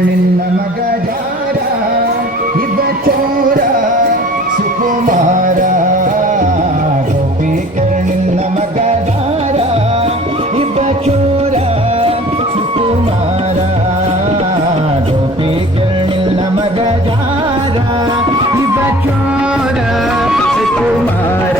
ನಿನ್ನ ಮಗ ಜಾರ ಇಬ್ಬ ಚೋರ ಸುಕುಮಾರ ಗೋಪಿಕರ್ ನಿನ್ನ ಮಗ ಜಾರ ಇಬ್ಬ ಚೋರ ಸುಕುಮಾರ ಗೋಪಿಕರ್ ನಿನ್ನ ಮಗ ಜಾರ ಇಬ್ಬ ಚೋರ ಸುಕುಮಾರ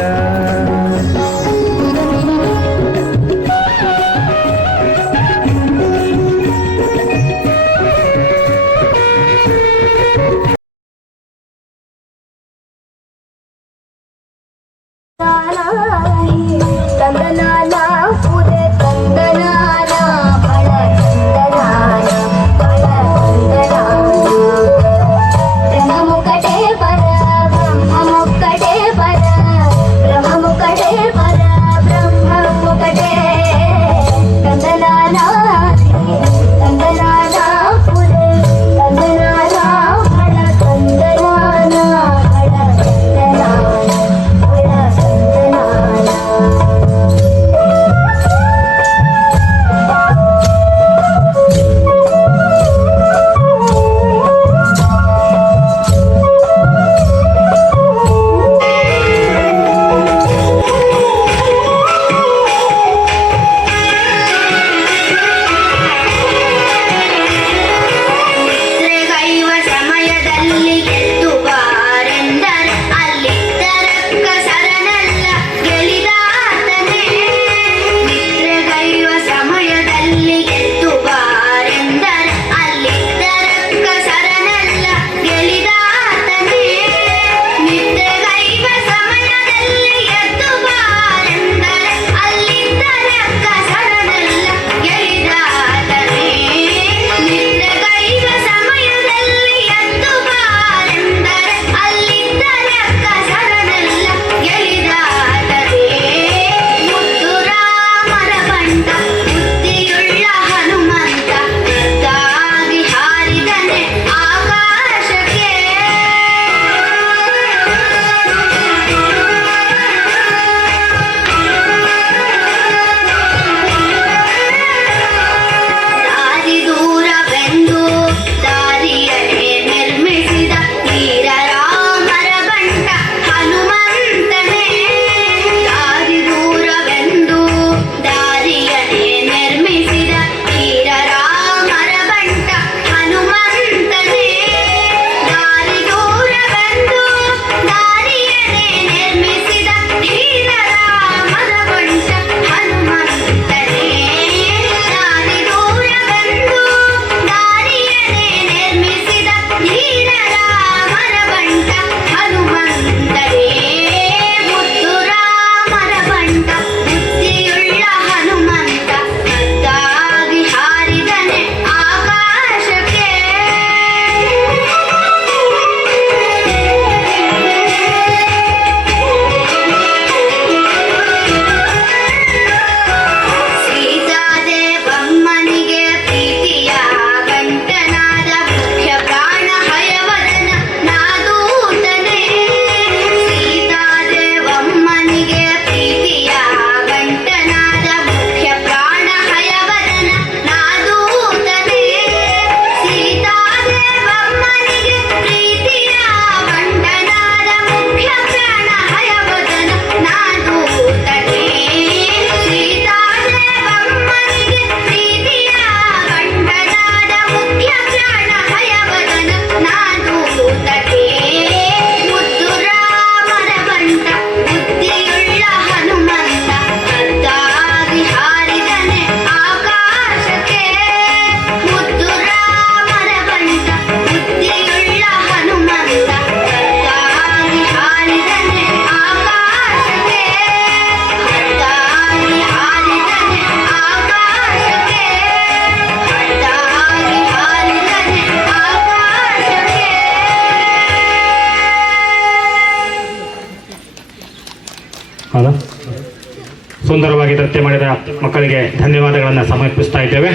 ಸುಂದರವಾಗಿ ನೃತ್ಯ ಮಾಡಿದ ಮಕ್ಕಳಿಗೆ ಧನ್ಯವಾದಗಳನ್ನು ಸಮರ್ಪಿಸ್ತಾ ಇದ್ದೇವೆ.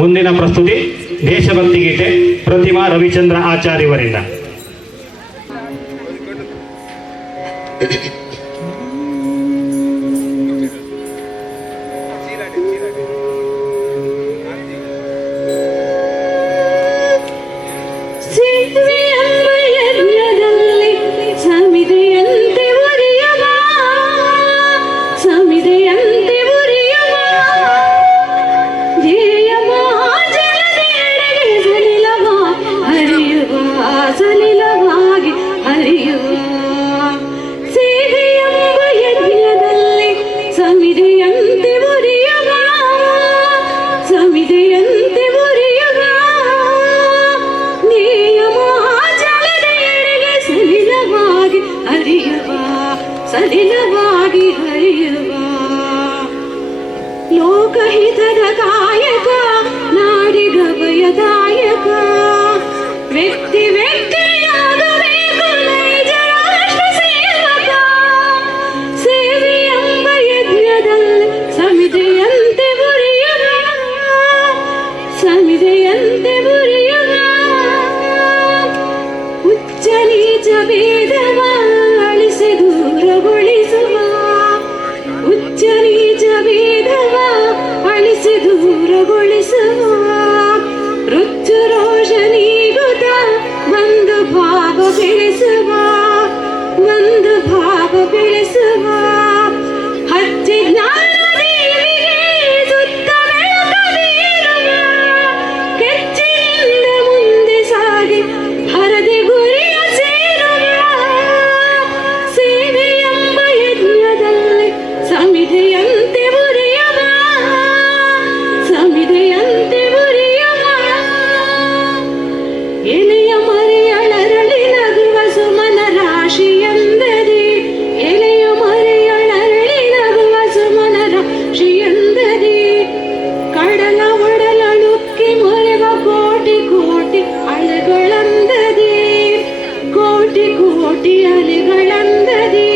ಮುಂದಿನ ಪ್ರಸ್ತುತಿ ದೇಶಭಕ್ತಿ ಗೀತೆ ಪ್ರತಿಮಾ ರವಿಚಂದ್ರ ಆಚಾರ್ಯವರಿಂದ. ಸಲಿಲವಾಗಿ ಹರಿಯುವ ಲೋಕಹಿತದ ಕಾಯಕ ನಾಡಿಗ ಭಯದಾಯಕ ವ್ಯಕ್ತಿ ವ್ಯಕ್ತಿಯಾಗಬೇಕು ನೈಜ ರಾಷ್ಟ್ರ ಸೇವಕ ಸೇವೆ ಎಂಬ ಯಜ್ಞದಲ್ಲಿ ಸಮಿತಿಯಂತೆ ಬುರಿಯುವ ಸಮಿತಿಯಂತೆ ಬುರಿಯುವ ಉಚ್ಚ ನೀಚ ಭೇದವ ಅಳಿಸಿ ದೂರಗೊಳಿಸುವ ಉಚ್ಚ ನೀಚ ಭೇದವ ಅಳಿಸಿ ದೂರಗೊಳಿಸುವ ರುಚು ರೋಷನೀಗುತ ಒಂದು ಭಾವ ಬೆಳೆಸುವ ಒಂದು ಭಾವ ಬೆಳೆಸುವ ಹಚ್ಚಿ ಜ್ಞಾನ ದೇವಿಗೆ ಸುತ್ತ ಬೆಳಕ ಬೀರುವ ಕೆಚ್ಚಿನಿಂದ ಮುಂದೆ ಸಾಗಿ ಹರದೆ ಗುರಿಯ ಸೇರುವ ಸೇವೆ ಎಂಬ ಯಜ್ಞದಲ್ಲಿ ಸಮಿತಿಯಂತೆ ಬುರಿಯುವ ಸಮಿತಿಯಂತೆ ಬುರಿಯುವ ಎಲೆಯ ಮರೆಯಳರಳಿ ನಗುವ ಸುಮನ ರಾಶಿಯಂದರಿ ಎಲೆಯ ಮರೆಯಳರಳಿ ನಗುವ ಸುಮನ ರಾಶಿಯಂದರಿ ಕಡಲ ಒಡಲಳುಕ್ಕಿ ಮೊರೆವ ಕೋಟಿ ಕೋಟಿ ಅಲೆಗಳಂದದಿ ಕೋಟಿ ಕೋಟಿ ಅಲೆಗಳಂದದಿ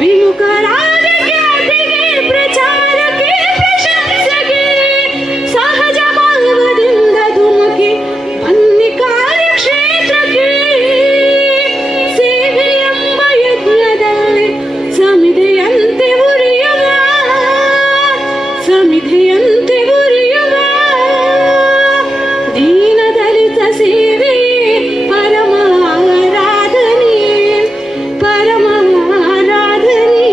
ವಿಮುಖರಾದ ಖ್ಯಾತಿಗೆ ಪ್ರಚಾರಕ್ಕೆ ಪ್ರಶಂಸೆಗೆ ಸಹಜ ಭಾವದಿಂದ ಧುಮುಕಿ ಬನ್ನಿ ಕಾರ್ಯಕ್ಷೇತ್ರಕ್ಕೆ ಸೇವೆ ಎಂಬ ಯಜ್ಞದಲ್ಲಿ ಸಮಿತಿಯಂತೆ ಉರಿಯುವ ಸಮಿತಿಯಂತೆ ಉರಿಯುವ ದೀನ ದಲಿತ ಸೇವೆ ಪರಮ ಆರಾಧನೆ ಪರಮ ಆರಾಧನೆ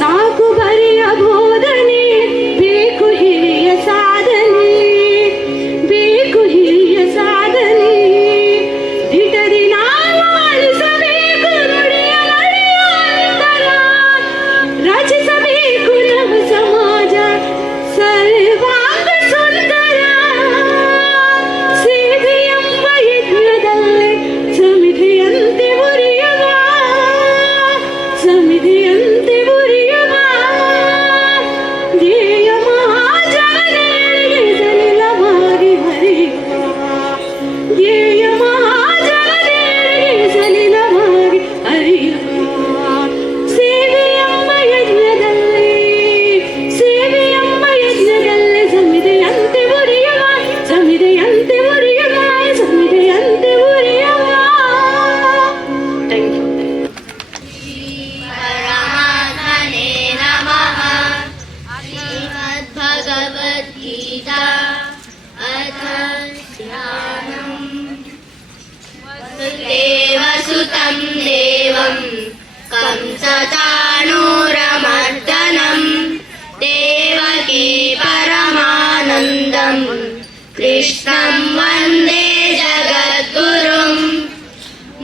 ಸಾಕು ಬರಿಯ ಬೋಧನೆ ಬೇಕು ಹಿರಿಯ ಸಾಧನೆ ಬೇಕು ಹಿರಿಯ ಸಾಧನೆ ದಿಟದಿ ನಾವು ಆಲಿಸಬೇಕು ನುಡಿಯ ನಡೆಯ ಅಂತರ ರಚಿಸಬೇಕು ನವ ಸಮಾಜ ಸರ್ವಾಂಗ ಸುಂದರ ಸೇವೆ ಎಂಬ ಯಜ್ಞದಲ್ಲಿ ಸಮಿತಿಯಂತೆ ಉರಿಯುವ ಸಮಿತಿಯಂತೆ ಉರಿಯುವ ಧ್ಯೇಯ ಮಹಾಜನರಿಗೆ ಸಲಿಲವಾಗಿ ಹರಿಯುವ ಧ್ಯೇಯ ಮಹಾಜನರಿಗೆ ಸಲಿಲವಾಗಿ ಹರಿಯುವ ಸೇವೆ ಎಂಬ ಯಜ್ಞದಲ್ಲಿ ಸೇವೆ ಎಂಬ ಯಜ್ಞದಲ್ಲಿ ಸಮಿತಿಯಂತೆ ಉರಿಯುವ ಸಮಿತಿಯಂತೆ ಉರಿಯುವ ಸಮಿತಿಯಂತೆ ಉರಿಯುವ. Thank you. परमात्मने नमः। श्रीमद्भगवद्गीता अथ ध्यानम्। वसुदेवसुतं देवं कंसचाणूरमर्दनं देवकी परमानन्दं कृष्णं वन्दे जगद्गुरुं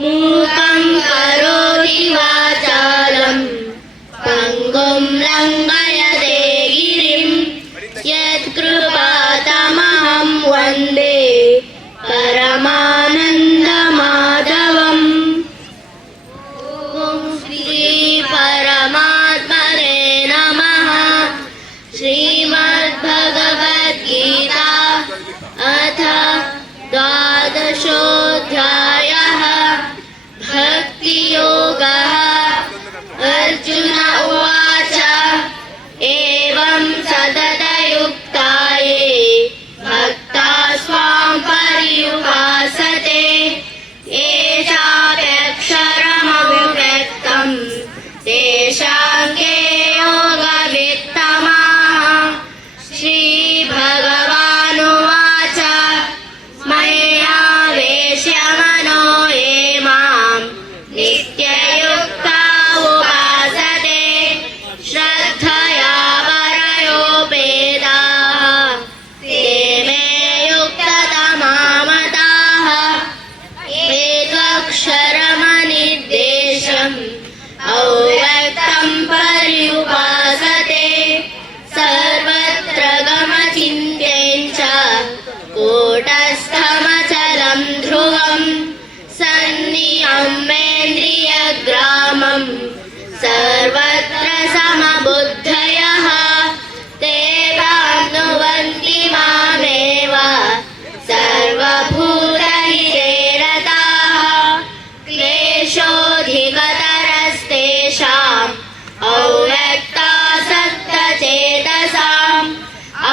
मूकं करोति वाचालं पङ्गुं लङ्घयते गिरिं यत्कृपातमहं वन्दे परमानन्दमाधवम्। ॐ श्री परमात्मने नमः। श्रीमद्भगवद्गीता अथ स्थमचलं ध्रुवं सन्नियम्येन्द्रियग्रामं सर्वत्र समबुद्धयः ते प्राप्नुवन्ति मामेव सर्वभूतहिते रताः क्लेशोऽधिकतरस्तेषाम् अव्यक्तासक्तचेतसाम्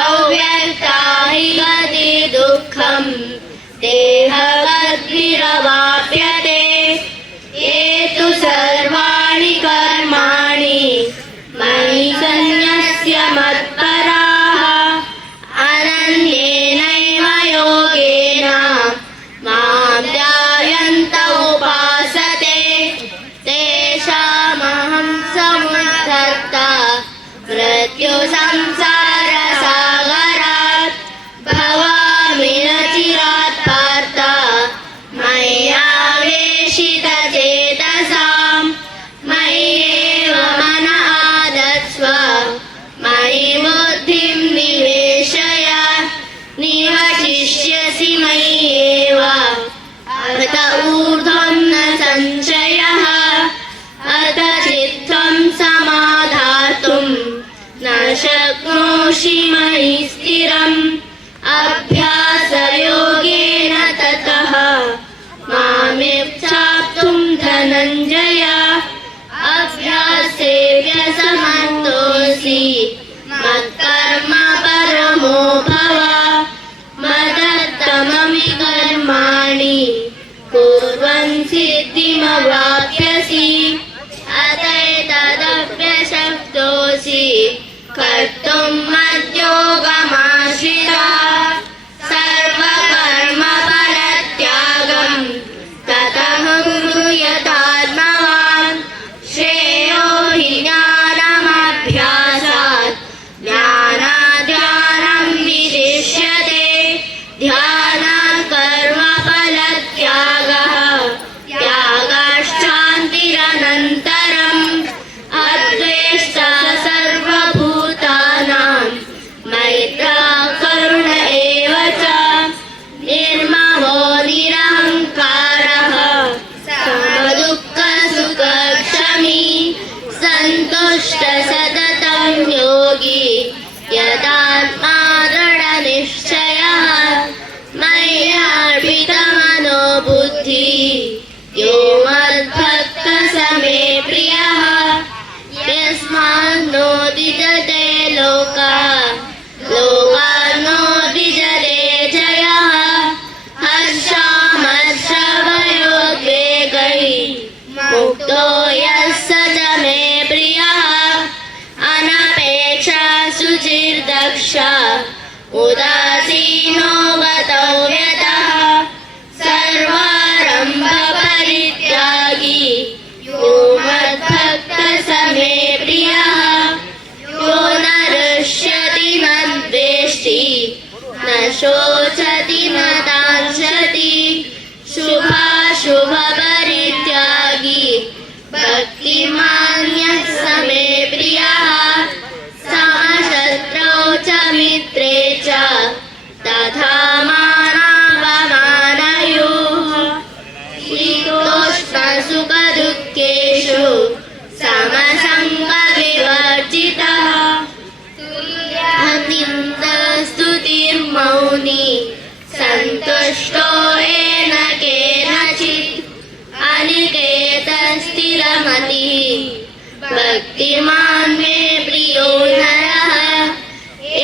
अव्यक्ता हि गतिर्दुःखम् देहवद्भिरवाप्यते ये तु सर्वाणि कर्माणि मयि सन्न्यस्य मत्पराः अनन्येनैव योगेन मां ध्यायन्त उपासते तेषामहं समुद्धर्ता मृत्युसंसारसागरात् भवामि न चिरात् पार्थ मय्यावेशितचेतसां मय्येव मन आदत्स्व मयि बुद्धिं निवेशय निवशिष्यसि मय्येव अत ऊर्ध्वं न संशयः अत चित्तं समाधातुं न शक्नोषि मयि स्थिरम् अभ्यासयोगेन ततः मामेप्साप्तुं धनञ्जय अभ्यासेऽभ्यसमर्थोऽसि मत्कर्म परमो भव मदर्थमपि कर्माणि कुर्वन् सिद्धिमवाप्स्यसि अतएतदभ्यशक्तोऽसि कर्तुं मद्योगमाश्रितः सर्वकर्मफलत्यागं ततः यतात्मवान् श्रेयो हि ज्ञानमभ्यासात् ज्ञानाध्यानं विशिष्यते ध्यानात् कर्मफलत्यागः त्यागाश्चान्तिरनन्तरम् अद्वेष्टा सर्वभूतानां मैत्रः करुण एव च निर्ममो निरहङ्कारः समदुःखसुखक्षमी सन्तुष्ट सततं योगी यदात्मा दृढनिश्चयः मय्यार्पितमनो बुद्धिः यो मद्भक्तः स मे प्रियः यस्मान्नो द्विजते लोकान्नो द्विजते जयः हर्षामर्षभयोद्वेगैः मुक्तो यः स च मे प्रियः अनपेक्षा शुचिर्दक्ष उदासीनो गतो व्यतः सर्वारम्भपरित्यागी यो मद्भक्तः स मे प्रियः यो न हृष्यति न द्वेष्टि न शोचति न काङ्क्षति शुभाशुभपरित्यागी भक्तिमान्यः स मे प्रियः समशत्रौ च मित्रे च तथा मानापमानयोः शीतोष्णसुखदुःखेषु समसङ्गविवर्जितः तुल्यनिन्दस्तुतिर्मौनी सन्तुष्टो येन केनचित् अनिकेतस्थिरमतिः भक्तिमान् मे प्रियो नरः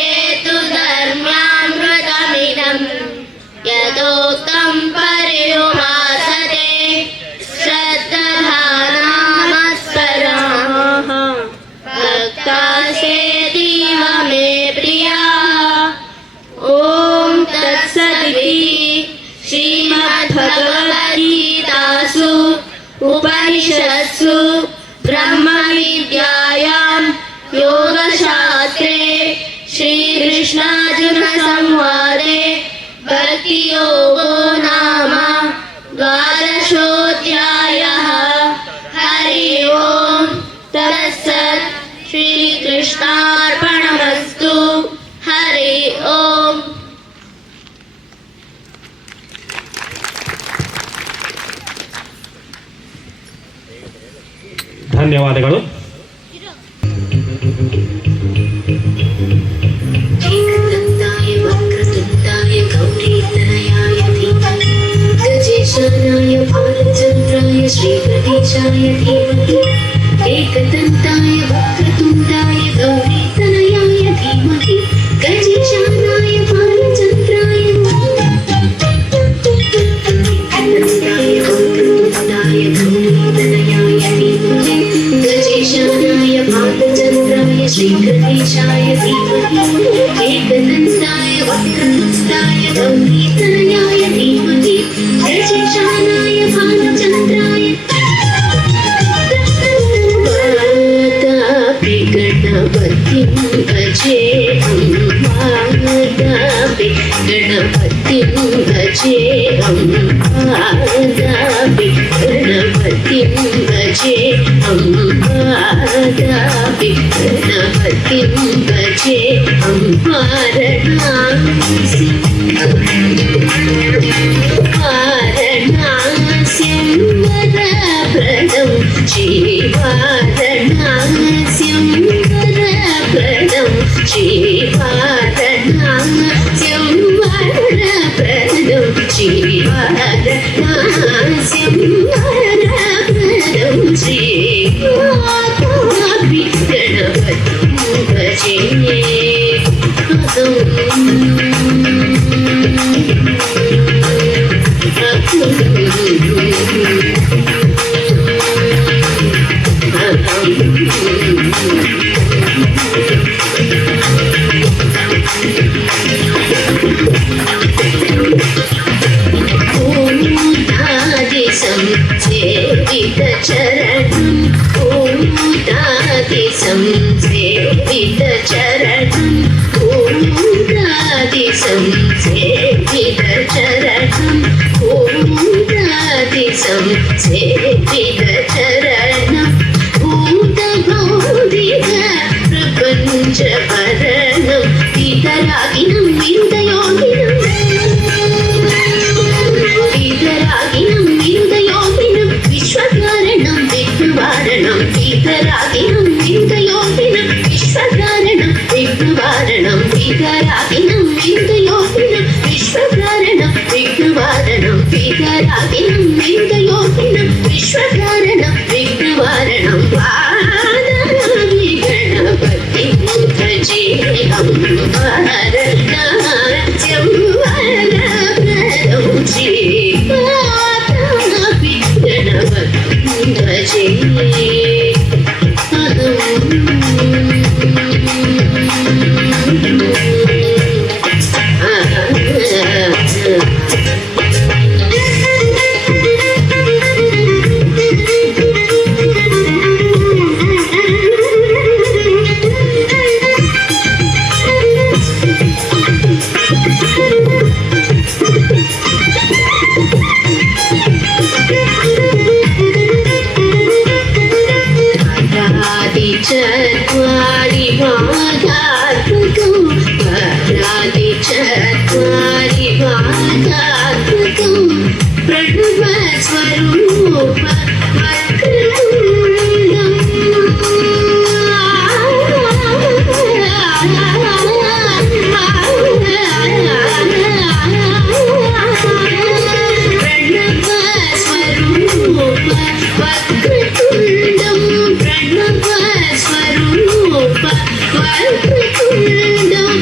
एतु धर्म्यामृतमिदं यथोक्तं पर्युपासते श्रद्धानामत्पराः भक्तास्तेऽतीव मे प्रियाः ॐ तत्सदिति श्रीमद्भगवद्गीतासु उपनिषत्सु ब्रह्मविद्यायां योगशास्त्रे श्रीकृष्णार्जुनसंवादे भक्तियोगो नाम द्वादशोऽध्यायः। हरि ओम् तत्सत्। श्रीकृष्णार्पणमस्तु। हरि ओम्। ಧನ್ಯವಾದಗಳು. एकदन्ताय वक्रतुण्डाय गौरीतनयाय धीमहि गजेशानाय भालचन्द्राय श्रीगणेशाय धीमहि एकदन्ताय वक्रतुण्डाय गौरीतनयाय धीमहि गजेशानाय भालचन्द्राय एकदन्ताय वक्रतुण्डाय गौरीतनयाय धीमहि गजेशानाय भालचन्द्राय श्रीगणेशाय धीमहि एकदन्ताय वक्रतुण्डाय गौरीतनयाय धीमहि गजेशानाय भालचन्द्राय वातापि गणपतिं भजेऽहं वातापि गणपतिं भजेऽहं वातापि गणपतिं भजेऽहं वातापि गणपतिं भजेऽहं वारणास्यं वरप्रदं श्रीवारणास्यं वरप्रदं श्रीवारणास्यं वरप्रदं श्रीवारणास्यं वरप्रदं श्रीवातापि गणपतिं सेवितचरणं भूतभौतिक प्रपञ्चभरणं वितरागिनं विरुदयोगिनं विश्वकारणं विघ्नवारणं वितरागिनं विरुदयोगिनं विश्वकारणं विघ्नवारणं वितरागिनं विरुदयोगिनं विश्वकारणं विघ्नवारणं वितरागिनं विरुदयोगिनं विश्वकारणं विघ्नवारणं वादामि गणपतिं भजेऽहं वारणास्यं वरप्रदं श्रीवातापि गणपतिं चत्वारि भागात्मकं चत्वारि भागात्मकं प्रणवस्वरूप वक्रतुण्डं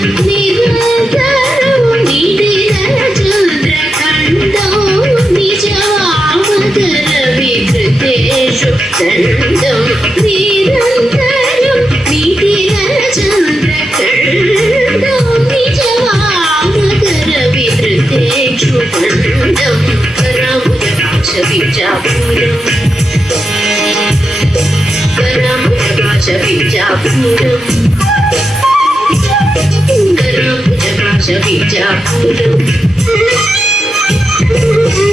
दण्डं निरन्तरं नितिरचन्द्रखण्डं निजवामकरविधृतेषु खण्डं करामुजभाषबीजापुरं करामुजभाषबीजापुरं करामुजभाषबीजापुरं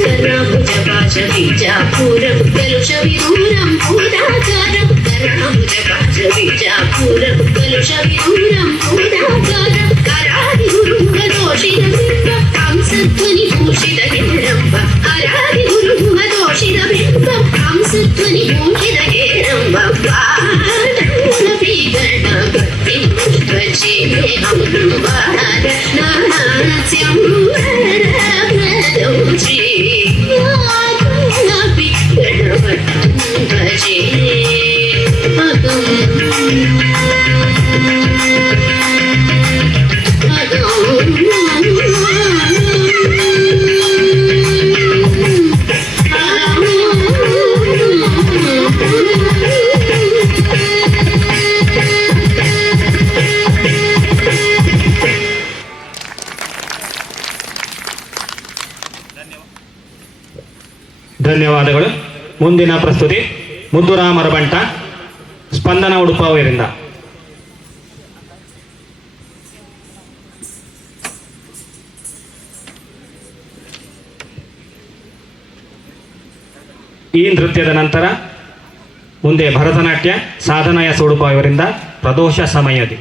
करामुजभाषबीजापुरं कलुषविदूरं भूताकारं करामुजभाषबीजापुरं कलुषविदूरं भूताकारं करादिगुरुमुखदोषितबिम्बं हंसध्वनिभूषितहेरम्ब करादिगुरुमुखदोषितबिम्बं हंसध्वनिभूषितहेरम्ब ಧನ್ಯವಾದಗಳು. ಮುಂದಿನ ಪ್ರಸ್ತುತಿ ಮುದ್ದುರಾಮರ ಬಂಟ ಸ್ಪಂದನ ಉಡುಪ ಅವರಿಂದ. ಈ ನೃತ್ಯದ ನಂತರ ಮುಂದೆ ಭರತನಾಟ್ಯ ಸಾಧನಯ ಸೋಡುಪ ಇವರಿಂದ ಪ್ರದೋಷ ಸಮಯದಿ.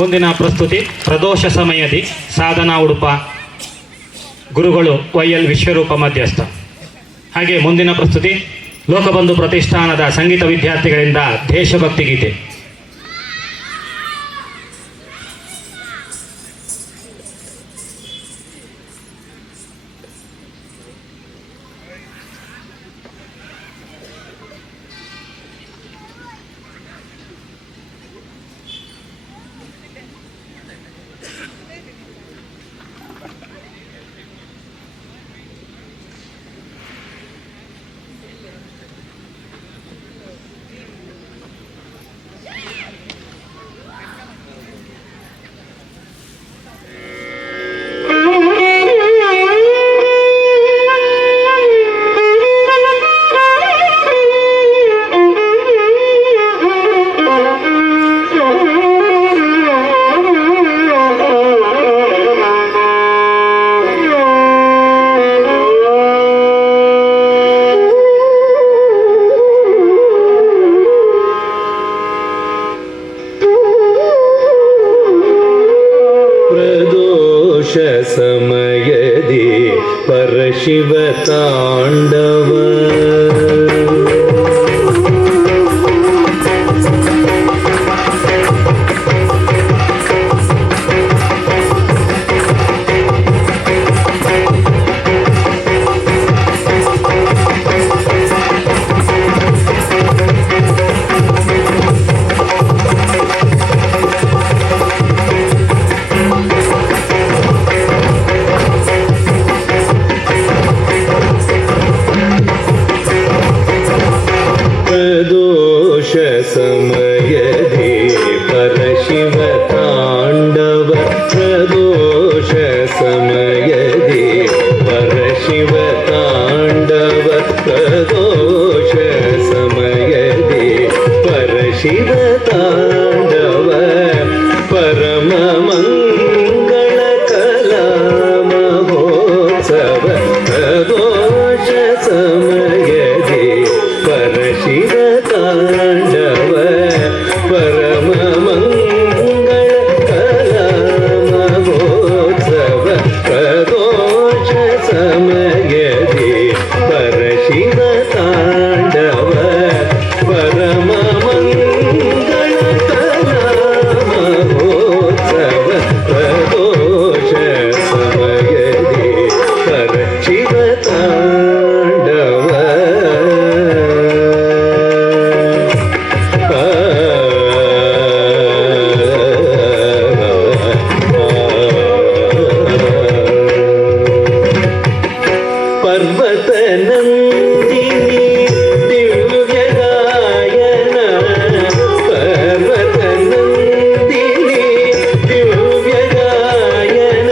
ಮುಂದಿನ ಪ್ರಸ್ತುತಿ ಪ್ರದೋಷ ಸಮಯದಿ ಸಾಧನಾ ಉಡುಪ ಗುರುಗಳು YL ವಿಶ್ವರೂಪ ಮಧ್ಯಸ್ಥ. ಹಾಗೆ ಮುಂದಿನ ಪ್ರಸ್ತುತಿ ಲೋಕಬಂಧು ಪ್ರತಿಷ್ಠಾನದ ಸಂಗೀತ ವಿದ್ಯಾರ್ಥಿಗಳಿಂದ ದೇಶಭಕ್ತಿ ಗೀತೆ. ಸಮಯದಿ ಪರಶಿವ ತಾಂಡವ ಪ್ರದೋಷ ಸಮಯದಿ ಪರಶಿವ ತಾಂಡವ ಪ್ರದೋಷ ಸಮಯದಿ ಪರಶಿವ ತಾಂಡವ ಪ್ರದೋಷ ಸಮಯದಿ ಪರಶಿವ ತಾಂಡವ ಪರಮ ಮಂಗಳ ಕಲಾ ಮಹೋತ್ಸವ ಪ್ರದೋಷ ಸಮಯದಿ ಪರಶಿವ ತಾಂಡವ ಪರಮ ಮಂಗಳ ಕಲಾ ಮಹೋತ್ಸವ ಪ್ರದೋಷ ಸಮಯದಿ ಪರಶಿವ ತಾಂಡವ ಪರಮ ಮಂಗಳ ಕಲಾ ಮಹೋತ್ಸವ ಪ್ರದೋಷ ಸಮಯದಿ ಪರಶಿವ ತಾಂಡವ ಪರ್ವತ ನಂದಿನಿ ದಿವ್ಯ ಗಾಯನ ಪರ್ವತ ನಂದಿನಿ ದಿವ್ಯ ಗಾಯನ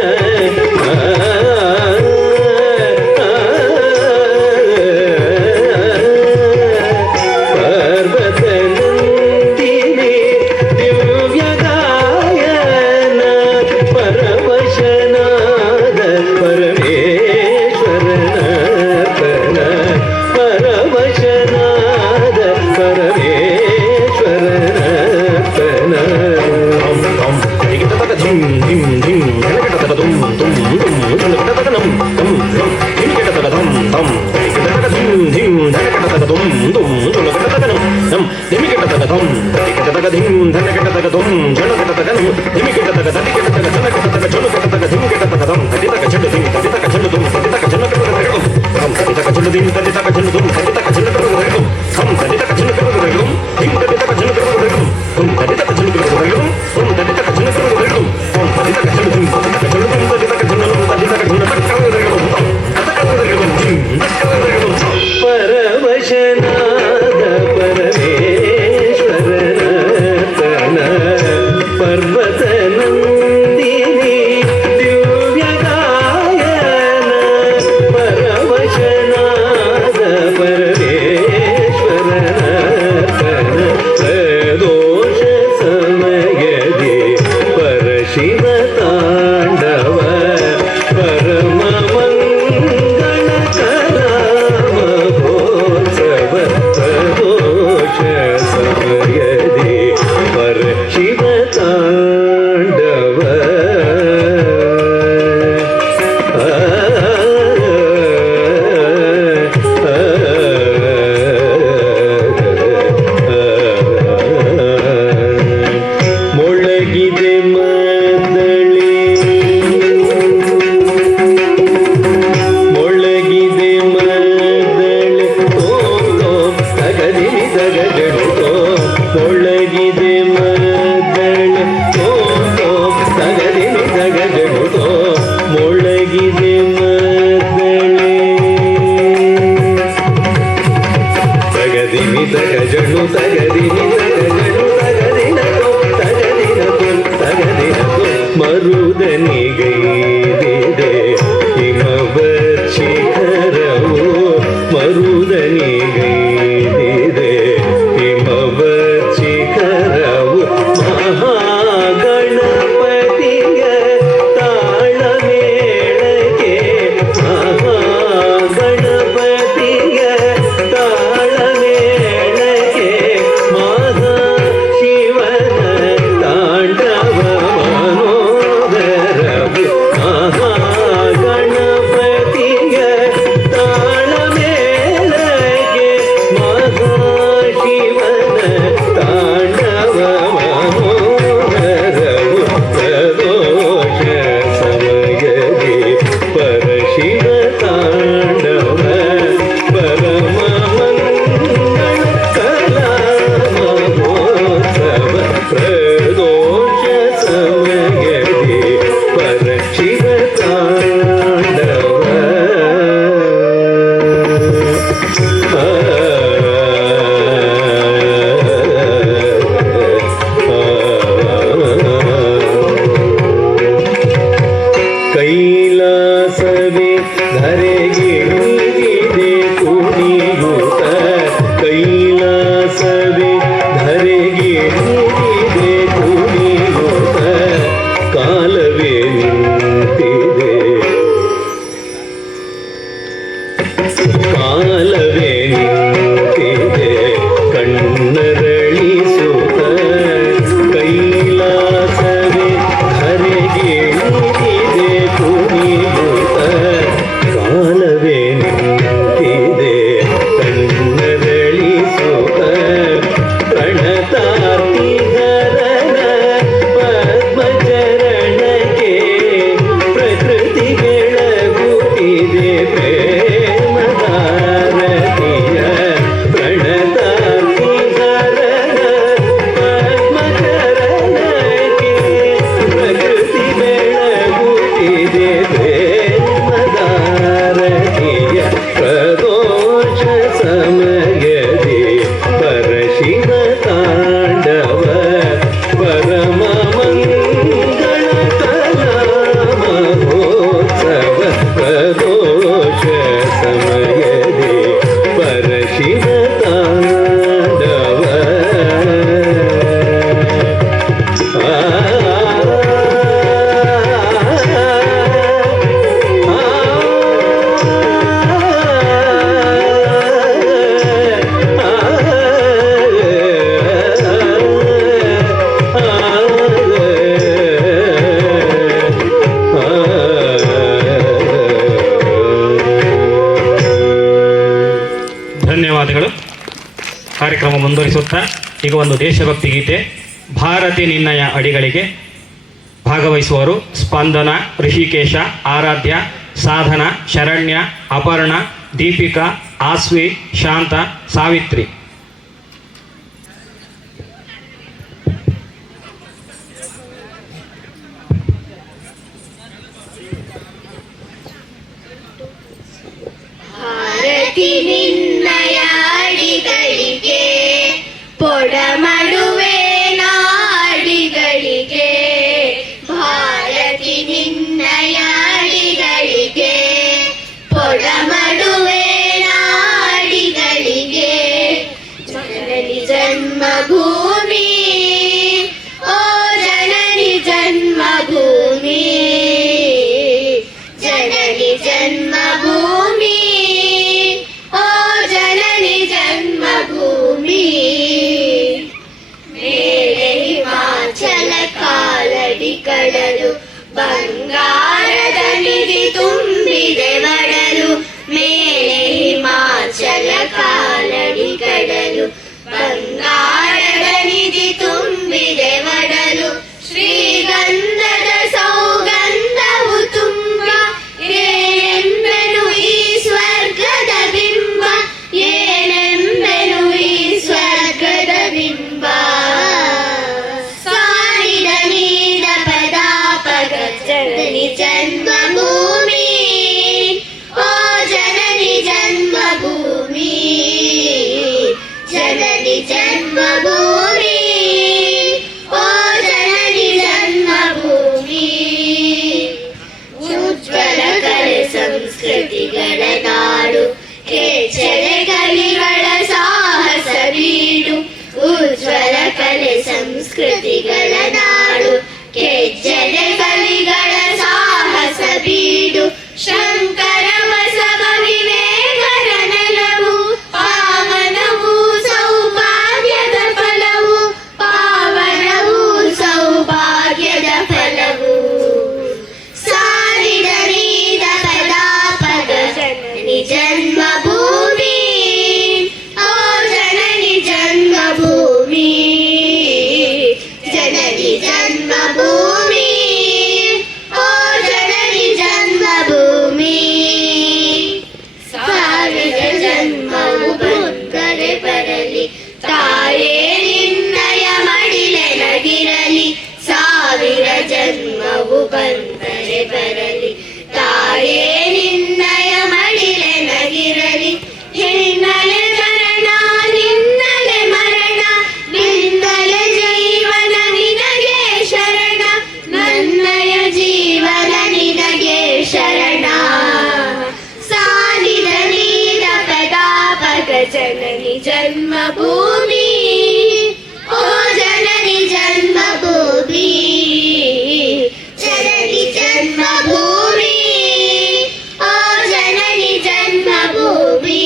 ಪರ್ವತ ನಂದಿನಿ ದಿವ್ಯ ಗಾಯನ ಪರವಶನಾದ ಪರಮೇಶ್ವರನ ಪರವಶನಾದ ಪರಮೇಶ್ವರನ ಪರವಶನಾದ ಪರಮೇಶ್ವರನ ಪರ್ವತ ನಂದಿನಿ ದಿವ್ಯ ಗಾಯನ ಪರವಶನಾದ ಪರ ಕೈಲಾಸವೇ ಧರೆಗಿಳಿದಿದೆ ಕುಣಿಯುತ್ತ ಕೈಲಾಸವೇ ಧರೆಗಿಳಿದಿದೆ ಕುಣಿಯುತ್ತ ಕಾಲವೇ ನಿಂತಿದೆ ಕಾಲವೇ ನಿಂತಿದೆ ಕಣ್ಣರಳಿಸುತ್ತ ಕೈಲಾಸವೇ ಧರೆಗಿಳಿದಿದೆ ಕುಣಿಯುತ್ತ ಕಾಲವೇ ನಿಂತಿದೆ ಕಣ್ಣರಳಿಸುತ್ತ ಪ್ರಣತಾರ್ತಿಗರನ ಪದ್ಮಚರಣಕ್ಕೆ ಪ್ರಕೃತಿ ಬೆಳಗುತ್ತಿದೆ ಪ್ರೇಮದಾರತಿಯ ಪ್ರಣತಾರ್ತಿಗರನ ಪದ್ಮಚರಣಕ್ಕೆ ಪ್ರಕೃತಿ ಬೆಳಗುತ್ತಿದೆ ಪ್ರೇಮದಾರತಿಯ ಪ್ರದೋಷ ಸಮಯದಿ ಪರಶಿವ ತಾಂಡವ ಪರಮ ಮಂಗಳ ಕಲಾ ಮಹೋತ್ಸವ ಪ್ರದೋಷ ಸಮಯದಿ ಪರಶಿವ ತಾಂಡವ ಧನ್ಯವಾದಗಳು. ಕಾರ್ಯಕ್ರಮ ಮುಂದುವರಿಸುತ್ತಾ ಈಗ ಒಂದು ದೇಶಭಕ್ತಿ ಗೀತೆ ಭಾರತಿ ನಿನ್ನಯ ಅಡಿಗಳಿಗೆ. ಭಾಗವಹಿಸುವವರು ಸ್ಪಂದನ, ಋಷಿಕೇಶ, ಆರಾಧ್ಯ, ಸಾಧನ, ಶರಣ್ಯ, ಅಪರ್ಣ, ದೀಪಿಕಾ, ಆಸ್ವಿ, ಶಾಂತ, ಸಾವಿತ್ರಿ. ಭಾರತಿ ನಿನ್ನಯ ಅಡಿಗಳಿಗೆ ಪೊಡಮಡುವೆ ನಾಡಿಗಳಿಗೆ ಭಾರತಿ ನಿನ್ನಯ ಅಡಿಗಳಿಗೆ ಪೊಡಮಡುವೆ ನಾಡಿಗಳಿಗೆ ಜನನಿ ಜನ್ಮಭೂಮಿ ಓ ಜನನಿ ಜನ್ಮಭೂಮಿ ಜನನಿ ಜನ್ಮಭೂಮಿ ಓ ಜನನಿ ಜನ್ಮಭೂಮಿ ಮೇಲೆ ಹಿಮಾಚಲ ಕಾಲಡಿ ಕಡಲು ಬಂಗಾರದ ನಿಧಿ ತುಂಬಿದೆ ಒಡಲು ಮೇಲೆ ಹಿಮಾಚಲ ಕಾಲಡಿ ಕಡಲು ಬಂಗಾರದ ನಿಧಿ ತುಂಬಿದೆ ಒಡಲು ಶ್ರೀಗಂಧದ ಸೌಗಂಧವು ತುಂಬ ಏನೆಂಬೆನು ಈ ಸ್ವರ್ಗದ ಬಿಂಬ ಏನೆಂಬೆನು ಈ ಸ್ವರ್ಗದ ಬಿಂಬ ಸಾರಿದ ನೀದ ಪದಾಪಗ ಜನನಿ ಜನ್ಮಭೂಮಿ ಓ ಜನನಿ ಜನ್ಮಭೂಮಿ ಜನನಿ ಜನ್ಮಭೂಮಿ ಓ ಜನನಿ ಜನ್ಮಭೂಮಿ ಉಜ್ವಲ ಕಲೆ ಸಂಸ್ಕೃತಿಗಳ ನಾಡು ಕೆಚ್ಚೆಲೆ ಕಲಿಗಳ ಸಾಹಸ ಬೀಡು ಉಜ್ವಲ ಕಲೆ ಸಂಸ್ಕೃತಿಗಳ ನಾಡು ಕೆಚ್ಚೆಲೆ ಕಲಿಗಳ ಸಾಹಸ ಬೀಡು ಶಂಕರ ಬಸವ ವಿವೇಕರ ನೆಲವು ಪಾವನವು ಸೌಭಾಗ್ಯದ ಫಲವು ಪಾವನವು ಸೌಭಾಗ್ಯದ ಫಲವು ಸಾರಿದ ನೀದ ಪದಾಪದ ಜನನಿ ಜನ್ಮಭೂಮಿ ಓ ಜನನಿ ಜನ್ಮಭೂಮಿ ಜನನಿ ಜನ್ಮಭೂಮಿ ಓ ಜನನಿ ಜನ್ಮಭೂಮಿ ಸಾವಿರ ಜನ್ಮವು ಬಂದರೆ ಬರಲಿ ತಾಯೇ ನಿನ್ನಯ ಮಡಿಲೆನಗಿರಲಿ ಸಾವಿರ ಜನ್ಮವು ಬಂದರೆ ಬರಲಿ ತಾಯೇ ನಿನ್ನಯ ಮಡಿಲೆನಗಿರಲಿ ನಿನ್ನಲೆ ಮರಣ ನಿನ್ನಲೆ ಮರಣ ನಿನ್ನಲೆ ಜೀವನ ನಿನಗೆ ಶರಣ ನನ್ನಯ ಜೀವನ ನಿನಗೆ ಶರಣ ಜನನಿ ಜನ್ಮಭೂಮಿ ಓ ಜನನಿ ಜನ್ಮಭೂಮಿ ಜನನಿ ಜನ್ಮಭೂಮಿ ಓ ಜನನಿ ಜನ್ಮಭೂಮಿ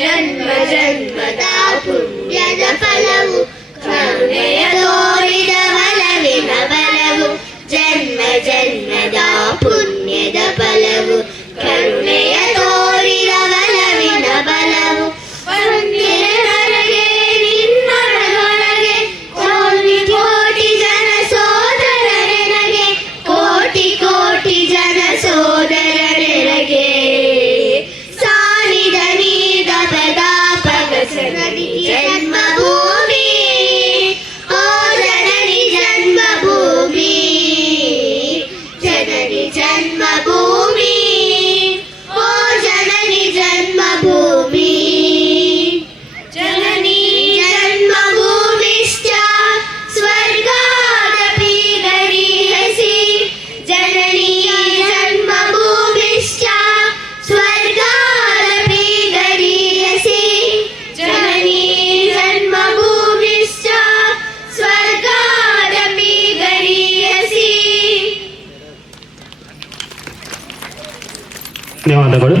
ಜನ್ಮ ಜನ್ಮದ ಪುಣ್ಯದ ಫಲವು ಕರುಣೆಯ ತೋರಿದ ಬಲವಿನ ಬಲವು ಜನ್ಮ ಜನ್ಮದ ಪುಣ್ಯದ ಫಲವು ಕರುಣೆಯ ತೋರಿದ ಬಲವಿನ ಬಲವು ಒಂದಿನೊಳಗೆ ನಿನ್ನೊಳಗೆ ಕೋಟಿ ಕೋಟಿ ಜನ ಸೋದರನೆನಗೆ ಕೋಟಿ ಕೋಟಿ ಜನ ಸೋದರನೆನಗೆ ಸಾನಿದ ನೀದ ಪದಾಪಗಸನದಿ ಜನ್ಮಭೂಮಿ ಓ ಜನನಿ ಜನ್ಮಭೂಮಿ ಜನನಿ ಜನ್ಮಭೂಮಿ ಓ ಜನನಿ ಜನ್ಮಭೂಮಿ ಜನನಿ ಜನ್ಮಭೂಮಿಶ್ಚ ಸ್ವರ್ಗಾದಪಿ ಗರೀಯಸಿ ಜನನಿ ಜನ್ಮಭೂಮಿಶ್ಚ ಸ್ವರ್ಗಾದಪಿ ಗರೀಯಸಿ ಜನನಿ ಜನ್ಮಭೂಮಿಶ್ಚ ಸ್ವರ್ಗಾದಪಿ ಗರೀಯಸಿ. ಧನ್ಯವಾದಗಳು.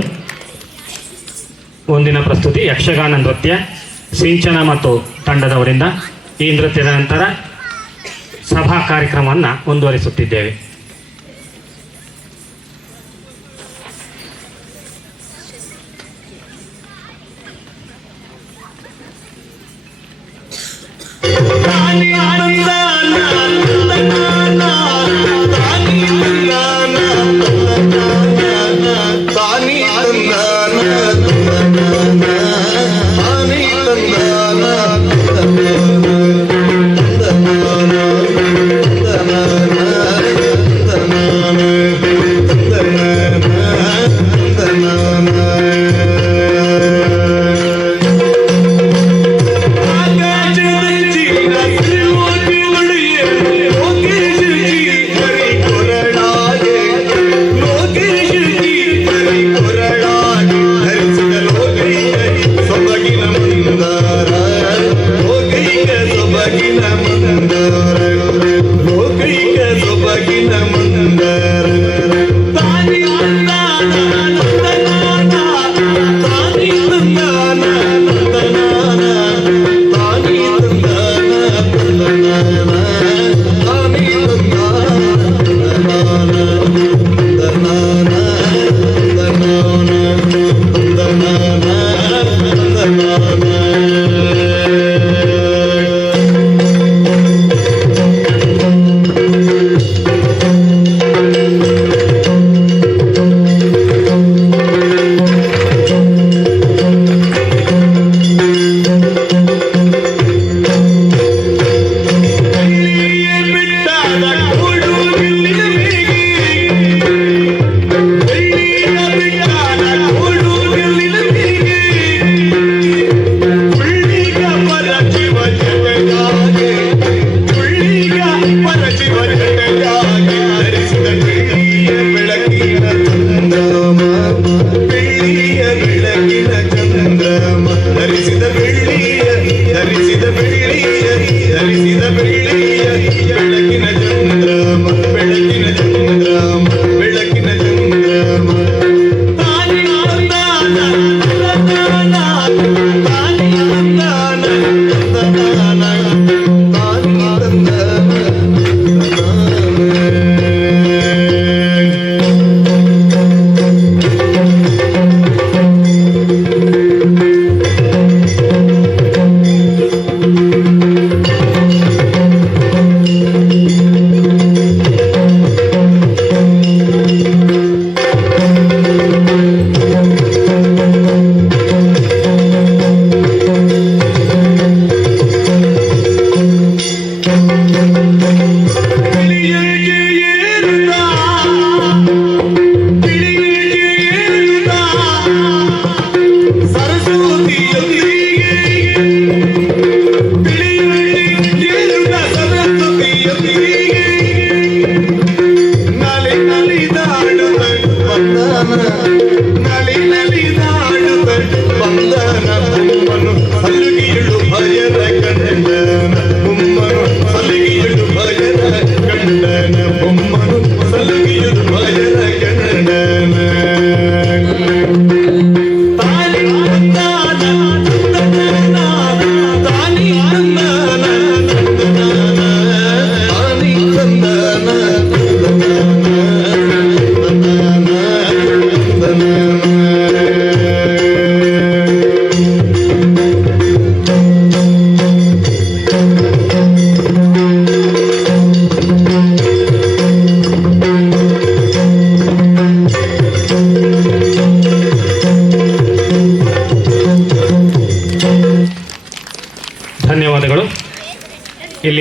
ಮುಂದಿನ ಪ್ರಸ್ತುತಿ ಯಕ್ಷಗಾನ ನೃತ್ಯ ಸಿಂಚನ ಮತ್ತು ತಂಡದವರಿಂದ. ಈ ನೃತ್ಯದ ನಂತರ ಸಭಾ ಕಾರ್ಯಕ್ರಮವನ್ನು ಮುಂದುವರಿಸುತ್ತಿದ್ದೇವೆ. na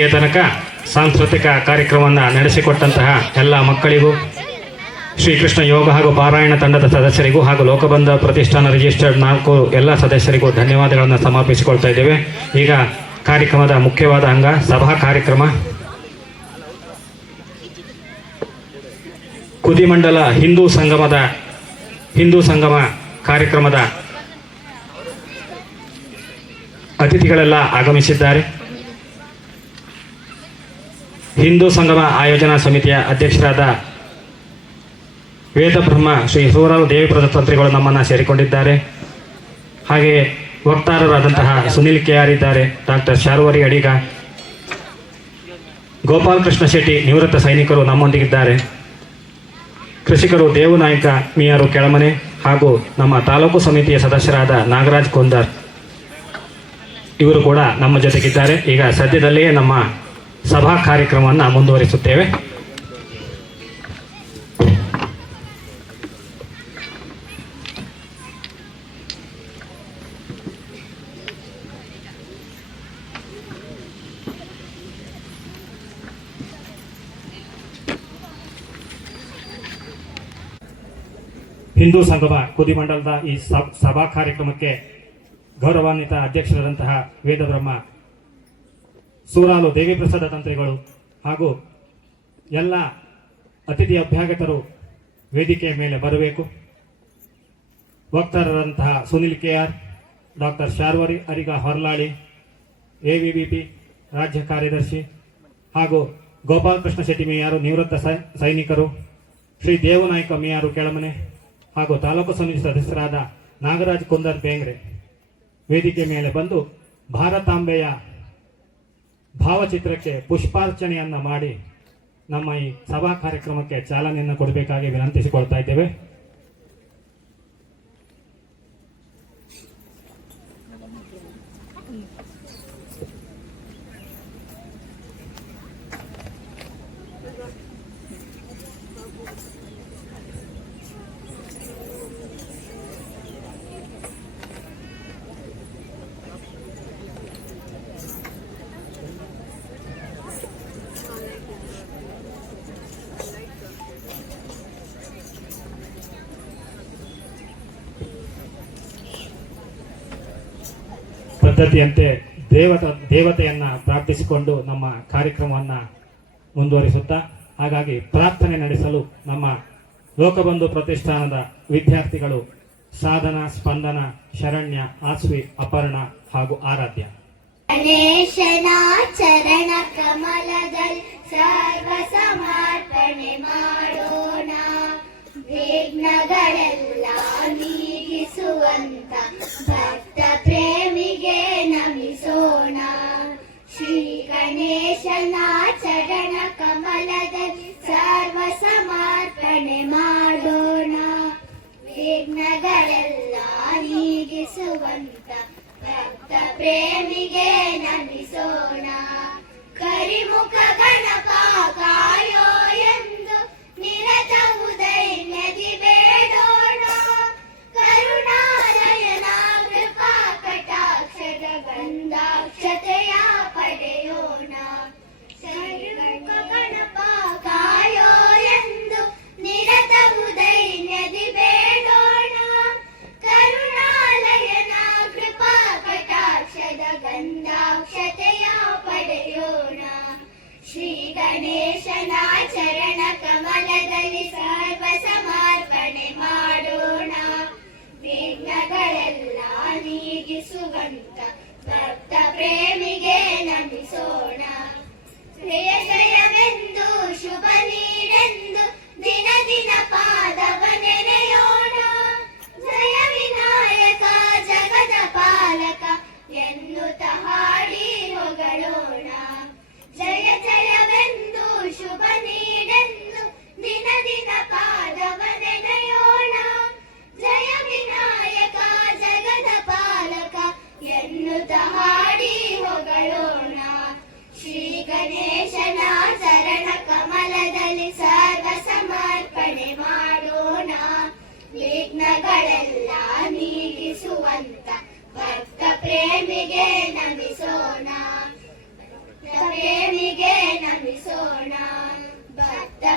ಇಲ್ಲಿಯ ತನಕ ಸಾಂಸ್ಕೃತಿಕ ಕಾರ್ಯಕ್ರಮವನ್ನು ನಡೆಸಿಕೊಟ್ಟಂತಹ ಎಲ್ಲ ಮಕ್ಕಳಿಗೂ ಶ್ರೀಕೃಷ್ಣ ಯೋಗ ಹಾಗೂ ಪಾರಾಯಣ ತಂಡದ ಸದಸ್ಯರಿಗೂ ಹಾಗೂ ಲೋಕಬಂಧ ಪ್ರತಿಷ್ಠಾನ ರಿಜಿಸ್ಟರ್ಡ್ 4 ಎಲ್ಲ ಸದಸ್ಯರಿಗೂ ಧನ್ಯವಾದಗಳನ್ನು ಸಮರ್ಪಿಸಿಕೊಳ್ತಾ ಇದ್ದೇವೆ. ಈಗ ಕಾರ್ಯಕ್ರಮದ ಮುಖ್ಯವಾದ ಅಂಗ ಸಭಾ ಕಾರ್ಯಕ್ರಮ. ಕುದಿಮಂಡಲ ಹಿಂದೂ ಸಂಗಮ ಕಾರ್ಯಕ್ರಮದ ಅತಿಥಿಗಳೆಲ್ಲ ಆಗಮಿಸಿದ್ದಾರೆ. ಹಿಂದೂ ಸಂಗಮ ಆಯೋಜನಾ ಸಮಿತಿಯ ಅಧ್ಯಕ್ಷರಾದ ವೇದ ಬ್ರಹ್ಮ ಶ್ರೀ ಸೂರಾಲು ದೇವಿಪ್ರದ ತಂತ್ರಿಗಳು ನಮ್ಮನ್ನು ಸೇರಿಕೊಂಡಿದ್ದಾರೆ. ಹಾಗೆಯೇ ವಕ್ತಾರರಾದಂತಹ ಸುನಿಲ್ ಕೆಆರ್ ಇದ್ದಾರೆ, ಡಾಕ್ಟರ್ ಶಾರ್ವರಿ ಅಡಿಗ, ಗೋಪಾಲಕೃಷ್ಣ ಶೆಟ್ಟಿ ನಿವೃತ್ತ ಸೈನಿಕರು ನಮ್ಮೊಂದಿಗಿದ್ದಾರೆ. ಕೃಷಿಕರು ದೇವುನಾಯಕ ಮಿಯಾರು ಕೆಳಮನೆ ಹಾಗೂ ನಮ್ಮ ತಾಲೂಕು ಸಮಿತಿಯ ಸದಸ್ಯರಾದ ನಾಗರಾಜ್ ಕೊಂದರ್ ಇವರು ಕೂಡ ನಮ್ಮ ಜೊತೆಗಿದ್ದಾರೆ. ಈಗ ಸದ್ಯದಲ್ಲಿಯೇ ನಮ್ಮ ಸಭಾ ಕಾರ್ಯಕ್ರಮವನ್ನು ಮುಂದುವರಿಸುತ್ತೇವೆ. ಹಿಂದೂ ಸಂಗಮ ಕುದಿಮಂಡಲದ ಈ ಸಭಾ ಕಾರ್ಯಕ್ರಮಕ್ಕೆ ಗೌರವಾನ್ವಿತ ಅಧ್ಯಕ್ಷರಾದಂತಹ ವೇದ ಬ್ರಹ್ಮ ಸೂರಾಲು ದೇವಿಪ್ರಸಾದ ತಂತ್ರಿಗಳು ಹಾಗೂ ಎಲ್ಲ ಅತಿಥಿ ಅಭ್ಯಾಗತರು ವೇದಿಕೆಯ ಮೇಲೆ ಬರಬೇಕು. ವಕ್ತಾರರಾದಂತಹ ಸುನಿಲ್ ಕೆಆರ್, ಡಾಕ್ಟರ್ ಶಾರ್ವರಿ ಅರಿಗ ಹೊರಲಾಳಿ, ಎವಿಬಿಪಿ ರಾಜ್ಯ ಕಾರ್ಯದರ್ಶಿ ಹಾಗೂ ಗೋಪಾಲಕೃಷ್ಣ ಶೆಟ್ಟಿ ಮಿಯಾರು ನಿವೃತ್ತ ಸೈನಿಕರು, ಶ್ರೀ ದೇವನಾಯಕ ಮಿಯಾರು ಕೆಳಮನೆ ಹಾಗೂ ತಾಲೂಕು ಸಮಿತಿ ಸದಸ್ಯರಾದ ನಾಗರಾಜ್ ಕುಂದರ್ ಬೇಂಗ್ರೆ ವೇದಿಕೆ ಮೇಲೆ ಬಂದು ಭಾರತಾಂಬೆಯ ಭಾವಚಿತ್ರಕ್ಕೆ ಪುಷ್ಪಾರ್ಚನೆಯನ್ನ ಮಾಡಿ ನಮ್ಮ ಈ ಸಭಾ ಕಾರ್ಯಕ್ರಮಕ್ಕೆ ಚಾಲನೆಯನ್ನು ಕೊಡಬೇಕಾಗಿ ವಿನಂತಿಸಿಕೊಳ್ತಾ ಇದ್ದೇವೆ. ಪದ್ಧತಿಯಂತೆ ದೇವತೆಯನ್ನ ಪ್ರಾರ್ಥಿಸಿಕೊಂಡು ನಮ್ಮ ಕಾರ್ಯಕ್ರಮವನ್ನು ಮುಂದುವರಿಸುತ್ತಾ, ಹಾಗಾಗಿ ಪ್ರಾರ್ಥನೆ ನಡೆಸಲು ನಮ್ಮ ಲೋಕಬಂಧು ಪ್ರತಿಷ್ಠಾನದ ವಿದ್ಯಾರ್ಥಿಗಳು ಸಾಧನ, ಸ್ಪಂದನ, ಶರಣ್ಯ, ಆಸ್ವಿ, ಅಪರ್ಣ ಹಾಗೂ ಆರಾಧ್ಯ. ಗಣೇಶನ ಚರಣ ಕಮಲದಲ್ಲಿ ಸರ್ವ ಸಮರ್ಪಣೆ ಮಾಡೋಣ. ವಿಘ್ನಗಳೆಲ್ಲ ನೀಗಿಸುವಂತ ಭಕ್ತ ಪ್ರೇಮಿಗೆ ನಮಿಸೋಣ. ಶ್ರೀ ಗಣೇಶನ ಚರಣ ಕಮಲದಲ್ಲಿ ಸರ್ವ ಸಮರ್ಪಣೆ ಮಾಡೋಣ. ವಿಘ್ನಗಳೆಲ್ಲ ನೀಗಿಸುವಂತ ಭಕ್ತ ಪ್ರೇಮಿಗೆ ನಮಿಸೋಣ. ಕರಿಮುಖ ಗಣಪ ಕಾಯೋ ಎಂದು ನಿರತವು ದೈನ್ಯದಿ ಬೇಡೋಣ. ಕರುಣಾಲಯನ ಕೃಪಾ ಕಟಾಕ್ಷದ ಗಂಧಾಕ್ಷತೆಯ ಪಡೆಯೋಣ. ಕರಿಮುಖ ಗಣಪ ಕಾಯೋ ಎಂದು ನಿರತವು ದೈನ್ಯದಿ ಬೇಡೋಣ. ಕರುಣಾಲಯನ ಕೃಪಾ ಕಟಾಕ್ಷದ ಗಂಧಾಕ್ಷತೆಯ ಪಡೆಯೋಣ. ಶ್ರೀ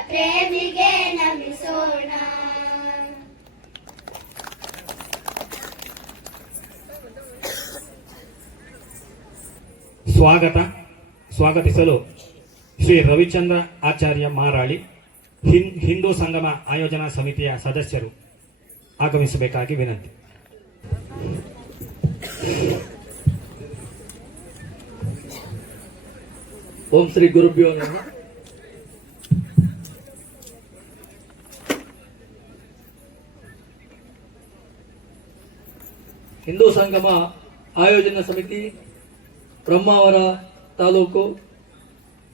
ಪ್ರೇಮಿಗೆ ನಮಿಸೋಣ. ಸ್ವಾಗತಿಸಲು ಶ್ರೀ ರವಿಚಂದ್ರ ಆಚಾರ್ಯ ಮಾರಾಳಿ ಹಿಂದೂ ಸಂಗಮ ಆಯೋಜನಾ ಸಮಿತಿಯ ಸದಸ್ಯರು ಆಗಮಿಸಬೇಕಾಗಿ ವಿನಂತಿ. ಓಂ ಶ್ರೀ ಗುರುಭ್ಯೋ ನಮಃ. ಹಿಂದೂ ಸಂಗಮ ಆಯೋಜನಾ ಸಮಿತಿ ಬ್ರಹ್ಮಾವರ ತಾಲೂಕು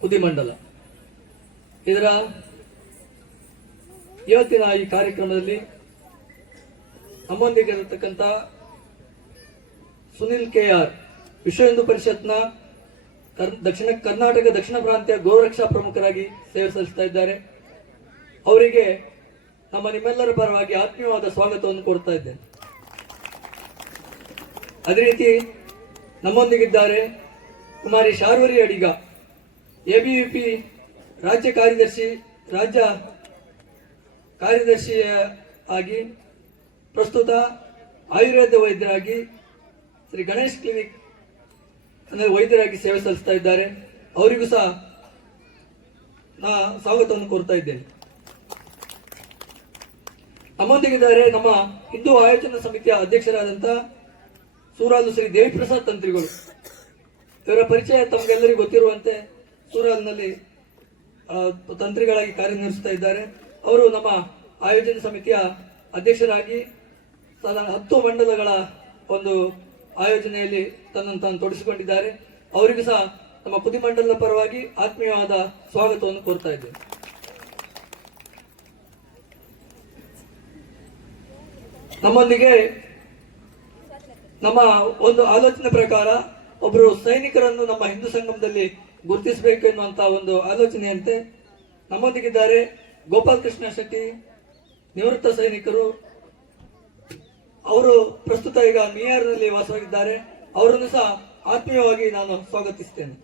ಉದಿಮಂಡಲ ಇದರ ಇವತ್ತಿನ ಈ ಕಾರ್ಯಕ್ರಮದಲ್ಲಿ ನಮ್ಮೊಂದಿಗೆ ಇರತಕ್ಕಂಥ ಸುನಿಲ್ KR ವಿಶ್ವ ಹಿಂದೂ ಪರಿಷತ್ನ ಕರ್ನಾಟಕ ದಕ್ಷಿಣ ಪ್ರಾಂತ್ಯ ಗೋರಕ್ಷಾ ಪ್ರಮುಖರಾಗಿ ಸೇವೆ ಸಲ್ಲಿಸ್ತಾ ಇದ್ದಾರೆ. ಅವರಿಗೆ ನಿಮ್ಮೆಲ್ಲರ ಪರವಾಗಿ ಆತ್ಮೀಯವಾದ ಸ್ವಾಗತವನ್ನು ಕೋರ್ತಾ ಇದ್ದೇನೆ. ಅದೇ ರೀತಿ ನಮ್ಮೊಂದಿಗಿದ್ದಾರೆ ಕುಮಾರಿ ಶಾರ್ವರಿ ಅಡಿಗ, ABVP ರಾಜ್ಯ ಕಾರ್ಯದರ್ಶಿಯಾಗಿ ಪ್ರಸ್ತುತ ಆಯುರ್ವೇದ ವೈದ್ಯರಾಗಿ ಶ್ರೀ ಗಣೇಶ್ ಕ್ಲಿನಿಕ್ ವೈದ್ಯರಾಗಿ ಸೇವೆ ಸಲ್ಲಿಸ್ತಾ ಇದ್ದಾರೆ. ಅವರಿಗೂ ಸಹ ನಾ ಸ್ವಾಗತವನ್ನು ಕೋರ್ತಾ ಇದ್ದೇನೆ. ನಮ್ಮೊಂದಿಗಿದ್ದಾರೆ ನಮ್ಮ ಹಿಂದೂ ಆಯೋಜನಾ ಸಮಿತಿಯ ಅಧ್ಯಕ್ಷರಾದಂಥ ಸೂರಾಲು ಶ್ರೀ ದೇವಿಪ್ರಸಾದ್ ತಂತ್ರಿಗಳು. ಇವರ ಪರಿಚಯ ತಮಗೆಲ್ಲರಿಗೂ ಗೊತ್ತಿರುವಂತೆ ಸೂರಾಲ್ನಲ್ಲಿ ತಂತ್ರಿಗಳಾಗಿ ಕಾರ್ಯನಿರ್ವಹಿಸ್ತಾ ಇದ್ದಾರೆ. ಅವರು ನಮ್ಮ ಆಯೋಜನಾ ಸಮಿತಿಯ ಅಧ್ಯಕ್ಷರಾಗಿ 10 ಮಂಡಲಗಳ ಒಂದು ಆಯೋಜನೆಯಲ್ಲಿ ತನ್ನನ್ನು ತಾನು ತೊಡಗಿಸಿಕೊಂಡಿದ್ದಾರೆ. ಅವರಿಗೂ ಸಹ ನಮ್ಮ ಕುದಿಮಂಡಲದ ಪರವಾಗಿ ಆತ್ಮೀಯವಾದ ಸ್ವಾಗತವನ್ನು ಕೋರ್ತಾ ಇದ್ದೇವೆ. ನಮ್ಮೊಂದಿಗೆ ನಮ್ಮ ಒಂದು ಆಲೋಚನೆ ಪ್ರಕಾರ ಒಬ್ಬರು ಸೈನಿಕರನ್ನು ನಮ್ಮ ಹಿಂದೂ ಸಂಗಮದಲ್ಲಿ ಗುರುತಿಸಬೇಕು ಎನ್ನುವಂತ ಒಂದು ಆಲೋಚನೆಯಂತೆ ನಮ್ಮೊಂದಿಗಿದ್ದಾರೆ ಗೋಪಾಲಕೃಷ್ಣ ಶೆಟ್ಟಿ, ನಿವೃತ್ತ ಸೈನಿಕರು. ಅವರು ಪ್ರಸ್ತುತ ಈಗ ನ್ಯೂಯಾರ್ಕ್ನಲ್ಲಿ ವಾಸವಾಗಿದ್ದಾರೆ. ಅವರನ್ನು ಸಹ ಆತ್ಮೀಯವಾಗಿ ನಾನು ಸ್ವಾಗತಿಸ್ತೇನೆ.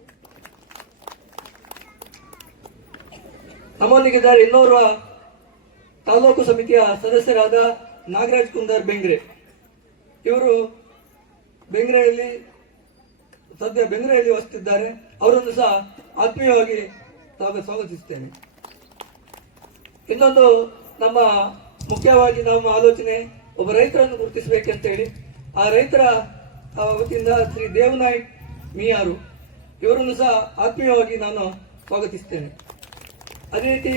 ನಮ್ಮೊಂದಿಗಿದ್ದಾರೆ ಇನ್ನೋರ್ವ ತಾಲೂಕು ಸಮಿತಿಯ ಸದಸ್ಯರಾದ ನಾಗರಾಜ್ ಕುಂದರ್ ಬೆಂಗ್ರೆ. ಇವರು ಸದ್ಯ ಬೆಂಗ್ರೆಯಲ್ಲಿ ವಸಿತಿದ್ದಾರೆ. ಅವರನ್ನು ಸಹ ಆತ್ಮೀಯವಾಗಿ ಸ್ವಾಗತಿಸುತ್ತೇನೆ. ಇನ್ನೊಂದು ನಮ್ಮ ಮುಖ್ಯವಾಗಿ ನಮ್ಮ ಆಲೋಚನೆ ಒಬ್ಬ ರೈತರನ್ನು ಗುರುತಿಸಬೇಕಂತೇಳಿ ಆ ರೈತರ ವತಿಯಿಂದ ಶ್ರೀ ದೇವನಾಯಕ್ ಮಿಯಾರು ಇವರನ್ನು ಸಹ ಆತ್ಮೀಯವಾಗಿ ನಾನು ಸ್ವಾಗತಿಸ್ತೇನೆ. ಅದೇ ರೀತಿ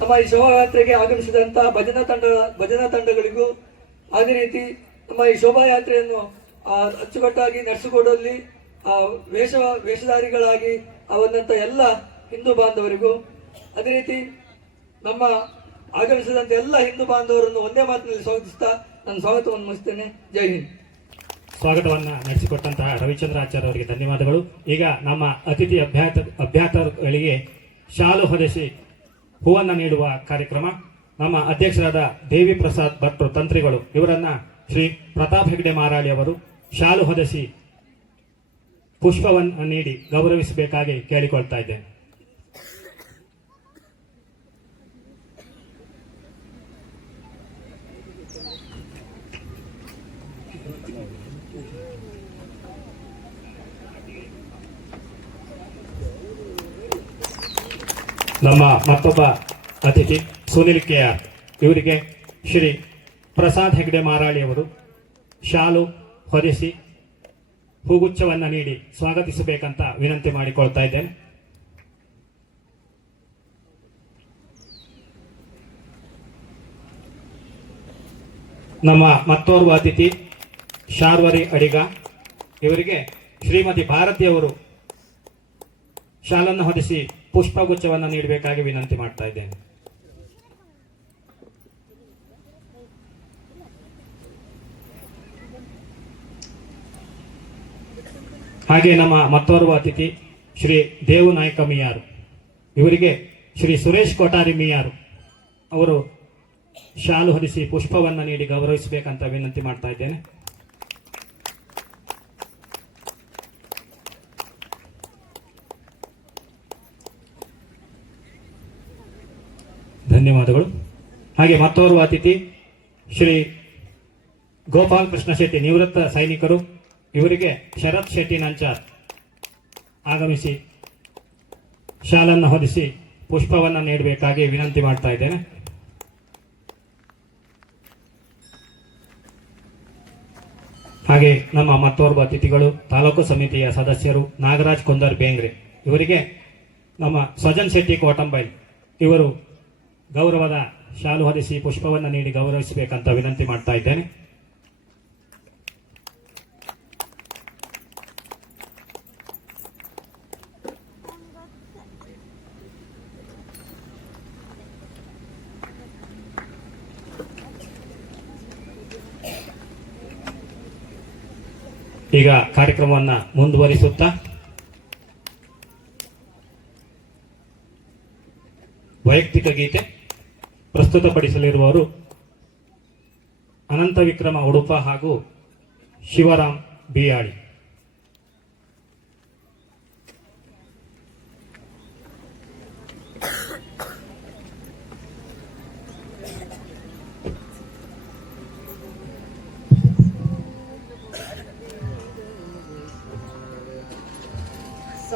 ನಮ್ಮ ಈ ಶೋಭಾಯಾತ್ರೆಗೆ ಆಗಮಿಸಿದಂತಹ ಭಜನಾ ತಂಡಗಳಿಗೂ ಅದೇ ರೀತಿ ನಮ್ಮ ಈ ಶೋಭಾಯಾತ್ರೆಯನ್ನು ಅಚ್ಚುಕಟ್ಟಾಗಿ ನಡೆಸಿಕೊಡುವಲ್ಲಿ ವೇಷಧಾರಿಗಳಾಗಿ ಬಂದಂತ ಎಲ್ಲ ಹಿಂದೂ ಬಾಂಧವರಿಗೂ ಅದೇ ರೀತಿ ನಮ್ಮ ಆಗಮಿಸಿದಂತೆ ಎಲ್ಲ ಹಿಂದೂ ಬಾಂಧವರನ್ನು ಒಂದೇ ಮಾತಿನಲ್ಲಿ ಸ್ವಾಗತಿಸ್ತಾ ನಾನು ಸ್ವಾಗತವನ್ನು ಮುಗಿಸ್ತೇನೆ. ಜೈ ಹಿಂದ್. ಸ್ವಾಗತವನ್ನ ನಡೆಸಿಕೊಟ್ಟಂತಹ ರವಿಚಂದ್ರ ಆಚಾರ್ಯ ಅವರಿಗೆ ಧನ್ಯವಾದಗಳು. ಈಗ ನಮ್ಮ ಅತಿಥಿ ಅಭ್ಯರ್ಥಿಗಳಿಗೆ ಶಾಲು ಹೊದಿಸಿ ಹೂವನ್ನು ನೀಡುವ ಕಾರ್ಯಕ್ರಮ. ನಮ್ಮ ಅಧ್ಯಕ್ಷರಾದ ದೇವಿ ಪ್ರಸಾದ್ ಭಟ್ರು ತಂತ್ರಿಗಳು ಇವರನ್ನ ಶ್ರೀ ಪ್ರತಾಪ್ ಹೆಗ್ಡೆ ಮಾರಾಳಿ ಅವರು ಶಾಲು ಹೊದಿಸಿ ಪುಷ್ಪವನ್ನು ನೀಡಿ ಗೌರವಿಸಬೇಕಾಗಿ ಕೇಳಿಕೊಳ್ತಾ ಇದ್ದೇನೆ. ನಮ್ಮ ಮತ್ತೊಬ್ಬ ಅತಿಥಿ ಸುನಿಲ್ KR ಇವರಿಗೆ ಶ್ರೀ ಪ್ರಸಾದ್ ಹೆಗ್ಡೆ ಮಾರಾಳಿ ಅವರು ಶಾಲು ಹೊದಿಸಿ ಹೂಗುಚ್ಛವನ್ನು ನೀಡಿ ಸ್ವಾಗತಿಸಬೇಕಂತ ವಿನಂತಿ ಮಾಡಿಕೊಳ್ತಾ ಇದ್ದೇನೆ. ನಮ್ಮ ಮತ್ತೋರ್ವ ಅತಿಥಿ ಶಾರ್ವರಿ ಅಡಿಗ ಇವರಿಗೆ ಶ್ರೀಮತಿ ಭಾರತಿಯವರು ಶಾಲನ್ನು ಹೊದಿಸಿ ಪುಷ್ಪಗುಚ್ಛವನ್ನು ನೀಡಬೇಕಾಗಿ ವಿನಂತಿ ಮಾಡ್ತಾ ಇದ್ದೇನೆ. ಹಾಗೆ ನಮ್ಮ ಮತ್ತೋರ್ವ ಅತಿಥಿ ಶ್ರೀ ದೇವನಾಯಕ ಮಿಯಾರು ಇವರಿಗೆ ಶ್ರೀ ಸುರೇಶ್ ಕೊಠಾರಿ ಮಿಯಾರು ಅವರು ಶಾಲು ಹೊದಿಸಿ ಪುಷ್ಪವನ್ನು ನೀಡಿ ಗೌರವಿಸಬೇಕಂತ ವಿನಂತಿ ಮಾಡ್ತಾ ಇದ್ದೇನೆ. ಹಾಗೆ ಮತ್ತೋರ್ವ ಅತಿಥಿ ಶ್ರೀ ಗೋಪಾಲ್ ಕೃಷ್ಣ ಶೆಟ್ಟಿ, ನಿವೃತ್ತ ಸೈನಿಕರು. ಇವರಿಗೆ ಶರತ್ ಶೆಟ್ಟಿ ನಂಚಾರ್ ಆಗಮಿಸಿ ಶಾಲನ್ನು ಹೊದಿಸಿ ಪುಷ್ಪವನ್ನು ನೀಡಬೇಕಾಗಿ ವಿನಂತಿ ಮಾಡ್ತಾ ಇದ್ದೇನೆ. ಹಾಗೆ ನಮ್ಮ ಮತ್ತೋರ್ವ ಅತಿಥಿಗಳು ತಾಲೂಕು ಸಮಿತಿಯ ಸದಸ್ಯರು ನಾಗರಾಜ್ ಕೊಂದರ್ ಬೇಂಗ್ರೆ, ಇವರಿಗೆ ನಮ್ಮ ಸ್ವಜನ್ ಶೆಟ್ಟಿ ಕೋಟಂಬೈಲ್ ಇವರು ಗೌರವದ ಶಾಲು ಹೊದಿಸಿ ಪುಷ್ಪವನ್ನು ನೀಡಿ ಗೌರವಿಸಬೇಕಂತ ವಿನಂತಿ ಮಾಡ್ತಾ ಇದ್ದೇನೆ. ಈಗ ಕಾರ್ಯಕ್ರಮವನ್ನು ಮುಂದುವರಿಸುತ್ತಾ ವೈಯಕ್ತಿಕ ಗೀತೆ ಪ್ರಸ್ತುತಪಡಿಸಲಿರುವವರು ಅನಂತ ವಿಕ್ರಮ ಉಡುಪ ಹಾಗೂ ಶಿವರಾಮ್ ಬಿಯಾಳಿ.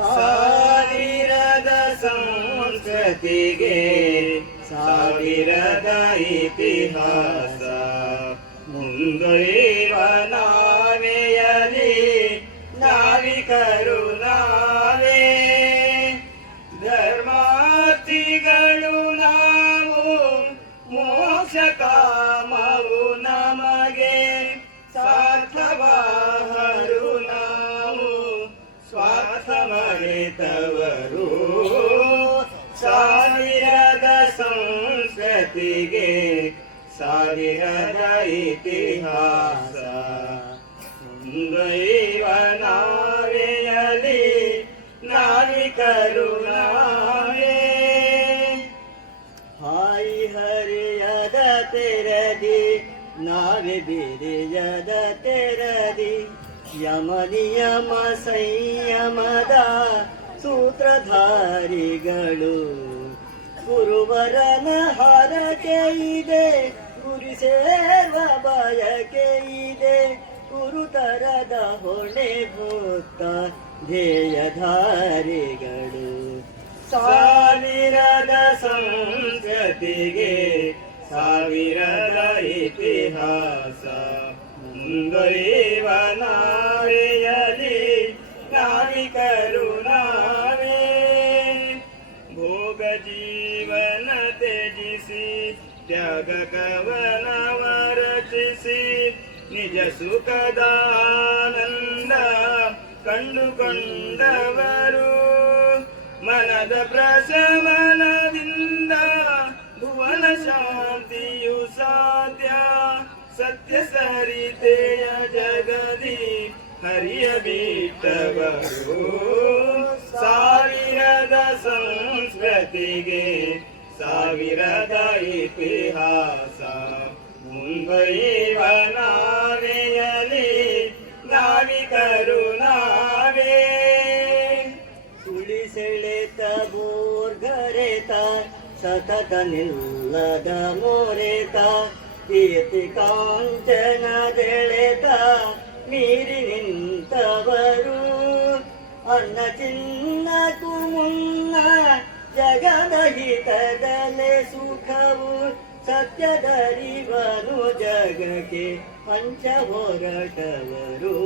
ಸಾವಿರದ ಸಂಸ್ಕೃತಿಗೆ ಸಾವಿರದ ಇತಿಹಾಸ ಮುಂದೊಯ್ಯುವ ನಾವೆಯಲಿ ನಾವಿಕರು ನಾವೇ ಧರ್ಮಾರ್ಥಿಗಳು ನಾವು ಮೋಕ್ಷ ಕಾಮವು ನಮಗೆ ಸಾರ್ಥವಾಹರು ನಾವು ಸ್ವಾರ್ಥ ಮರೆತವರು ಸಾವಿರದ ಸಂಸ್ಕೃತಿಗೆ ಸಾವಿರದ ಇತಿಹಾಸ ಮುಂದೊಯ್ಯುವ ನಾವೆಯಲಿ ನಾವಿಕರು ನಾವೇ ಹಾಯಿ ಹರಿಯದ ತೆರದಿ ನಾವೆ ಬಿರಿಯದ ತೆರದಿ ಯಮನಿಯಮ ಸಂಯಮದ ಸೂತ್ರಧಾರಿಗಳು ಗುರುವರನ ಹರಕೆ ಇದೆ ಗುರಿ ಸೇರುವ ಬಯಕೆ ಇದೆ ಗುರುತರದ ಹೊಣೆ ಭೂತ ಧ್ಯೇಯಧಾರಿಗಳು ಸಾವಿರದ ಸಂಸ್ಕೃತಿಗೆ ಸಾವಿರದ ಇತಿಹಾಸ ಮುಂದೊಯ್ಯುವ ನಾವೆಯಲಿ ನಾವಿಕರು ನಾವೇ ಭೋಗ ಜೀವನ ತ್ಯಜಿಸಿ ತ್ಯಾಗ ಕವನವ ರಚಿಸಿ ನಿಜ ಸುಖದಾನಂದ ಕಂಡುಕೊಂಡವರು ಮನದ ಪ್ರಶಮನದಿಂದ ಭುವನ ಶಾಂತಿಯು ಸಾಧ್ಯ ಸತ್ಯ ಸರಿತೆಯ ಜಗದಿ ಹರಿಯ ಬಿಟ್ಟವರು ಸಾವಿರದ ಸಂಸ್ಕೃತಿಗೆ ಸಾವಿರದ ಇತಿಹಾಸ ಮುಂಬೈವ ನಾವೆಯಲಿ ನಾವಿಕರು ನಾವೇ ಸುಳಿ ಸೆಳೆತ ಬೋರ್ಗರೆತ ಸತತ ನಿಲ್ಲದ ಮೋರೆತ ಕೀರ್ತಿ ಕಾಂಚನದೆಳೆತ ಮೀರಿ ನಿಂತವರು ಅನ್ನ ಚಿನ್ನಕ್ಕೂ ಮುನ್ನ ಜಗದ ಹಿತದಲೆ ಸುಖವು ಸತ್ಯದರಿವನು ಜಗಕ್ಕೆ ಪಂಚ ಹೊರಟವರು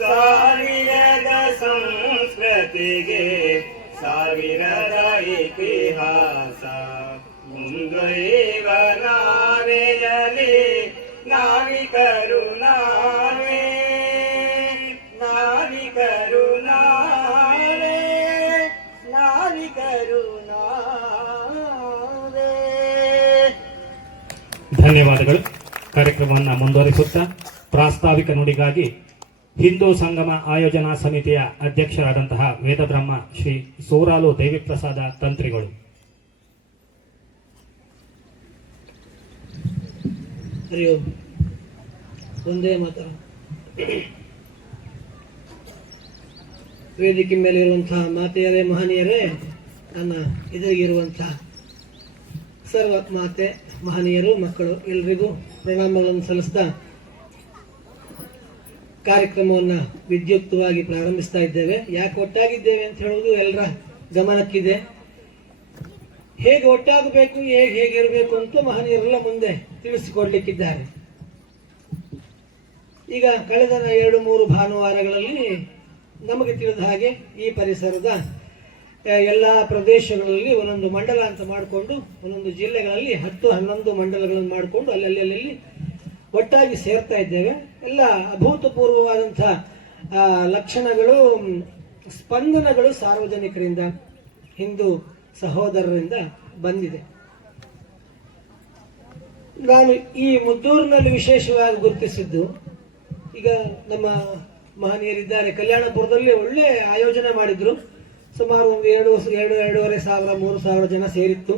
ಸಾವಿರದ ಸಂಸ್ಕೃತಿಗೆ ಸಾವಿರದ ಇತಿಹಾಸ ಮುಂದೊಯ್ಯುವ ನಾವೆಯಲಿ ನಾವಿಕರು ನಾವೇ ನಾವಿಕರು ನಾವೇ ನಾವಿಕರು ನಾವೇ. ಧನ್ಯವಾದಗಳು. ಕಾರ್ಯಕ್ರಮವನ್ನು ಮುಂದುವರಿಸುತ್ತಾ ಪ್ರಾಸ್ತಾವಿಕ ನುಡಿಗಾಗಿ ಹಿಂದೂ ಸಂಗಮ ಆಯೋಜನಾ ಸಮಿತಿಯ ಅಧ್ಯಕ್ಷರಾದಂತಹ ವೇದಬ್ರಹ್ಮ ಶ್ರೀ ಸೂರಾಲು ದೇವಿಪ್ರಸಾದ ತಂತ್ರಿಗಳು. ಹರಿ ಓಂ. ಒಂದೇ ಮಾತ್ರ ವೇದಿಕೆ ಮೇಲೆ ಇರುವಂತಹ ಮಾತೆಯರೇ, ಮಹನೀಯರೇ, ನನ್ನ ಎದುರಿಗಿರುವಂತಹ ಸರ್ವ ಮಾತೆ ಮಹನೀಯರು ಮಕ್ಕಳು ಎಲ್ರಿಗೂ ಪ್ರಣಾಮಗಳನ್ನು ಸಲ್ಲಿಸ್ತಾ ಕಾರ್ಯಕ್ರಮವನ್ನು ವಿದ್ಯುಕ್ತವಾಗಿ ಪ್ರಾರಂಭಿಸ್ತಾ ಇದ್ದೇವೆ. ಯಾಕೆ ಒಟ್ಟಾಗಿದ್ದೇವೆ ಅಂತ ಹೇಳುವುದು ಎಲ್ಲರ ಗಮನಕ್ಕಿದೆ. ಹೇಗೆ ಒಟ್ಟಾಗಬೇಕು, ಹೇಗಿರಬೇಕು ಅಂತ ಮಹನೀಯರೆಲ್ಲ ಮುಂದೆ ತಿಳಿಸಿಕೊಡ್ಲಿಕ್ಕಿದ್ದಾರೆ. ಈಗ ಕಳೆದ 2-3 ಭಾನುವಾರಗಳಲ್ಲಿ ನಮಗೆ ತಿಳಿದ ಹಾಗೆ ಈ ಪರಿಸರದ ಎಲ್ಲ ಪ್ರದೇಶಗಳಲ್ಲಿ ಒಂದೊಂದು ಮಂಡಲ ಅಂತ ಮಾಡಿಕೊಂಡು ಒಂದೊಂದು ಜಿಲ್ಲೆಗಳಲ್ಲಿ 10-11 ಮಂಡಲಗಳನ್ನು ಮಾಡಿಕೊಂಡು ಅಲ್ಲಲ್ಲಿ ಒಟ್ಟಾಗಿ ಸೇರ್ತಾ ಇದ್ದೇವೆ. ಎಲ್ಲ ಅಭೂತಪೂರ್ವವಾದಂಥ ಲಕ್ಷಣಗಳು, ಸ್ಪಂದನಗಳು ಸಾರ್ವಜನಿಕರಿಂದ, ಹಿಂದೂ ಸಹೋದರರಿಂದ ಬಂದಿದೆ. ನಾನು ಈ ಮುದ್ದೂರಿನಲ್ಲಿ ವಿಶೇಷವಾಗಿ ಗುರುತಿಸಿದ್ದು, ಈಗ ನಮ್ಮ ಮಹನೀಯರಿದ್ದಾರೆ, ಕಲ್ಯಾಣಪುರದಲ್ಲಿ ಒಳ್ಳೆ ಆಯೋಜನೆ ಮಾಡಿದ್ರು. ಸುಮಾರು ಒಂದು 2,500 3,000 ಜನ ಸೇರಿತ್ತು.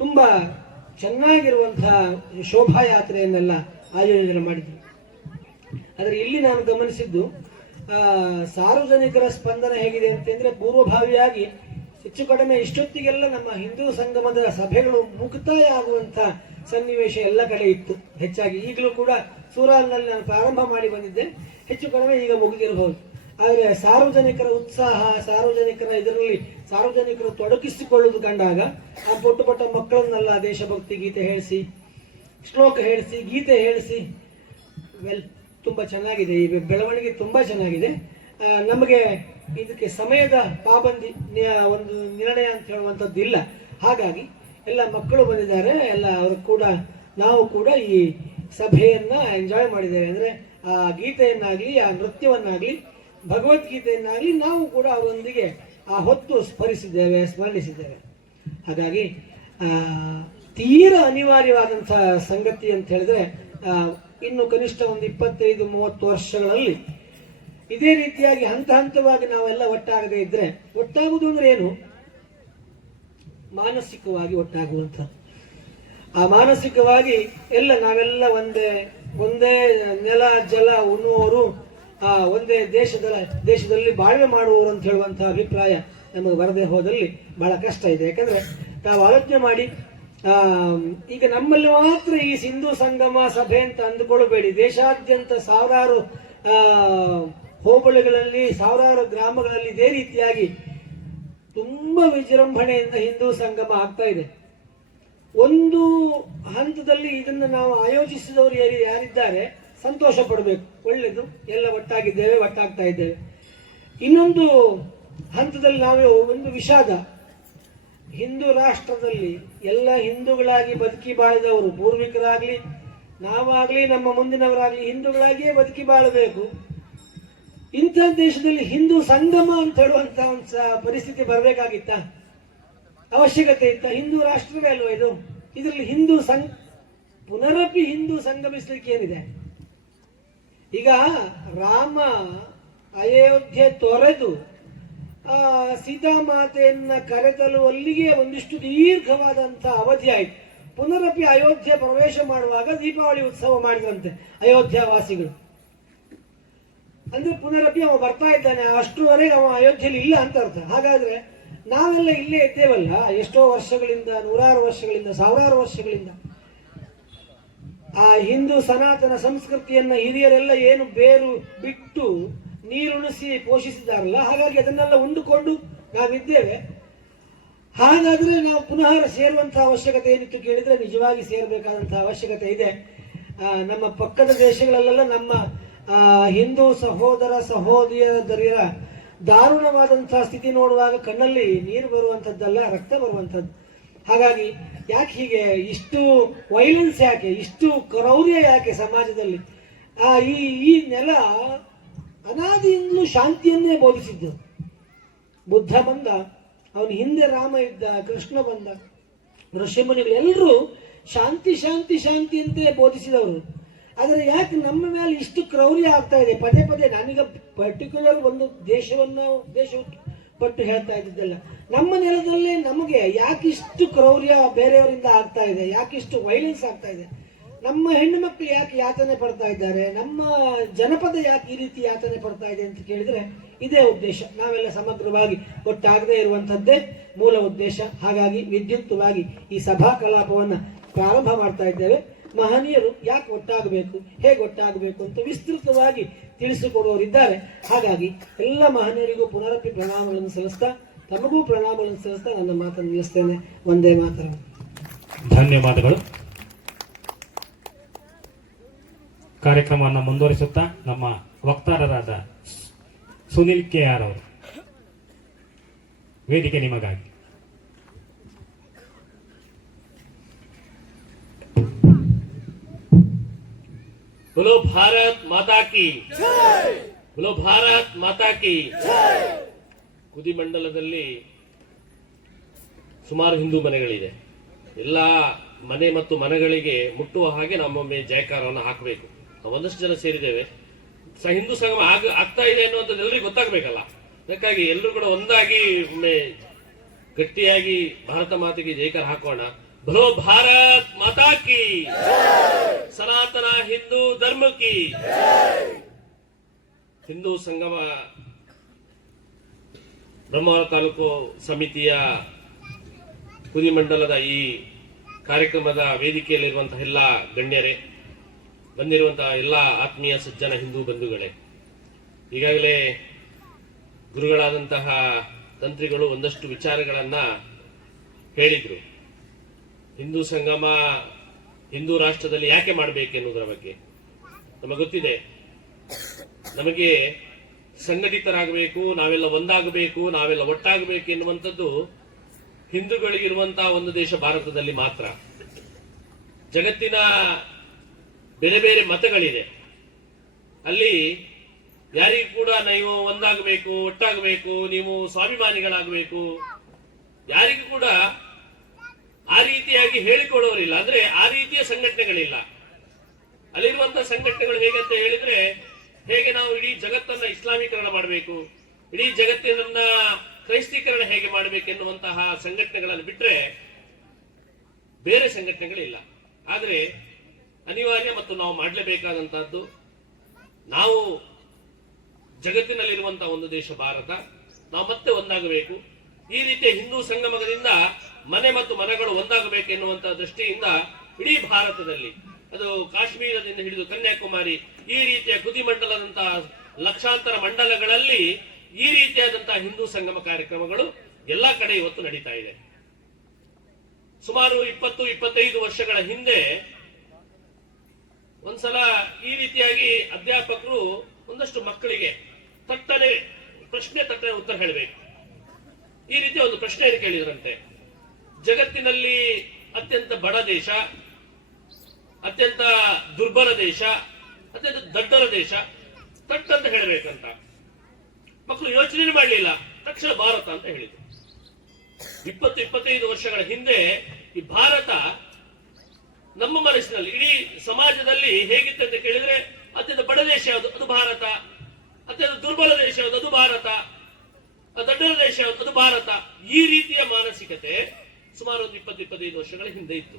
ತುಂಬ ಚೆನ್ನಾಗಿರುವಂತಹ ಶೋಭಾಯಾತ್ರೆಯನ್ನೆಲ್ಲ ಆಯೋಜನೆ ಮಾಡಿದ್ರು. ಆದರೆ ಇಲ್ಲಿ ನಾನು ಗಮನಿಸಿದ್ದು ಸಾರ್ವಜನಿಕರ ಸ್ಪಂದನ ಹೇಗಿದೆ ಅಂತಂದ್ರೆ, ಪೂರ್ವಭಾವಿಯಾಗಿ ಹೆಚ್ಚು ಕಡಿಮೆ ಇಷ್ಟೊತ್ತಿಗೆಲ್ಲ ನಮ್ಮ ಹಿಂದೂ ಸಂಗಮದ ಸಭೆಗಳು ಮುಕ್ತಾಯ ಆಗುವಂಥ ಸನ್ನಿವೇಶ ಎಲ್ಲ ಕಡೆ ಇತ್ತು. ಹೆಚ್ಚಾಗಿ ಈಗಲೂ ಕೂಡ ಸೂರಾಲ್ನಲ್ಲಿ ನಾನು ಪ್ರಾರಂಭ ಮಾಡಿ ಬಂದಿದ್ದೆ, ಹೆಚ್ಚು ಕಡಿಮೆ ಈಗ ಮುಗಿದಿರಬಹುದು. ಆದರೆ ಸಾರ್ವಜನಿಕರ ಉತ್ಸಾಹ, ಸಾರ್ವಜನಿಕರು ತೊಡಗಿಸಿಕೊಳ್ಳುವುದು ಕಂಡಾಗ ಆ ಪುಟ್ಟ ಮಕ್ಕಳನ್ನೆಲ್ಲ ದೇಶಭಕ್ತಿ ಗೀತೆ ಹೇಳಿಸಿ, ಶ್ಲೋಕ ಹೇಳಿಸಿ, ಗೀತೆ ಹೇಳಿಸಿ, ತುಂಬ ಚೆನ್ನಾಗಿದೆ. ಈ ಬೆಳವಣಿಗೆ ತುಂಬ ಚೆನ್ನಾಗಿದೆ. ನಮಗೆ ಇದಕ್ಕೆ ಸಮಯದ ಪಾಬಂದಿ, ಒಂದು ನಿರ್ಣಯ ಅಂತ ಹೇಳುವಂಥದ್ದು ಇಲ್ಲ. ಹಾಗಾಗಿ ಎಲ್ಲ ಮಕ್ಕಳು ಬಂದಿದ್ದಾರೆ, ಎಲ್ಲ ಅವರು ಕೂಡ, ನಾವು ಕೂಡ ಈ ಸಭೆಯನ್ನ ಎಂಜಾಯ್ ಮಾಡಿದ್ದೇವೆ. ಅಂದರೆ ಆ ಗೀತೆಯನ್ನಾಗಲಿ, ಆ ನೃತ್ಯವನ್ನಾಗಲಿ, ಭಗವದ್ಗೀತೆಯನ್ನಾಗಲಿ ನಾವು ಕೂಡ ಅವರೊಂದಿಗೆ ಆ ಹೊತ್ತು ಸ್ಮರಿಸಿದ್ದೇವೆ. ಹಾಗಾಗಿ ತೀರ ಅನಿವಾರ್ಯವಾದಂಥ ಸಂಗತಿ ಅಂತ ಹೇಳಿದ್ರೆ, ಇನ್ನು ಕನಿಷ್ಠ ಒಂದು 25-30 ವರ್ಷಗಳಲ್ಲಿ ಇದೇ ರೀತಿಯಾಗಿ ಹಂತವಾಗಿ ನಾವೆಲ್ಲ ಒಟ್ಟಾಗದೇ ಇದ್ರೆ, ಒಟ್ಟಾಗುವುದು ಅಂದ್ರೆ ಏನು? ಮಾನಸಿಕವಾಗಿ ಒಟ್ಟಾಗುವಂಥದ್ದು. ಆ ಮಾನಸಿಕವಾಗಿ ನಾವೆಲ್ಲ ಒಂದೇ ನೆಲ ಜಲ ಉಣ್ಣುವವರು, ಒಂದೇ ದೇಶದಲ್ಲಿ ಬಾಳ್ವೆ ಮಾಡುವವರು ಅಂತ ಹೇಳುವಂತಹ ಅಭಿಪ್ರಾಯ ನಮಗೆ ಬರದೇ ಹೋದಲ್ಲಿ ಬಹಳ ಕಷ್ಟ ಇದೆ. ಯಾಕಂದ್ರೆ ನಾವು ಆಲೋಚನೆ ಮಾಡಿ, ಈಗ ನಮ್ಮಲ್ಲಿ ಮಾತ್ರ ಈ ಹಿಂದೂ ಸಂಗಮ ಸಭೆ ಅಂತ ಅಂದುಕೊಳ್ಳಬೇಡಿ. ದೇಶಾದ್ಯಂತ ಸಾವಿರಾರು ಹೋಬಳಿಗಳಲ್ಲಿ, ಸಾವಿರಾರು ಗ್ರಾಮಗಳಲ್ಲಿ ಇದೇ ರೀತಿಯಾಗಿ ತುಂಬಾ ವಿಜೃಂಭಣೆಯಿಂದ ಹಿಂದೂ ಸಂಗಮ ಆಗ್ತಾ ಇದೆ. ಒಂದು ಹಂತದಲ್ಲಿ ಇದನ್ನು ನಾವು ಆಯೋಜಿಸಿದವರು ಯಾರಿದ್ದಾರೆ ಸಂತೋಷ ಪಡಬೇಕು, ಒಳ್ಳೆಯದು, ಎಲ್ಲ ಒಟ್ಟಾಗಿದ್ದೇವೆ, ಒಟ್ಟಾಗ್ತಾ ಇದ್ದೇವೆ. ಇನ್ನೊಂದು ಹಂತದಲ್ಲಿ ನಾವೇ ಒಂದು ವಿಷಾದ, ಹಿಂದೂ ರಾಷ್ಟ್ರದಲ್ಲಿ ಎಲ್ಲ ಹಿಂದೂಗಳಾಗಿ ಬದುಕಿ ಬಾಳಿದವರು, ಪೂರ್ವಿಕರಾಗ್ಲಿ, ನಾವಾಗ್ಲಿ, ನಮ್ಮ ಮುಂದಿನವರಾಗ್ಲಿ ಹಿಂದೂಗಳಾಗಿಯೇ ಬದುಕಿ ಬಾಳಬೇಕು. ಇಂಥ ದೇಶದಲ್ಲಿ ಹಿಂದೂ ಸಂಗಮ ಅಂತ ಹೇಳುವಂತ ಒಂದು ಪರಿಸ್ಥಿತಿ ಬರಬೇಕಾಗಿತ್ತ? ಅವಶ್ಯಕತೆ ಇತ್ತ? ಹಿಂದೂ ರಾಷ್ಟ್ರವೇ ಅಲ್ವಾ ಇದು? ಇದರಲ್ಲಿ ಪುನರಪಿ ಹಿಂದೂ ಸಂಗಮಿಸ್ಲಿಕ್ಕೆ ಏನಿದೆ? ಈಗ ರಾಮ ಅಯೋಧ್ಯೆ ತೊರೆದು ಸೀತಾಮಾತೆಯನ್ನ ಕರೆತರುವಲ್ಲಿಗೆ ಒಂದಿಷ್ಟು ದೀರ್ಘವಾದಂತಹ ಅವಧಿ ಆಯಿತು. ಪುನರಪಿ ಅಯೋಧ್ಯೆ ಪ್ರವೇಶ ಮಾಡುವಾಗ ದೀಪಾವಳಿ ಉತ್ಸವ ಮಾಡಿದ್ರಂತೆ ಅಯೋಧ್ಯಾವಾಸಿಗಳು. ಅಂದ್ರೆ ಪುನರಪಿ ಅವ ಬರ್ತಾ ಇದ್ದಾನೆ, ಅಷ್ಟರವರೆಗೆ ಅವ ಅಯೋಧ್ಯೆಯಲ್ಲಿ ಇಲ್ಲ ಅಂತ ಅರ್ಥ. ಹಾಗಾದ್ರೆ ನಾವೆಲ್ಲ ಇಲ್ಲೇ ಇದ್ದೇವಲ್ಲ, ಎಷ್ಟೋ ವರ್ಷಗಳಿಂದ, ನೂರಾರು ವರ್ಷಗಳಿಂದ, ಸಾವಿರಾರು ವರ್ಷಗಳಿಂದ ಆ ಹಿಂದೂ ಸನಾತನ ಸಂಸ್ಕೃತಿಯನ್ನ ಹಿರಿಯರೆಲ್ಲ ಏನು ಬೇರು ಬಿಟ್ಟು ನೀರುಣಿಸಿ ಪೋಷಿಸಿದಾರಲ್ಲ, ಹಾಗಾಗಿ ಅದನ್ನೆಲ್ಲ ಉಂಡುಕೊಂಡು ನಾವಿದ್ದೇವೆ. ಹಾಗಾದ್ರೆ ನಾವು ಪುನಃ ಸೇರುವಂತಹ ಅವಶ್ಯಕತೆ ಏನಿತ್ತು ಕೇಳಿದ್ರೆ, ನಿಜವಾಗಿ ಸೇರಬೇಕಾದಂತಹ ಅವಶ್ಯಕತೆ ಇದೆ. ನಮ್ಮ ಪಕ್ಕದ ದೇಶಗಳಲ್ಲೆಲ್ಲ ನಮ್ಮ ಹಿಂದೂ ಸಹೋದರ ಸಹೋದರಿಯರ ದಾರುಣವಾದಂತಹ ಸ್ಥಿತಿ ನೋಡುವಾಗ ಕಣ್ಣಲ್ಲಿ ನೀರು ಬರುವಂಥದ್ದಲ್ಲ, ರಕ್ತ ಬರುವಂಥದ್ದು. ಹಾಗಾಗಿ ಯಾಕೆ ಹೀಗೆ ಇಷ್ಟು ವೈಲೆನ್ಸ್, ಯಾಕೆ ಇಷ್ಟು ಕ್ರೌರ್ಯ, ಯಾಕೆ ಸಮಾಜದಲ್ಲಿ? ಈ ನೆಲ ಅನಾದಿಯಿಂದಲೂ ಶಾಂತಿಯನ್ನೇ ಬೋಧಿಸಿದ್ದು. ಬುದ್ಧ ಬಂದ, ಅವನ ಹಿಂದೆ ರಾಮ ಇದ್ದ, ಕೃಷ್ಣ ಬಂದ, ಋಷಿಮುನಿಗಳು ಎಲ್ಲರೂ ಶಾಂತಿ ಶಾಂತಿ ಶಾಂತಿ ಅಂತ ಬೋಧಿಸಿದವರು. ಆದರೆ ಯಾಕೆ ನಮ್ಮ ಮೇಲೆ ಇಷ್ಟು ಕ್ರೌರ್ಯ ಆಗ್ತಾ ಇದೆ? ಪದೇ ಪದೇ ನಾನೀಗ ಪರ್ಟಿಕ್ಯುಲರ್ ಒಂದು ದೇಶ ಪಟ್ಟು ಹೇಳ್ತಾ ಇದ್ದಿದ್ದಲ್ಲ, ನಮ್ಮ ನೆಲದಲ್ಲೇ ನಮಗೆ ಯಾಕಿಷ್ಟು ಕ್ರೌರ್ಯ ಬೇರೆಯವರಿಂದ ಆಗ್ತಾ ಇದೆ, ಯಾಕಿಷ್ಟು ವೈಲೆನ್ಸ್ ಆಗ್ತಾ ಇದೆ? ನಮ್ಮ ಹೆಣ್ಣು ಮಕ್ಕಳು ಯಾಕೆ ಯಾತನೆ ಪಡ್ತಾ ಇದ್ದಾರೆ, ನಮ್ಮ ಜನಪದ ಯಾಕೆ ಈ ರೀತಿ ಯಾತನೆ ಪಡ್ತಾ ಇದೆ ಅಂತ ಕೇಳಿದ್ರೆ ಇದೇ ಉದ್ದೇಶ. ನಾವೆಲ್ಲ ಸಮಗ್ರವಾಗಿ ಒಟ್ಟಾಗದೇ ಇರುವಂತದ್ದೇ ಮೂಲ ಉದ್ದೇಶ. ಹಾಗಾಗಿ ವಿದ್ಯುಕ್ತವಾಗಿ ಈ ಸಭಾ ಕಲಾಪವನ್ನ ಪ್ರಾರಂಭ ಮಾಡ್ತಾ ಇದ್ದೇವೆ. ಮಹನೀಯರು ಯಾಕೆ ಒಟ್ಟಾಗಬೇಕು, ಹೇಗೆ ಒಟ್ಟಾಗಬೇಕು ಅಂತ ವಿಸ್ತೃತವಾಗಿ ತಿಳಿಸಿಕೊಡುವವರಿದ್ದಾರೆ. ಹಾಗಾಗಿ ಎಲ್ಲ ಮಹನೀಯರಿಗೂ ಪುನರಪಿ ಪ್ರಣಾಮಗಳನ್ನು ಸಲ್ಲಿಸ್ತಾ, ತಮಗೂ ಪ್ರಣಾಮಗಳನ್ನು ಸಲ್ಲಿಸ್ತಾ ನನ್ನ ಮಾತನ್ನು ನಿಲ್ಲಿಸ್ತೇನೆ. ಒಂದೇ ಮಾತರ. ಧನ್ಯವಾದಗಳು. ಕಾರ್ಯಕ್ರಮವನ್ನು ಮುಂದುವರಿಸುತ್ತಾ ನಮ್ಮ ವಕ್ತಾರರಾದ ಸುನಿಲ್ KR ಅವರು, ವೇದಿಕೆ ನಿಮಗಾಗಿ. बोलो भारत माता की, बोलो ಭಾರತ್ ಮಾತಾ ಕಿ. ಕುದಿಮಂಡಲದಲ್ಲಿ ಸುಮಾರು ಹಿಂದೂ ಮನೆಗಳಿದೆ. ಎಲ್ಲ ಮನೆ ಮತ್ತು ಮನೆಗಳಿಗೆ ಮುಟ್ಟುವ ಹಾಗೆ ನಮ್ಮೊಮ್ಮೆ ಜಯಕಾರವನ್ನು ಹಾಕಬೇಕು. ನಾವು ಒಂದಷ್ಟು ಜನ ಸೇರಿದ್ದೇವೆ. ಹಿಂದೂ ಸಂಗಮ ಆಗ್ತಾ ಇದೆ ಅನ್ನುವಂಥದ್ದು ಎಲ್ಲರಿಗೂ ಗೊತ್ತಾಗಬೇಕಲ್ಲ. ಅದಕ್ಕಾಗಿ ಎಲ್ಲರೂ ಕೂಡ ಒಂದಾಗಿ ಒಮ್ಮೆ ಗಟ್ಟಿಯಾಗಿ ಭಾರತ ಮಾತೆಗೆ ಜಯಕಾರ ಹಾಕೋಣ. बोलो भारत माता की, ಸನಾತನ ಹಿಂದೂ ಧರ್ಮ ಕಿ. ಹಿಂದೂ ಸಂಗಮ ಬ್ರಹ್ಮಾವರ ತಾಲೂಕು ಸಮಿತಿಯ ಕುದಿಮಂಡಲದ ಈ ಕಾರ್ಯಕ್ರಮದ ವೇದಿಕೆಯಲ್ಲಿರುವಂತಹ ಎಲ್ಲ ಗಣ್ಯರೇ, ಬಂದಿರುವಂತಹ ಎಲ್ಲ ಆತ್ಮೀಯ ಸಜ್ಜನ ಹಿಂದೂ ಬಂಧುಗಳೇ, ಈಗಾಗಲೇ ಗುರುಗಳಾದಂತಹ ತಂತ್ರಿಗಳು ಒಂದಷ್ಟು ವಿಚಾರಗಳನ್ನ ಹೇಳಿದ್ರು. ಹಿಂದೂ ಸಂಗಮ ಹಿಂದೂ ರಾಷ್ಟ್ರದಲ್ಲಿ ಯಾಕೆ ಮಾಡಬೇಕೆನ್ನುವುದರ ಬಗ್ಗೆ ನಮಗೆ ಗೊತ್ತಿದೆ. ನಮಗೆ ಸಂಘಟಿತರಾಗಬೇಕು, ನಾವೆಲ್ಲ ಒಂದಾಗಬೇಕು, ನಾವೆಲ್ಲ ಒಟ್ಟಾಗಬೇಕು ಎನ್ನುವಂಥದ್ದು ಹಿಂದೂಗಳಿಗಿರುವಂತಹ ಒಂದು ದೇಶ ಭಾರತದಲ್ಲಿ ಮಾತ್ರ. ಜಗತ್ತಿನ ಬೇರೆ ಬೇರೆ ಮತಗಳಿದೆ, ಅಲ್ಲಿ ಯಾರಿಗೂ ಕೂಡ ನೀವು ಒಂದಾಗಬೇಕು, ಒಟ್ಟಾಗಬೇಕು, ನೀವು ಸ್ವಾಭಿಮಾನಿಗಳಾಗಬೇಕು, ಯಾರಿಗೂ ಕೂಡ ಆ ರೀತಿಯಾಗಿ ಹೇಳಿಕೊಡೋರಿಲ್ಲ. ಅಂದ್ರೆ ಆ ರೀತಿಯ ಸಂಘಟನೆಗಳಿಲ್ಲ. ಅಲ್ಲಿರುವಂತಹ ಸಂಘಟನೆಗಳು ಹೇಗಂತ ಹೇಳಿದ್ರೆ, ಹೇಗೆ ನಾವು ಇಡೀ ಜಗತ್ತನ್ನ ಇಸ್ಲಾಮೀಕರಣ ಮಾಡಬೇಕು, ಇಡೀ ಜಗತ್ತಿನ ಕ್ರೈಸ್ತೀಕರಣ ಹೇಗೆ ಮಾಡಬೇಕೆನ್ನುವಂತಹ ಸಂಘಟನೆಗಳನ್ನು ಬಿಟ್ರೆ ಬೇರೆ ಸಂಘಟನೆಗಳಿಲ್ಲ. ಆದ್ರೆ ಅನಿವಾರ್ಯ ಮತ್ತು ನಾವು ಮಾಡಲೇಬೇಕಾದಂತಹದ್ದು, ನಾವು ಜಗತ್ತಿನಲ್ಲಿರುವಂತಹ ಒಂದು ದೇಶ ಭಾರತ, ನಾವು ಮತ್ತೆ ಒಂದಾಗಬೇಕು. ಈ ರೀತಿಯ ಹಿಂದೂ ಸಂಗಮದಿಂದ ಮನೆ ಮತ್ತು ಮನಗಳು ಒಂದಾಗಬೇಕೆನ್ನುವಂತಹ ದೃಷ್ಟಿಯಿಂದ ಇಡೀ ಭಾರತದಲ್ಲಿ, ಅದು ಕಾಶ್ಮೀರದಿಂದ ಹಿಡಿದು ಕನ್ಯಾಕುಮಾರಿ, ಈ ರೀತಿಯ ಕುದಿಮಂಡಲದಂತಹ ಲಕ್ಷಾಂತರ ಮಂಡಲಗಳಲ್ಲಿ ಈ ರೀತಿಯಾದಂತಹ ಹಿಂದೂ ಸಂಗಮ ಕಾರ್ಯಕ್ರಮಗಳು ಎಲ್ಲಾ ಕಡೆ ಇವತ್ತು ನಡೀತಾ ಇದೆ. ಸುಮಾರು 20-25 ವರ್ಷಗಳ ಹಿಂದೆ ಒಂದ್ಸಲ ಈ ರೀತಿಯಾಗಿ ಅಧ್ಯಾಪಕರು ಒಂದಷ್ಟು ಮಕ್ಕಳಿಗೆ ತಟ್ಟನೆ ಉತ್ತರ ಹೇಳಬೇಕು. ಈ ರೀತಿಯ ಒಂದು ಪ್ರಶ್ನೆಯನ್ನು ಕೇಳಿದ್ರಂತೆ. ಜಗತ್ತಿನಲ್ಲಿ ಅತ್ಯಂತ ಬಡ ದೇಶ, ಅತ್ಯಂತ ದುರ್ಬಲ ದೇಶ, ಅತ್ಯಂತ ದಡ್ಡರ ದೇಶ ತಟ್ಟಂತ ಹೇಳಬೇಕಂತ. ಮಕ್ಕಳು ಯೋಚನೆ ಮಾಡಲಿಲ್ಲ, ತಕ್ಷಣ ಭಾರತ ಅಂತ ಹೇಳಿದ್ರು. 20-25 ವರ್ಷಗಳ ಹಿಂದೆ ಈ ಭಾರತ ನಮ್ಮ ಮನಸ್ಸಿನಲ್ಲಿ, ಇಡೀ ಸಮಾಜದಲ್ಲಿ ಹೇಗಿತ್ತು ಅಂತ ಕೇಳಿದ್ರೆ, ಅತ್ಯಂತ ಬಡ ದೇಶ ಯಾವುದು, ಅದು ಭಾರತ. ಅತ್ಯಂತ ದುರ್ಬಲ ದೇಶ ಯಾವುದು, ಅದು ಭಾರತ. ದೊಡ್ಡ ದೇಶ ಯಾವುದು, ಅದು ಭಾರತ. ಈ ರೀತಿಯ ಮಾನಸಿಕತೆ ಸುಮಾರು ಒಂದು 20-25 ವರ್ಷಗಳ ಹಿಂದೆ ಇತ್ತು.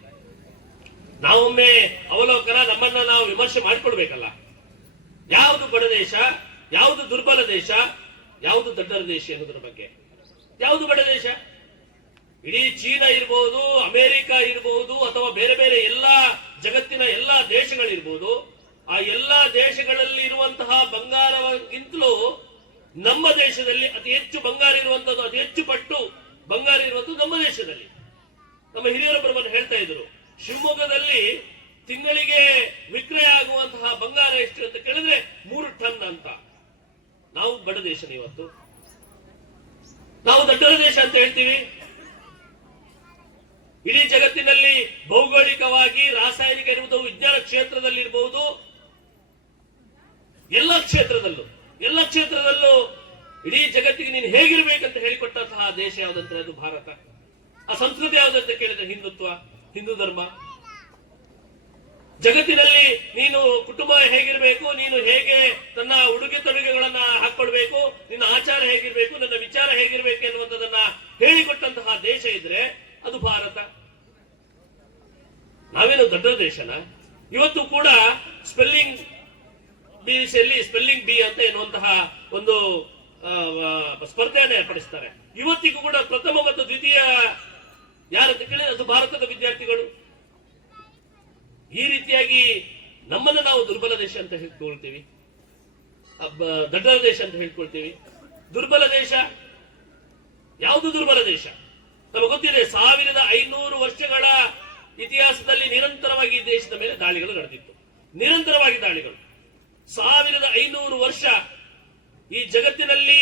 ನಾವೊಮ್ಮೆ ಅವಲೋಕನ, ನಮ್ಮನ್ನ ನಾವು ವಿಮರ್ಶೆ ಮಾಡಿಕೊಡ್ಬೇಕಲ್ಲ. ಯಾವುದು ಬಡ ದೇಶ, ಯಾವುದು ದುರ್ಬಲ ದೇಶ, ಯಾವುದು ದೊಡ್ಡ ದೇಶ ಅನ್ನೋದ್ರ ಬಗ್ಗೆ. ಯಾವುದು ಬಡ ದೇಶ? ಇಡೀ ಚೀನಾ ಇರಬಹುದು, ಅಮೆರಿಕ ಇರಬಹುದು, ಅಥವಾ ಬೇರೆ ಬೇರೆ ಎಲ್ಲಾ ಜಗತ್ತಿನ ಎಲ್ಲಾ ದೇಶಗಳಿರ್ಬೋದು. ಆ ಎಲ್ಲಾ ದೇಶಗಳಲ್ಲಿ ಇರುವಂತಹ ಬಂಗಾರಕ್ಕಿಂತಲೂ ನಮ್ಮ ದೇಶದಲ್ಲಿ ಅತಿ ಹೆಚ್ಚು ಬಂಗಾರ ಇರುವಂತದ್ದು, ಅತಿ ಹೆಚ್ಚು ಪಟ್ಟು ಬಂಗಾರ ಇರುವಂತದ್ದು ನಮ್ಮ ದೇಶದಲ್ಲಿ. ನಮ್ಮ ಹಿರಿಯರೊಬ್ಬರನ್ನು ಹೇಳ್ತಾ ಇದ್ರು, ಶಿವಮೊಗ್ಗದಲ್ಲಿ ತಿಂಗಳಿಗೆ ವಿಕ್ರಯ ಆಗುವಂತಹ ಬಂಗಾರ ಎಷ್ಟು ಅಂತ ಕೇಳಿದ್ರೆ 3 ಟನ್ ಅಂತ. ನಾವು ಬಡ ದೇಶನ ಇವತ್ತು, ನಾವು ದೊಡ್ಡ ದೇಶ ಅಂತ ಹೇಳ್ತೀವಿ. ಇಡೀ ಜಗತ್ತಿನಲ್ಲಿ ಭೌಗೋಳಿಕವಾಗಿ, ರಾಸಾಯನಿಕ ಇರುವುದು, ವಿಜ್ಞಾನ ಕ್ಷೇತ್ರದಲ್ಲಿ ಇರಬಹುದು, ಎಲ್ಲ ಕ್ಷೇತ್ರದಲ್ಲೂ ಇಡೀ ಜಗತ್ತಿಗೆ ನೀನು ಹೇಗಿರ್ಬೇಕಂತ ಹೇಳಿಕೊಟ್ಟಂತಹ ದೇಶ ಯಾವುದಂತ ಅದು ಭಾರತ. ಆ ಸಂಸ್ಕೃತಿ ಯಾವುದಂತ ಕೇಳಿದ್ರೆ ಹಿಂದುತ್ವ, ಹಿಂದೂ ಧರ್ಮ. ಜಗತ್ತಿನಲ್ಲಿ ನೀನು ಕುಟುಂಬ ಹೇಗಿರ್ಬೇಕು, ನೀನು ಹೇಗೆ ತನ್ನ ಉಡುಗೆ ತೊಡುಗೆಗಳನ್ನ ಹಾಕೊಳ್ಬೇಕು, ನಿನ್ನ ಆಚಾರ ಹೇಗಿರ್ಬೇಕು, ನನ್ನ ವಿಚಾರ ಹೇಗಿರ್ಬೇಕು ಎನ್ನುವಂಥದ್ದನ್ನ ಹೇಳಿಕೊಟ್ಟಂತಹ ದೇಶ ಇದ್ರೆ ಅದು ಭಾರತ. ನಾವೇನು ದೊಡ್ಡ ದೇಶನ? ಇವತ್ತು ಕೂಡ ಸ್ಪೆಲ್ಲಿಂಗ್ ಬಿಯಲ್ಲಿ ಸ್ಪೆಲ್ಲಿಂಗ್ ಬಿ ಅಂತ ಎನ್ನುವಂತಹ ಒಂದು ಸ್ಪರ್ಧೆಯನ್ನು ಏರ್ಪಡಿಸ್ತಾರೆ. ಇವತ್ತಿಗೂ ಕೂಡ ಪ್ರಥಮ ಮತ್ತು ದ್ವಿತೀಯ ಯಾರಂತ ಕೇಳಿದ್ರೆ ಅದು ಭಾರತದ ವಿದ್ಯಾರ್ಥಿಗಳು. ಈ ರೀತಿಯಾಗಿ ನಮ್ಮನ್ನು ನಾವು ದುರ್ಬಲ ದೇಶ ಅಂತ ಹೇಳ್ಕೊಳ್ತೀವಿ, ದಡ್ಡರ ದೇಶ ಅಂತ ಹೇಳ್ಕೊಳ್ತೀವಿ. ದುರ್ಬಲ ದೇಶ ಯಾವುದು? ದುರ್ಬಲ ದೇಶ ನಮಗೆ ಗೊತ್ತಿದೆ. 1500 ವರ್ಷಗಳ ಇತಿಹಾಸದಲ್ಲಿ ನಿರಂತರವಾಗಿ ಈ ದೇಶದ ಮೇಲೆ ದಾಳಿಗಳು ನಡೆದಿತ್ತು. ನಿರಂತರವಾಗಿ ದಾಳಿಗಳು 1500 ವರ್ಷ ಈ ಜಗತ್ತಿನಲ್ಲಿ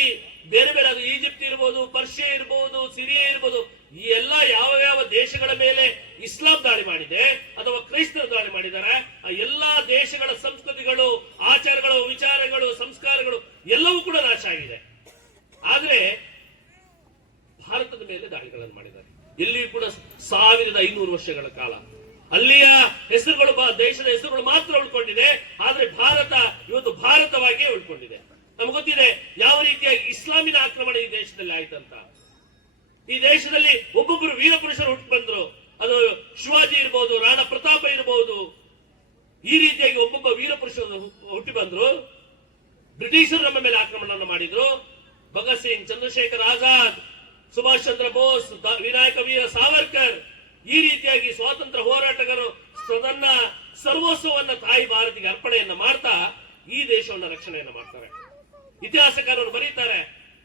ಬೇರೆ ಬೇರೆ, ಅದು ಈಜಿಪ್ಟ್ ಇರ್ಬೋದು, ಪರ್ಷಿಯಾ ಇರ್ಬೋದು, ಸಿರಿಯಾ ಇರ್ಬೋದು, ಈ ಎಲ್ಲ ಯಾವ ಯಾವ ದೇಶಗಳ ಮೇಲೆ ಇಸ್ಲಾಂ ದಾಳಿ ಮಾಡಿದೆ ಅಥವಾ ಕ್ರೈಸ್ತರು ದಾಳಿ ಮಾಡಿದ್ದಾರೆ, ಆ ಎಲ್ಲಾ ದೇಶಗಳ ಸಂಸ್ಕೃತಿಗಳು, ಆಚಾರಗಳು, ವಿಚಾರಗಳು, ಸಂಸ್ಕಾರಗಳು ಎಲ್ಲವೂ ಕೂಡ ನಾಶ ಆಗಿದೆ. ಆದ್ರೆ ಭಾರತದ ಮೇಲೆ ದಾಳಿಗಳನ್ನು ಮಾಡಿದ್ದಾರೆ. ಎಲ್ಲಿಯೂ ಕೂಡ 1500 ವರ್ಷಗಳ ಕಾಲ ಅಲ್ಲಿಯ ಹೆಸರುಗಳು, ದೇಶದ ಹೆಸರುಗಳು ಮಾತ್ರ ಉಳ್ಕೊಂಡಿದೆ. ಆದ್ರೆ ಭಾರತ ಇವತ್ತು ಭಾರತವಾಗಿಯೇ ಉಳ್ಕೊಂಡಿದೆ. ನಮ್ಗೆ ಗೊತ್ತಿದೆ ಯಾವ ರೀತಿಯಾಗಿ ಇಸ್ಲಾಮಿನ ಆಕ್ರಮಣ ಈ ದೇಶದಲ್ಲಿ ಆಯ್ತಂತ. ಈ ದೇಶದಲ್ಲಿ ಒಬ್ಬೊಬ್ಬರು ವೀರ ಪುರುಷರು ಹುಟ್ಟು ಬಂದ್ರು. ಅದು ಶಿವಾಜಿ ಇರಬಹುದು, ರಾಣಾ ಪ್ರತಾಪ ಇರಬಹುದು. ಈ ರೀತಿಯಾಗಿ ಒಬ್ಬೊಬ್ಬ ವೀರ ಪುರುಷರು ಹುಟ್ಟಿ ಬಂದ್ರು. ಬ್ರಿಟಿಷರು ನಮ್ಮ ಮೇಲೆ ಆಕ್ರಮಣವನ್ನು ಮಾಡಿದ್ರು. ಭಗತ್ ಸಿಂಗ್, ಚಂದ್ರಶೇಖರ್ ಆಜಾದ್, ಸುಭಾಷ್ ಚಂದ್ರ ಬೋಸ್, ವಿನಾಯಕ ವೀರ ಸಾವರ್ಕರ್, ಈ ರೀತಿಯಾಗಿ ಸ್ವಾತಂತ್ರ್ಯ ಹೋರಾಟಗಾರರು ತನ್ನ ಸರ್ವಸ್ವವನ್ನ ತಾಯಿ ಭಾರತಿಗೆ ಅರ್ಪಣೆಯನ್ನ ಮಾಡ್ತಾ ಈ ದೇಶವನ್ನ ರಕ್ಷಣೆಯನ್ನ ಮಾಡ್ತಾರೆ. ಇತಿಹಾಸಕಾರರು ಬರೀತಾರೆ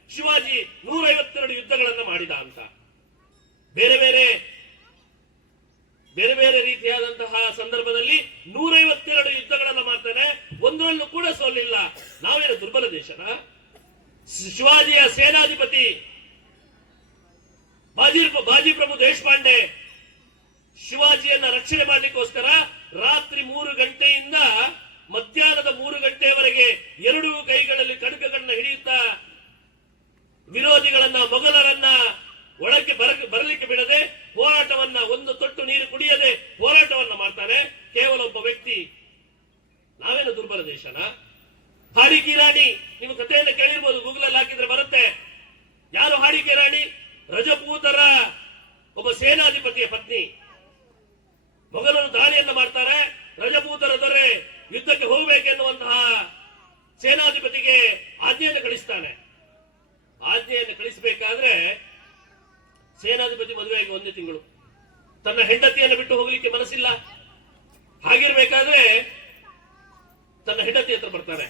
ಶಿವಾಜಿ 152 ಯುದ್ಧಗಳನ್ನ ಮಾಡಿದ ಅಂತ. ಬೇರೆ ಬೇರೆ ರೀತಿಯಾದಂತಹ ಸಂದರ್ಭದಲ್ಲಿ 152 ಯುದ್ಧಗಳನ್ನ ಮಾಡ್ತಾನೆ, ಒಂದರಲ್ಲೂ ಕೂಡ ಸೋಲಿಲ್ಲ. ನಾವೇನು ದುರ್ಬಲ ದೇಶನ? ಶಿವಾಜಿಯ ಸೇನಾಧಿಪತಿ ಬಾಜಿ ಪ್ರಭು ದೇಶಪಾಂಡೆ ಶಿವಾಜಿಯನ್ನ ರಕ್ಷಣೆ ಮಾಡಲಿಕ್ಕೋಸ್ಕರ ರಾತ್ರಿ 3 ಗಂಟೆಯಿಂದ ಮಧ್ಯಾಹ್ನದ 3 ಗಂಟೆಯವರೆಗೆ 2 ಕೈಗಳಲ್ಲಿ ಖಡ್ಗಗಳನ್ನ ಹಿಡಿಯುತ್ತಾ ವಿರೋಧಿಗಳನ್ನ, ಮೊಘಲರನ್ನ ಒಳಗೆ ಬರಲಿಕ್ಕೆ ಬಿಡದೆ ಹೋರಾಟವನ್ನ, ಒಂದು ತೊಟ್ಟು ನೀರು ಕುಡಿಯದೆ ಹೋರಾಟವನ್ನ ಮಾಡ್ತಾನೆ ಕೇವಲ ಒಬ್ಬ ವ್ಯಕ್ತಿ. ನಾವೇನು ದುರ್ಬಲ ದೇಶನ? ಹಾಡಿಕಿ ರಾಣಿ, ನೀವು ಕಥೆಯನ್ನು ಕೇಳಿರ್ಬೋದು, ಗೂಗಲ್ ಅಲ್ಲಿ ಹಾಕಿದ್ರೆ ಬರುತ್ತೆ. ಯಾರು ಹಾಡಿಕೆ ರಾಣಿ? ರಜಪೂತರ ಒಬ್ಬ ಸೇನಾಧಿಪತಿಯ ಪತ್ನಿ. ಮೊಘಲರು ದಾಳಿಯನ್ನ ಮಾಡ್ತಾರೆ. ರಜಪೂತರ ದೊರೆ ಯುದ್ಧಕ್ಕೆ ಹೋಗಬೇಕೆನ್ನುವಂತಹ ಸೇನಾಧಿಪತಿಗೆ ಆಜ್ಞೆಯನ್ನು ಕಳಿಸ್ತಾನೆ. ಆಜ್ಞೆಯನ್ನು ಕಳಿಸಬೇಕಾದ್ರೆ ಸೇನಾಧಿಪತಿ ಮದುವೆಯಾಗಿ 1 ತಿಂಗಳು, ತನ್ನ ಹೆಂಡತಿಯನ್ನು ಬಿಟ್ಟು ಹೋಗ್ಲಿಕ್ಕೆ ಮನಸ್ಸಿಲ್ಲ. ಹಾಗಿರ್ಬೇಕಾದ್ರೆ ತನ್ನ ಹೆಂಡತಿ ಹತ್ರ ಬರ್ತಾನೆ,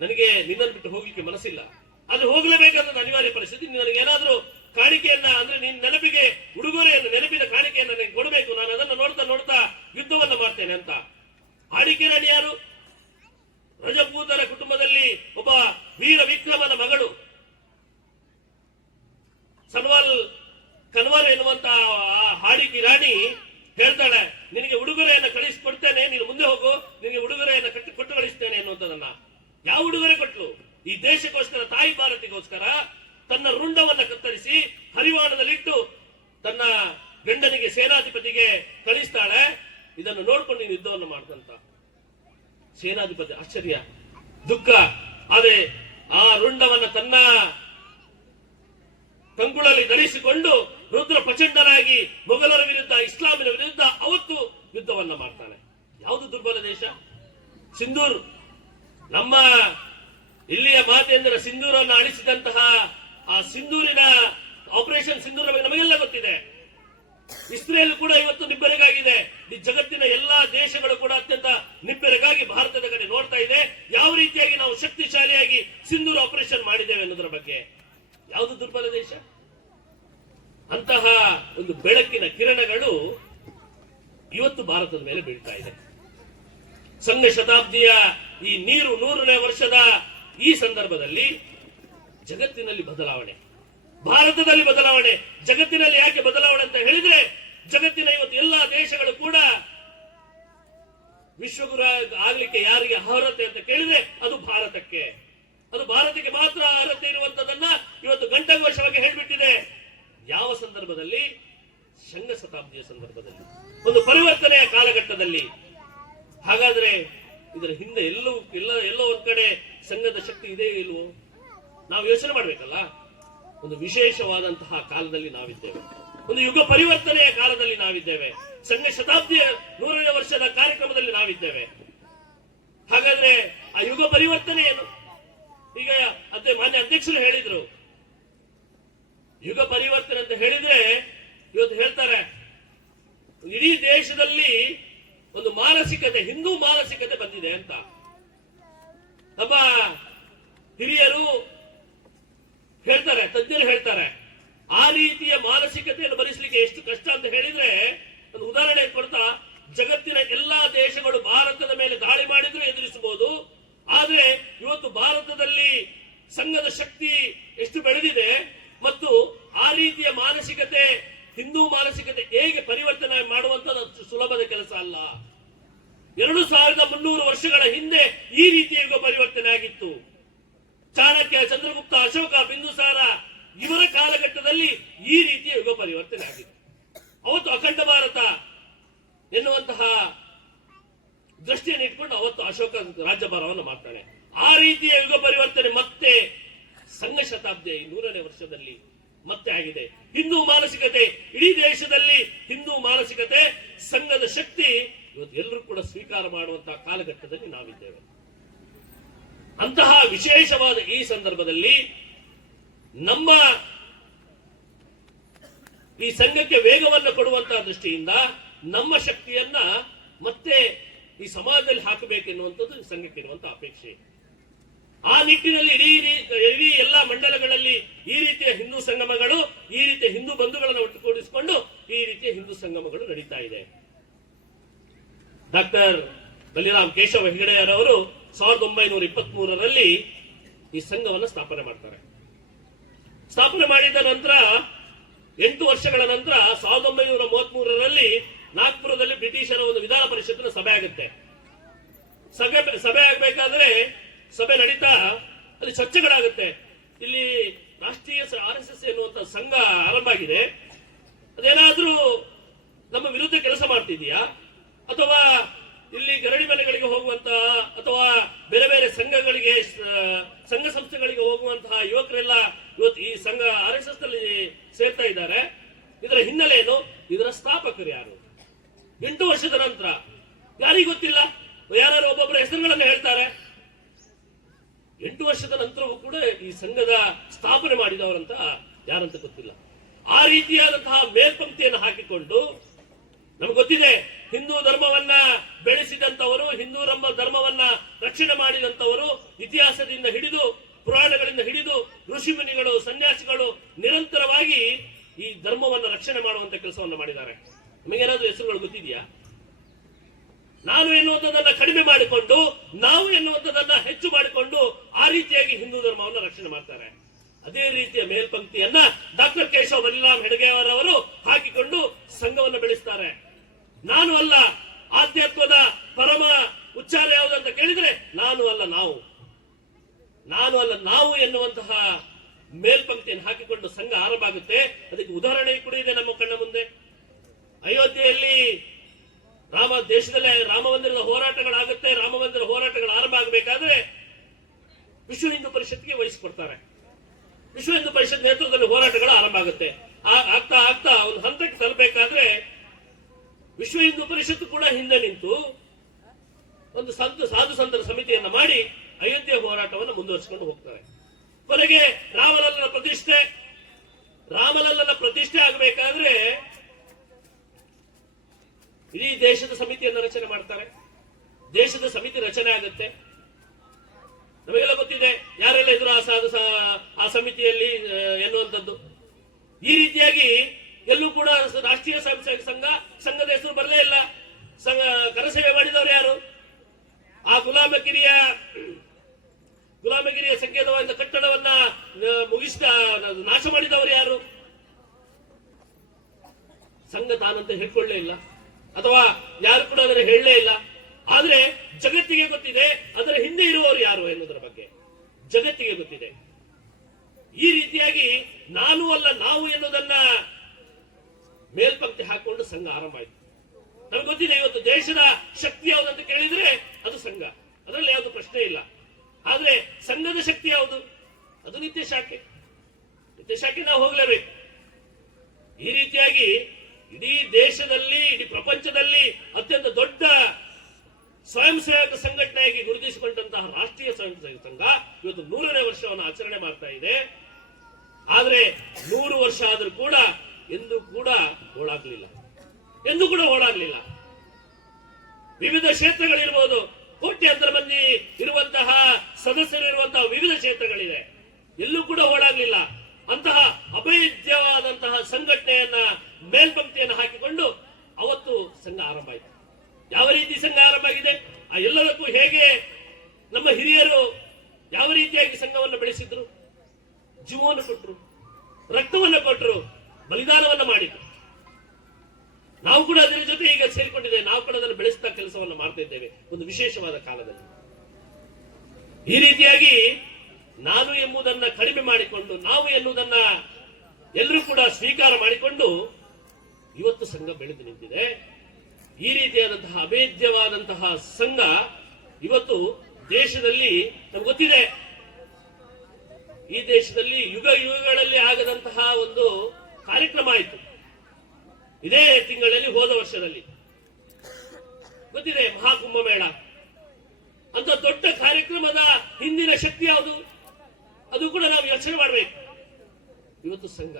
ನನಗೆ ನಿನ್ನನ್ನು ಬಿಟ್ಟು ಹೋಗ್ಲಿಕ್ಕೆ ಮನಸ್ಸಿಲ್ಲ, ಅದು ಹೋಗ್ಲೇಬೇಕಾದ ಅನಿವಾರ್ಯ ಪರಿಸ್ಥಿತಿ, ನನಗೆ ಏನಾದ್ರೂ ಕಾಣಿಕೆಯನ್ನ, ಅಂದ್ರೆ ನಿನ್ನ ನೆನಪಿಗೆ ಉಡುಗೊರೆಯನ್ನು, ನೆನಪಿನ ಕಾಣಿಕೆಯನ್ನ ನನಗೆ ಕೊಡಬೇಕು, ನಾನು ಅದನ್ನು ನೋಡ್ತಾ ನೋಡ್ತಾ ಯುದ್ಧವನ್ನ ಮಾಡ್ತೇನೆ ಅಂತ. ಹಾಡಿಕೆ ರಾಣಿ ಯಾರು? ರಜಪೂತರ ಕುಟುಂಬದಲ್ಲಿ ಒಬ್ಬ ವೀರ ವಿಕ್ರಮನ ಮಗಳು. ಕನ್ವರ್ ಎನ್ನುವಂತ ಹಾಡಿಕೆ ರಾಣಿ ಹೇಳ್ತಾಳೆ, ನಿನಗೆ ಉಡುಗೊರೆಯನ್ನು ಕಳಿಸಿಕೊಡ್ತೇನೆ, ನೀನು ಮುಂದೆ ಹೋಗು, ನಿನಗೆ ಉಡುಗೊರೆಯನ್ನು ಕೊಟ್ಟು ಕಳಿಸ್ತೇನೆ ಎನ್ನುವಂಥದನ್ನ. ಯಾವ ಉಡುಗೊರೆ ಕೊಟ್ಲು? ಈ ದೇಶಕ್ಕೋಸ್ಕರ, ತಾಯಿ ಭಾರತಿಗೋಸ್ಕರ ತನ್ನ ರುಂಡವನ್ನ ಕತ್ತರಿಸಿ ಹರಿವಾಣದಲ್ಲಿಟ್ಟು ತನ್ನ ಗಂಡನಿಗೆ, ಸೇನಾಧಿಪತಿಗೆ ಕಳಿಸ್ತಾಳೆ. ಇದನ್ನು ನೋಡ್ಕೊಂಡು ನೀನು ಯುದ್ಧವನ್ನು ಮಾಡ್ದಂತ. ಸೇನಾಧಿಪತಿ ಆಶ್ಚರ್ಯ, ದುಃಖ. ಆದ್ರೆ ಆ ರುಂಡವನ್ನ ತನ್ನ ಕಂಕುಳಲ್ಲಿ ಧರಿಸಿಕೊಂಡು ರುದ್ರ ಪ್ರಚಂಡನಾಗಿ ಮೊಘಲರ ವಿರುದ್ಧ, ಇಸ್ಲಾಮಿನ ವಿರುದ್ಧ ಅವತ್ತು ಯುದ್ಧವನ್ನ ಮಾಡ್ತಾನೆ. ಯಾವುದು ದುರ್ಬಲ ದೇಶ? ಸಿಂಧೂರ್, ನಮ್ಮ ಇಲ್ಲಿಯ ಮಾತೆಯಂದರೆ ಸಿಂಧೂರನ್ನು ಅಳಿಸಿದಂತಹ ಆ ಸಿಂಧೂರಿನ ಆಪರೇಷನ್ ಸಿಂಧೂರ ನಮಗೆಲ್ಲ ಗೊತ್ತಿದೆ. ಇಸ್ರೇಲ್ ಕೂಡ ಇವತ್ತು ನಿಬ್ಬೆರಗಾಗಿದೆ. ಈ ಜಗತ್ತಿನ ಎಲ್ಲಾ ದೇಶಗಳು ಕೂಡ ಅತ್ಯಂತ ನಿಬ್ಬೆರಗಾಗಿ ಭಾರತದ ಕಡೆ ನೋಡ್ತಾ ಇದೆ. ಯಾವ ರೀತಿಯಾಗಿ ನಾವು ಶಕ್ತಿಶಾಲಿಯಾಗಿ ಸಿಂಧೂರ ಆಪರೇಷನ್ ಮಾಡಿದ್ದೇವೆ ಅನ್ನೋದರ ಬಗ್ಗೆ. ಯಾವುದು ದುರ್ಬಲ ದೇಶ? ಅಂತಹ ಒಂದು ಬೆಳಕಿನ ಕಿರಣಗಳು ಇವತ್ತು ಭಾರತದ ಮೇಲೆ ಬೀಳ್ತಾ ಇದೆ. ಸಂಘ ಶತಾಬ್ದಿಯ ಈ 100ನೇ ವರ್ಷದ ಈ ಸಂದರ್ಭದಲ್ಲಿ ಜಗತ್ತಿನಲ್ಲಿ ಬದಲಾವಣೆ, ಭಾರತದಲ್ಲಿ ಬದಲಾವಣೆ. ಜಗತ್ತಿನಲ್ಲಿ ಯಾಕೆ ಬದಲಾವಣೆ ಅಂತ ಹೇಳಿದ್ರೆ, ಜಗತ್ತಿನ ಇವತ್ತು ಎಲ್ಲಾ ದೇಶಗಳು ಕೂಡ ವಿಶ್ವಗುರು ಆಗ್ಲಿಕ್ಕೆ ಯಾರಿಗೆ ಅರ್ಹತೆ ಅಂತ ಕೇಳಿದ್ರೆ ಅದು ಭಾರತಕ್ಕೆ. ಅದು ಭಾರತಕ್ಕೆ ಮಾತ್ರ ಅರ್ಹತೆ ಇರುವಂತದನ್ನ ಇವತ್ತು ಘಂಟಾಘೋಷವಾಗಿ ಹೇಳ್ಬಿಟ್ಟಿದೆ. ಯಾವ ಸಂದರ್ಭದಲ್ಲಿ? ಸಂಘ ಶತಾಬ್ದಿಯ ಸಂದರ್ಭದಲ್ಲಿ, ಒಂದು ಪರಿವರ್ತನೆಯ ಕಾಲಘಟ್ಟದಲ್ಲಿ. ಹಾಗಾದ್ರೆ ಇದರ ಹಿಂದೆ ಎಲ್ಲೋ ಒಂದ್ ಕಡೆ ಸಂಘದ ಶಕ್ತಿ ಇದೆ ಇಲ್ವೋ? ನಾವು ಯೋಚನೆ ಮಾಡ್ಬೇಕಲ್ಲ. ಒಂದು ವಿಶೇಷವಾದಂತಹ ಕಾಲದಲ್ಲಿ ನಾವಿದ್ದೇವೆ, ಒಂದು ಯುಗ ಪರಿವರ್ತನೆಯ ಕಾಲದಲ್ಲಿ ನಾವಿದ್ದೇವೆ. ಸಂಘ ಶತಾಬ್ದಿಯ 100ನೇ ವರ್ಷದ ಕಾರ್ಯಕ್ರಮ ನಾವಿದ್ದೇವೆ. ಹಾಗಾದ್ರೆ ಆ ಯುಗ ಪರಿವರ್ತನೆ ಏನು? ಈಗ ಮಾನ್ಯ ಅಧ್ಯಕ್ಷರು ಹೇಳಿದ್ರು, ಯುಗ ಪರಿವರ್ತನೆ ಅಂತ ಹೇಳಿದ್ರೆ ಇವತ್ತು ಹೇಳ್ತಾರೆ ಇಡೀ ದೇಶದಲ್ಲಿ ಒಂದು ಮಾನಸಿಕತೆ, ಹಿಂದೂ ಮಾನಸಿಕತೆ ಬಂದಿದೆ ಅಂತ. ನಮ್ಮ ಹಿರಿಯರು ಹೇಳ್ತಾರೆ, ತಜ್ಞರು ಹೇಳ್ತಾರೆ, ಆ ರೀತಿಯ ಮಾನಸಿಕತೆಯನ್ನು ಭರಿಸಲಿಕ್ಕೆ ಎಷ್ಟು ಕಷ್ಟ ಅಂತ ಹೇಳಿದ್ರೆ, ಒಂದು ಉದಾಹರಣೆ ಕೊಡ್ತಾ, ಜಗತ್ತಿನ ಎಲ್ಲಾ ದೇಶಗಳು ಭಾರತದ ಮೇಲೆ ದಾಳಿ ಮಾಡಿದ್ರು ಎದುರಿಸಬಹುದು. ಆದ್ರೆ ಇವತ್ತು ಭಾರತದಲ್ಲಿ ಸಂಘದ ಶಕ್ತಿ ಎಷ್ಟು ಬೆಳೆದಿದೆ ಮತ್ತು ಆ ರೀತಿಯ ಮಾನಸಿಕತೆ, ಹಿಂದೂ ಮಾನಸಿಕತೆ ಹೇಗೆ ಪರಿವರ್ತನೆ ಮಾಡುವಂತದ್ದು ಅಷ್ಟು ಸುಲಭದ ಕೆಲಸ ಅಲ್ಲ. 2300 ವರ್ಷಗಳ ಹಿಂದೆ ಈ ರೀತಿಯ ಯುಗ ಪರಿವರ್ತನೆ ಆಗಿತ್ತು. ಚಾಣಕ್ಯ, ಚಂದ್ರಗುಪ್ತ, ಅಶೋಕ, ಬಿಂದುಸಾರ ಇವರ ಕಾಲಘಟ್ಟದಲ್ಲಿ ಈ ರೀತಿಯ ಯುಗ ಪರಿವರ್ತನೆ ಆಗಿತ್ತು. ಅವತ್ತು ಅಖಂಡ ಭಾರತ ಎನ್ನುವಂತಹ ದೃಷ್ಟಿಯನ್ನು ಇಟ್ಕೊಂಡು ಅವತ್ತು ಅಶೋಕ ರಾಜ್ಯಭಾರವನ್ನು ಮಾಡ್ತಾನೆ. ಆ ರೀತಿಯ ಯುಗ ಪರಿವರ್ತನೆ ಮತ್ತೆ ಸಂಘ ಶತಾಬ್ದಿ 100ನೇ ವರ್ಷದಲ್ಲಿ ಮತ್ತೆ ಆಗಿದೆ. ಹಿಂದೂ ಮಾನಸಿಕತೆ ಇಡೀ ದೇಶದಲ್ಲಿ, ಹಿಂದೂ ಮಾನಸಿಕತೆ, ಸಂಘದ ಶಕ್ತಿ ಇವತ್ತು ಎಲ್ಲರೂ ಕೂಡ ಸ್ವೀಕಾರ ಮಾಡುವಂತಹ ಕಾಲಘಟ್ಟದಲ್ಲಿ ನಾವಿದ್ದೇವೆ. ಅಂತಹ ವಿಶೇಷವಾದ ಈ ಸಂದರ್ಭದಲ್ಲಿ ನಮ್ಮ ಈ ಸಂಘಕ್ಕೆ ವೇಗವನ್ನು ಕೊಡುವಂತಹ ದೃಷ್ಟಿಯಿಂದ ನಮ್ಮ ಶಕ್ತಿಯನ್ನ ಮತ್ತೆ ಈ ಸಮಾಜದಲ್ಲಿ ಹಾಕಬೇಕೆನ್ನುವಂಥದ್ದು ಸಂಘಕ್ಕೆ ಇರುವಂತಹ ಅಪೇಕ್ಷೆ. ಆ ನಿಟ್ಟಿನಲ್ಲಿ ಇಡೀ ಎಲ್ಲಾ ಮಂಡಲಗಳಲ್ಲಿ ಈ ರೀತಿಯ ಹಿಂದೂ ಸಂಗಮಗಳು, ಈ ರೀತಿಯ ಹಿಂದೂ ಬಂಧುಗಳನ್ನು ಒಟ್ಟುಗೂಡಿಸಿಕೊಂಡು ಈ ರೀತಿಯ ಹಿಂದೂ ಸಂಗಮಗಳು ನಡೀತಾ ಇದೆ. ಡಾಕ್ಟರ್ ಬಲಿರಾಮ್ ಕೇಶವ ಹೆಗಡೆಯರವರು 1923ರಲ್ಲಿ ಈ ಸಂಘವನ್ನು ಸ್ಥಾಪನೆ ಮಾಡ್ತಾರೆ. ಸ್ಥಾಪನೆ ಮಾಡಿದ ನಂತರ 8 ವರ್ಷಗಳ ನಂತರ 1933ರಲ್ಲಿ ನಾಗ್ಪುರದಲ್ಲಿ ಬ್ರಿಟಿಷರ ಒಂದು ವಿಧಾನ ಪರಿಷತ್ತಿನ ಸಭೆ ಆಗುತ್ತೆ. ಸಭೆ ಆಗಬೇಕಾದ್ರೆ ಸಭೆ ನಡೀತಾ ಅಲ್ಲಿ ಚರ್ಚೆಗಳಾಗುತ್ತೆ. ಇಲ್ಲಿ ರಾಷ್ಟ್ರೀಯ RSS ಎನ್ನುವಂತ ಸಂಘ ಆರಂಭ ಆಗಿದೆ, ಅದೇನಾದ್ರೂ ನಮ್ಮ ವಿರುದ್ಧ ಕೆಲಸ ಮಾಡ್ತಿದೆಯಾ, ಅಥವಾ ಇಲ್ಲಿ ಗರಡಿ ಮನೆಗಳಿಗೆ ಹೋಗುವಂತಹ ಅಥವಾ ಬೇರೆ ಬೇರೆ ಸಂಘಗಳಿಗೆ, ಸಂಘ ಸಂಸ್ಥೆಗಳಿಗೆ ಹೋಗುವಂತಹ ಯುವಕರೆಲ್ಲ ಇವತ್ತು ಈ ಸಂಘ RSS ನಲ್ಲಿ ಸೇರ್ತಾ ಇದ್ದಾರೆ. ಇದರ ಹಿನ್ನೆಲೆ ಏನು, ಇದರ ಸ್ಥಾಪಕರು ಯಾರು? 8 ವರ್ಷದ ನಂತರ ಯಾರಿಗೂ ಗೊತ್ತಿಲ್ಲ. ಯಾರು ಒಬ್ಬೊಬ್ಬರ ಹೆಸರುಗಳನ್ನು ಹೇಳ್ತಾರೆ. 8 ವರ್ಷದ ನಂತರವೂ ಕೂಡ ಈ ಸಂಘದ ಸ್ಥಾಪನೆ ಮಾಡಿದವರಂತ ಯಾರಂತ ಗೊತ್ತಿಲ್ಲ. ಆ ರೀತಿಯಾದಂತಹ ಮೇಲ್ಪಂಕ್ತಿಯನ್ನು ಹಾಕಿಕೊಂಡು, ನಮ್ಗೆ ಗೊತ್ತಿದೆ, ಹಿಂದೂ ಧರ್ಮವನ್ನ ಬೆಳೆಸಿದಂತವರು, ಹಿಂದೂ ಧರ್ಮವನ್ನ ರಕ್ಷಣೆ ಮಾಡಿದಂತವರು, ಇತಿಹಾಸದಿಂದ ಹಿಡಿದು ಪುರಾಣಗಳಿಂದ ಹಿಡಿದು ಋಷಿ ಮುನಿಗಳು, ಸನ್ಯಾಸಿಗಳು ನಿರಂತರವಾಗಿ ಈ ಧರ್ಮವನ್ನ ರಕ್ಷಣೆ ಮಾಡುವಂತ ಕೆಲಸವನ್ನ ಮಾಡಿದ್ದಾರೆ. ನಿಮಗೇನಾದ್ರೂ ಹೆಸರುಗಳು ಗೊತ್ತಿದೆಯಾ? ನಾನು ಎನ್ನುವಂಥದ್ದನ್ನ ಕಡಿಮೆ ಮಾಡಿಕೊಂಡು, ನಾವು ಎನ್ನುವಂಥದ್ದನ್ನ ಹೆಚ್ಚು ಮಾಡಿಕೊಂಡು ಆ ರೀತಿಯಾಗಿ ಹಿಂದೂ ಧರ್ಮವನ್ನು ರಕ್ಷಣೆ ಮಾಡ್ತಾರೆ. ಅದೇ ರೀತಿಯ ಮೇಲ್ಪಂಕ್ತಿಯನ್ನ ಡಾಕ್ಟರ್ ಕೇಶವ ಬಲಿರಾಮ್ ಹೆಗಡೆಯವರವರು ಹಾಕಿಕೊಂಡು ಸಂಘವನ್ನು ಬೆಳೆಸ್ತಾರೆ. ನಾನು ಅಲ್ಲ, ಆಧ್ಯಾತ್ಮದ ಪರಮ ಉಚ್ಚಾರ ಯಾವುದಂತ ಕೇಳಿದ್ರೆ ನಾನು ಅಲ್ಲ ನಾವು ಎನ್ನುವಂತಹ ಮೇಲ್ಪಂಕ್ತಿಯನ್ನು ಹಾಕಿಕೊಂಡು ಸಂಘ ಆರಂಭ ಆಗುತ್ತೆ. ಅದಕ್ಕೆ ಉದಾಹರಣೆ ಕೂಡ ಇದೆ ನಮ್ಮ ಕಣ್ಣ ಮುಂದೆ. ಅಯೋಧ್ಯೆಯಲ್ಲಿ ದೇಶದಲ್ಲಿ ರಾಮ ಮಂದಿರದ ಹೋರಾಟಗಳಾಗುತ್ತೆ. ರಾಮ ಮಂದಿರ ಹೋರಾಟಗಳು ಆರಂಭ ಆಗಬೇಕಾದ್ರೆ ವಿಶ್ವ ಹಿಂದೂ ಪರಿಷತ್ಗೆ ವಹಿಸಿಕೊಡ್ತಾರೆ. ವಿಶ್ವ ಹಿಂದೂ ಪರಿಷತ್ ನೇತೃತ್ವದಲ್ಲಿ ಹೋರಾಟಗಳು ಆರಂಭ ಆಗುತ್ತೆ. ಆಗ್ತಾ ಆಗ್ತಾ ಒಂದು ಹಂತಕ್ಕೆ ತಲುಪಬೇಕಾದ್ರೆ ವಿಶ್ವ ಹಿಂದೂ ಪರಿಷತ್ತು ಕೂಡ ಹಿಂದೆ ನಿಂತು ಒಂದು ಸಾಧು ಸಂತರ ಸಮಿತಿಯನ್ನ ಮಾಡಿ ಅಯೋಧ್ಯೆ ಹೋರಾಟವನ್ನು ಮುಂದುವರಿಸಿಕೊಂಡು ಹೋಗ್ತಾರೆ. ಕೊನೆಗೆ ರಾಮಲಲ್ಲನ ಪ್ರತಿಷ್ಠೆ ಆಗಬೇಕಾದ್ರೆ ಇಡೀ ದೇಶದ ಸಮಿತಿಯನ್ನು ರಚನೆ ಮಾಡ್ತಾರೆ. ದೇಶದ ಸಮಿತಿ ರಚನೆ ಆಗುತ್ತೆ. ನಮಗೆಲ್ಲ ಗೊತ್ತಿದೆ ಯಾರೆಲ್ಲ ಇದ್ರು ಆ ಸಮಿತಿಯಲ್ಲಿ ಎನ್ನುವಂಥದ್ದು. ಈ ರೀತಿಯಾಗಿ ಎಲ್ಲೂ ಕೂಡ ರಾಷ್ಟ್ರೀಯ ಸ್ವಯಂ ಸೇವಕ ಸಂಘದ ಹೆಸರು ಬರಲೇ ಇಲ್ಲ. ಕರಸೇವೆ ಮಾಡಿದವರು ಯಾರು? ಆ ಗುಲಾಮಗಿರಿಯ ಸಂಕೇತವಾದ ಕಟ್ಟಡವನ್ನ ನಾಶ ಮಾಡಿದವರು ಯಾರು? ಸಂಘ ತಾನಂತ ಹೇಳ್ಕೊಳ್ಳೇ ಇಲ್ಲ, ಅಥವಾ ಯಾರು ಕೂಡ ಅದನ್ನು ಹೇಳಲೇ ಇಲ್ಲ. ಆದ್ರೆ ಜಗತ್ತಿಗೆ ಗೊತ್ತಿದೆ ಅದರ ಹಿಂದೆ ಇರುವವರು ಯಾರು ಎನ್ನುವುದರ ಬಗ್ಗೆ ಜಗತ್ತಿಗೆ ಗೊತ್ತಿದೆ. ಈ ರೀತಿಯಾಗಿ ನಾನು ಅಲ್ಲ ನಾವು ಎನ್ನುವುದನ್ನ ಮೇಲ್ಪಂಕ್ತಿ ಹಾಕೊಂಡು ಸಂಘ ಆರಂಭ ಆಯಿತು. ನಮ್ಗೆ ಗೊತ್ತಿದೆ ಇವತ್ತು ದೇಶದ ಶಕ್ತಿ ಯಾವುದಂತ ಕೇಳಿದ್ರೆ ಅದು ಸಂಘ, ಅದರಲ್ಲಿ ಯಾವುದು ಪ್ರಶ್ನೆ ಇಲ್ಲ. ಆದ್ರೆ ಸಂಘದ ಶಕ್ತಿ ಯಾವುದು? ಅದು ನಿತ್ಯ ಶಾಖೆ ನಾವು ಹೋಗ್ಲೇಬೇಕು. ಈ ರೀತಿಯಾಗಿ ಇಡೀ ದೇಶದಲ್ಲಿ, ಇಡೀ ಪ್ರಪಂಚದಲ್ಲಿ ಅತ್ಯಂತ ದೊಡ್ಡ ಸ್ವಯಂ ಸೇವಕ ಸಂಘಟನೆಯಾಗಿ ಗುರುತಿಸಿಕೊಂಡಂತಹ ರಾಷ್ಟ್ರೀಯ ಸ್ವಯಂ ಸೇವಕ ಸಂಘ ಇವತ್ತು 100ನೇ ವರ್ಷವನ್ನು ಆಚರಣೆ ಮಾಡ್ತಾ ಇದೆ. ಆದ್ರೆ 100 ವರ್ಷ ಆದ್ರೂ ಕೂಡ ಎಂದೂ ಕೂಡ ಓಡಾಗ್ಲಿಲ್ಲ. ವಿವಿಧ ಕ್ಷೇತ್ರಗಳಿರ್ಬೋದು, ಕೋಟ್ಯಾಂತರ ಮಂದಿ ಇರುವಂತಹ ಸದಸ್ಯರಿರುವಂತಹ ವಿವಿಧ ಕ್ಷೇತ್ರಗಳಿದೆ, ಎಲ್ಲೂ ಕೂಡ ಓಡಾಗ್ಲಿಲ್ಲ. ಅಂತಹ ಅಭೇದ್ಯವಾದಂತಹ ಸಂಘಟನೆಯನ್ನ ಮೇಲ್ಪಂಕ್ತಿಯನ್ನು ಹಾಕಿಕೊಂಡು ಅವತ್ತು ಸಂಘ ಆರಂಭ ಆಯಿತು. ಯಾವ ರೀತಿ ಸಂಘ ಆರಂಭ ಆಗಿದೆ, ಆ ಎಲ್ಲದಕ್ಕೂ ಹೇಗೆ ನಮ್ಮ ಹಿರಿಯರು ಯಾವ ರೀತಿಯಾಗಿ ಸಂಘವನ್ನು ಬೆಳೆಸಿದ್ರು, ಜೀವವನ್ನು ಕೊಟ್ಟರು, ರಕ್ತವನ್ನು ಕೊಟ್ಟರು, ಬಲಿದಾನವನ್ನು ಮಾಡಿದ್ರು. ನಾವು ಕೂಡ ಅದರ ಜೊತೆ ಈಗ ಸೇರಿಕೊಂಡಿದ್ದೇವೆ. ನಾವು ಕೂಡ ಅದನ್ನು ಬೆಳೆಸ್ತಾ ಕೆಲಸವನ್ನು ಮಾಡ್ತಾ ಇದ್ದೇವೆ ಒಂದು ವಿಶೇಷವಾದ ಕಾಲದಲ್ಲಿ. ಈ ರೀತಿಯಾಗಿ ನಾನು ಎಂಬುದನ್ನ ಕಡಿಮೆ ಮಾಡಿಕೊಂಡು, ನಾವು ಎನ್ನುವುದನ್ನ ಎಲ್ಲರೂ ಕೂಡ ಸ್ವೀಕಾರ ಮಾಡಿಕೊಂಡು ಇವತ್ತು ಸಂಘ ಬೆಳೆದು ನಿಂತಿದೆ. ಈ ರೀತಿಯಾದಂತಹ ಅಭೇದ್ಯವಾದಂತಹ ಸಂಘ ಇವತ್ತು ದೇಶದಲ್ಲಿ ನಮ್ಗೆ ಗೊತ್ತಿದೆ. ಈ ದೇಶದಲ್ಲಿ ಯುಗಗಳಲ್ಲಿ ಆಗದಂತಹ ಒಂದು ಕಾರ್ಯಕ್ರಮ ಆಯಿತು ಇದೇ ತಿಂಗಳಲ್ಲಿ, ಹೋದ ವರ್ಷದಲ್ಲಿ ಗೊತ್ತಿದೆ, ಮಹಾಕುಂಭಮೇಳ ಅಂತ ದೊಡ್ಡ ಕಾರ್ಯಕ್ರಮದ ಹಿಂದಿನ ಶಕ್ತಿ ಯಾವುದು, ಅದು ಕೂಡ ನಾವು ಯೋಚನೆ ಮಾಡಬೇಕು. ಇವತ್ತು ಸಂಘ,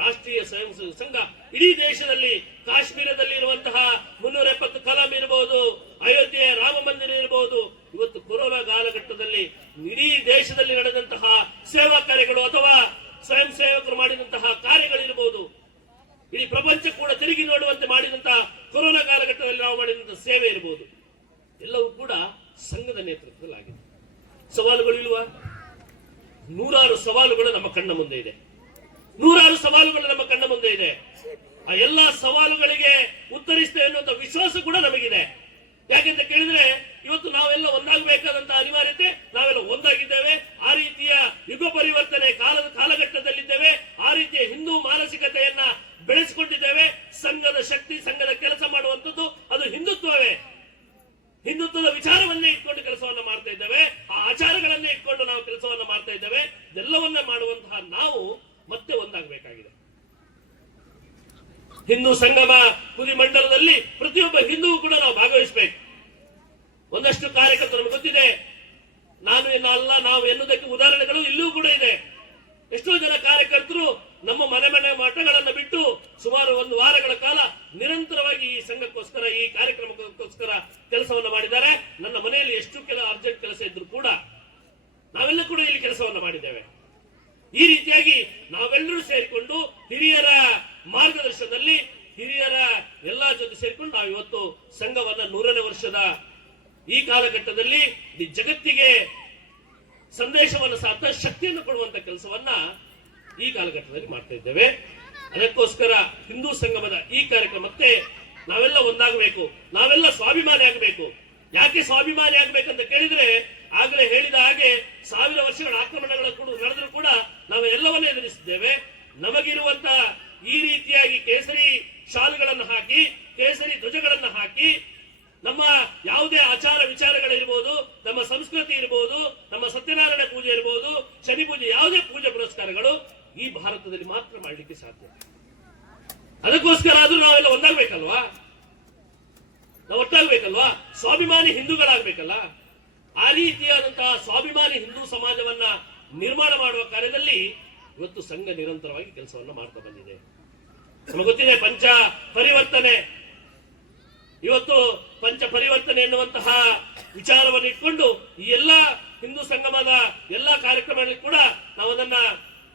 ರಾಷ್ಟ್ರೀಯ ಸ್ವಯಂ ಸೇವಕ ಸಂಘ ಇಡೀ ದೇಶದಲ್ಲಿ, ಕಾಶ್ಮೀರದಲ್ಲಿ ಇರುವಂತಹ 370 ಕಲಂ ಇರಬಹುದು, ಅಯೋಧ್ಯೆಯ ರಾಮ ಮಂದಿರ ಇರಬಹುದು, ಇವತ್ತು ಕೊರೋನಾ ಕಾಲಘಟ್ಟದಲ್ಲಿ ಇಡೀ ದೇಶದಲ್ಲಿ ನಡೆದಂತಹ ಸೇವಾ ಕಾರ್ಯಗಳು ಅಥವಾ ಸ್ವಯಂ ಸೇವಕರು ಮಾಡಿದಂತಹ ಕಾರ್ಯಗಳಿರಬಹುದು, ಇಡೀ ಪ್ರಪಂಚ ಕೂಡ ತಿರುಗಿ ನೋಡುವಂತೆ ಮಾಡಿದಂತಹ ಕೊರೋನಾ ಕಾಲಘಟ್ಟದಲ್ಲಿ ನಾವು ಮಾಡಿದಂತಹ ಸೇವೆ ಇರಬಹುದು, ಎಲ್ಲವೂ ಕೂಡ ಸಂಘದ ನೇತೃತ್ವದಲ್ಲಿ ಆಗಿದೆ. ಸವಾಲುಗಳು ಇಲ್ವಾ? 100 ಸವಾಲುಗಳು ನಮ್ಮ ಕಣ್ಣ ಮುಂದೆ ಇದೆ. 100 ಸವಾಲುಗಳು ನಮ್ಮ ಕಣ್ಣ ಮುಂದೆ ಇದೆ. ಆ ಎಲ್ಲಾ ಸವಾಲುಗಳಿಗೆ ಉತ್ತರಿಸ್ತೇವೆ ಅನ್ನುವಂಥ ವಿಶ್ವಾಸ ಕೂಡ ನಮಗಿದೆ. ಯಾಕೆಂತ ಕೇಳಿದ್ರೆ ಇವತ್ತು ನಾವೆಲ್ಲ ಒಂದಾಗಬೇಕಾದಂತಹ ಅನಿವಾರ್ಯತೆ, ನಾವೆಲ್ಲ ಒಂದಾಗಿದ್ದೇವೆ. ಆ ರೀತಿಯ ಯುಗ ಪರಿವರ್ತನೆ ಕಾಲಘಟ್ಟದಲ್ಲಿದ್ದೇವೆ. ಆ ರೀತಿಯ ಹಿಂದೂ ಮಾನಸಿಕತೆಯನ್ನ ಬೆಳೆಸಿಕೊಂಡಿದ್ದೇವೆ. ಸಂಘದ ಶಕ್ತಿ, ಸಂಘದ ಕೆಲಸ ಮಾಡುವಂಥದ್ದು ಅದು ಹಿಂದುತ್ವವೇ. ಹಿಂದುತ್ವದ ವಿಚಾರವನ್ನೇ ಇಟ್ಕೊಂಡು ಕೆಲಸವನ್ನ ಮಾಡ್ತಾ ಇದ್ದೇವೆ. ಆ ಆಚಾರಗಳನ್ನೇ ಇಟ್ಕೊಂಡು ನಾವು ಕೆಲಸವನ್ನ ಮಾಡ್ತಾ ಇದ್ದೇವೆ. ಇದೆಲ್ಲವನ್ನ ಮಾಡುವಂತಹ ನಾವು ಮತ್ತೆ ಒಂದಾಗಬೇಕಾಗಿದೆ. ಹಿಂದೂ ಸಂಗಮ ಕುದಿ ಮಂಡಲದಲ್ಲಿ ಪ್ರತಿಯೊಬ್ಬ ಹಿಂದೂವು ಕೂಡ ನಾವು ಭಾಗವಹಿಸಬೇಕು. ಒಂದಷ್ಟು ಕಾರ್ಯಕರ್ತರು ನಮಗೆ ಗೊತ್ತಿದೆ, ನಾನು ಅಲ್ಲ ನಾವು ಎನ್ನುವುದಕ್ಕೆ ಉದಾಹರಣೆಗಳು ಇಲ್ಲೂ ಕೂಡ ಇದೆ. ಎಷ್ಟೋ ಜನ ಕಾರ್ಯಕರ್ತರು ನಮ್ಮ ಮನೆ ಮಠಗಳನ್ನು ಬಿಟ್ಟು ಸುಮಾರು 1 ವಾರಗಳ ಕಾಲ ನಿರಂತರವಾಗಿ ಈ ಸಂಘಕ್ಕೋಸ್ಕರ, ಈ ಕಾರ್ಯಕ್ರಮಕ್ಕೋಸ್ಕರ ಕೆಲಸವನ್ನ ಮಾಡಿದ್ದಾರೆ. ನನ್ನ ಮನೆಯಲ್ಲಿ ಎಷ್ಟು ಅರ್ಜೆಂಟ್ ಕೆಲಸ ಇದ್ರು ಕೂಡ ನಾವೆಲ್ಲ ಕೂಡ ಇಲ್ಲಿ ಕೆಲಸವನ್ನ ಮಾಡಿದ್ದೇವೆ. ಈ ರೀತಿಯಾಗಿ ನಾವೆಲ್ಲರೂ ಸೇರಿಕೊಂಡು ಹಿರಿಯರ ಮಾರ್ಗದರ್ಶನದಲ್ಲಿ, ಹಿರಿಯರ ಎಲ್ಲಾ ಜೊತೆ ಸೇರಿಕೊಂಡು ನಾವು ಇವತ್ತು ಸಂಘವನ್ನ 100ನೇ ವರ್ಷದ ಈ ಕಾಲಘಟ್ಟದಲ್ಲಿ ಈ ಜಗತ್ತಿಗೆ ಸಂದೇಶವನ್ನು ಸಾರ್ಥ ಶಕ್ತಿಯನ್ನು ಕೊಡುವಂತ ಕೆಲಸವನ್ನ ಈ ಕಾಲಘಟ್ಟದಲ್ಲಿ ಮಾಡ್ತಾ ಇದ್ದೇವೆ. ಅದಕ್ಕೋಸ್ಕರ ಹಿಂದೂ ಸಂಗಮದ ಈ ಕಾರ್ಯಕ್ರಮ ಮತ್ತೆ ನಾವೆಲ್ಲ ಒಂದಾಗಬೇಕು, ನಾವೆಲ್ಲ ಸ್ವಾಭಿಮಾನಿ ಆಗಬೇಕು. ಯಾಕೆ ಸ್ವಾಭಿಮಾನಿ ಆಗ್ಬೇಕಂತ ಕೇಳಿದ್ರೆ, ಆಗಲೇ ಹೇಳಿದ ಹಾಗೆ 1000 ವರ್ಷಗಳ ಆಕ್ರಮಣಗಳು ಕೂಡ ನಡೆದರೂ ಕೂಡ ನಾವು ಎಲ್ಲವನ್ನೇ ಎದುರಿಸಿದ್ದೇವೆ. ನಮಗಿರುವಂತ ಈ ರೀತಿಯಾಗಿ ಕೇಸರಿ ಶಾಲುಗಳನ್ನು ಹಾಕಿ, ಕೇಸರಿ ಧ್ವಜಗಳನ್ನು ಹಾಕಿ, ನಮ್ಮ ಯಾವುದೇ ಆಚಾರ ವಿಚಾರಗಳಿರ್ಬೋದು, ನಮ್ಮ ಸಂಸ್ಕೃತಿ ಇರಬಹುದು, ನಮ್ಮ ಸತ್ಯನಾರಾಯಣ ಪೂಜೆ ಇರಬಹುದು, ಶನಿ ಪೂಜೆ, ಯಾವುದೇ ಪೂಜೆ ಪುರಸ್ಕಾರಗಳು ಈ ಭಾರತದಲ್ಲಿ ಮಾತ್ರ ಮಾಡಲಿಕ್ಕೆ ಸಾಧ್ಯ. ಅದಕ್ಕೋಸ್ಕರ ಆದ್ರೂ ನಾವೆಲ್ಲ ಒಂದಾಗಬೇಕಲ್ವಾ, ನಾವು ಒಟ್ಟಾಗಬೇಕಲ್ವಾ, ಸ್ವಾಭಿಮಾನಿ ಹಿಂದೂಗಳಾಗಬೇಕಲ್ಲ. ಆ ರೀತಿಯಾದಂತಹ ಸ್ವಾಭಿಮಾನಿ ಹಿಂದೂ ಸಮಾಜವನ್ನ ನಿರ್ಮಾಣ ಮಾಡುವ ಕಾರ್ಯದಲ್ಲಿ ಇವತ್ತು ಸಂಘ ನಿರಂತರವಾಗಿ ಕೆಲಸವನ್ನ ಮಾಡ್ತಾ ಬಂದಿದೆ. ನಮಗೆ ಗೊತ್ತಿದೆ ಪಂಚ ಪರಿವರ್ತನೆ. ಇವತ್ತು ಪಂಚ ಪರಿವರ್ತನೆ ಎನ್ನುವಂತಹ ವಿಚಾರವನ್ನು ಇಟ್ಕೊಂಡು ಈ ಎಲ್ಲಾ ಹಿಂದೂ ಸಂಗಮದ ಎಲ್ಲಾ ಕಾರ್ಯಕ್ರಮಗಳಲ್ಲಿ ಕೂಡ ನಾವು ಅದನ್ನ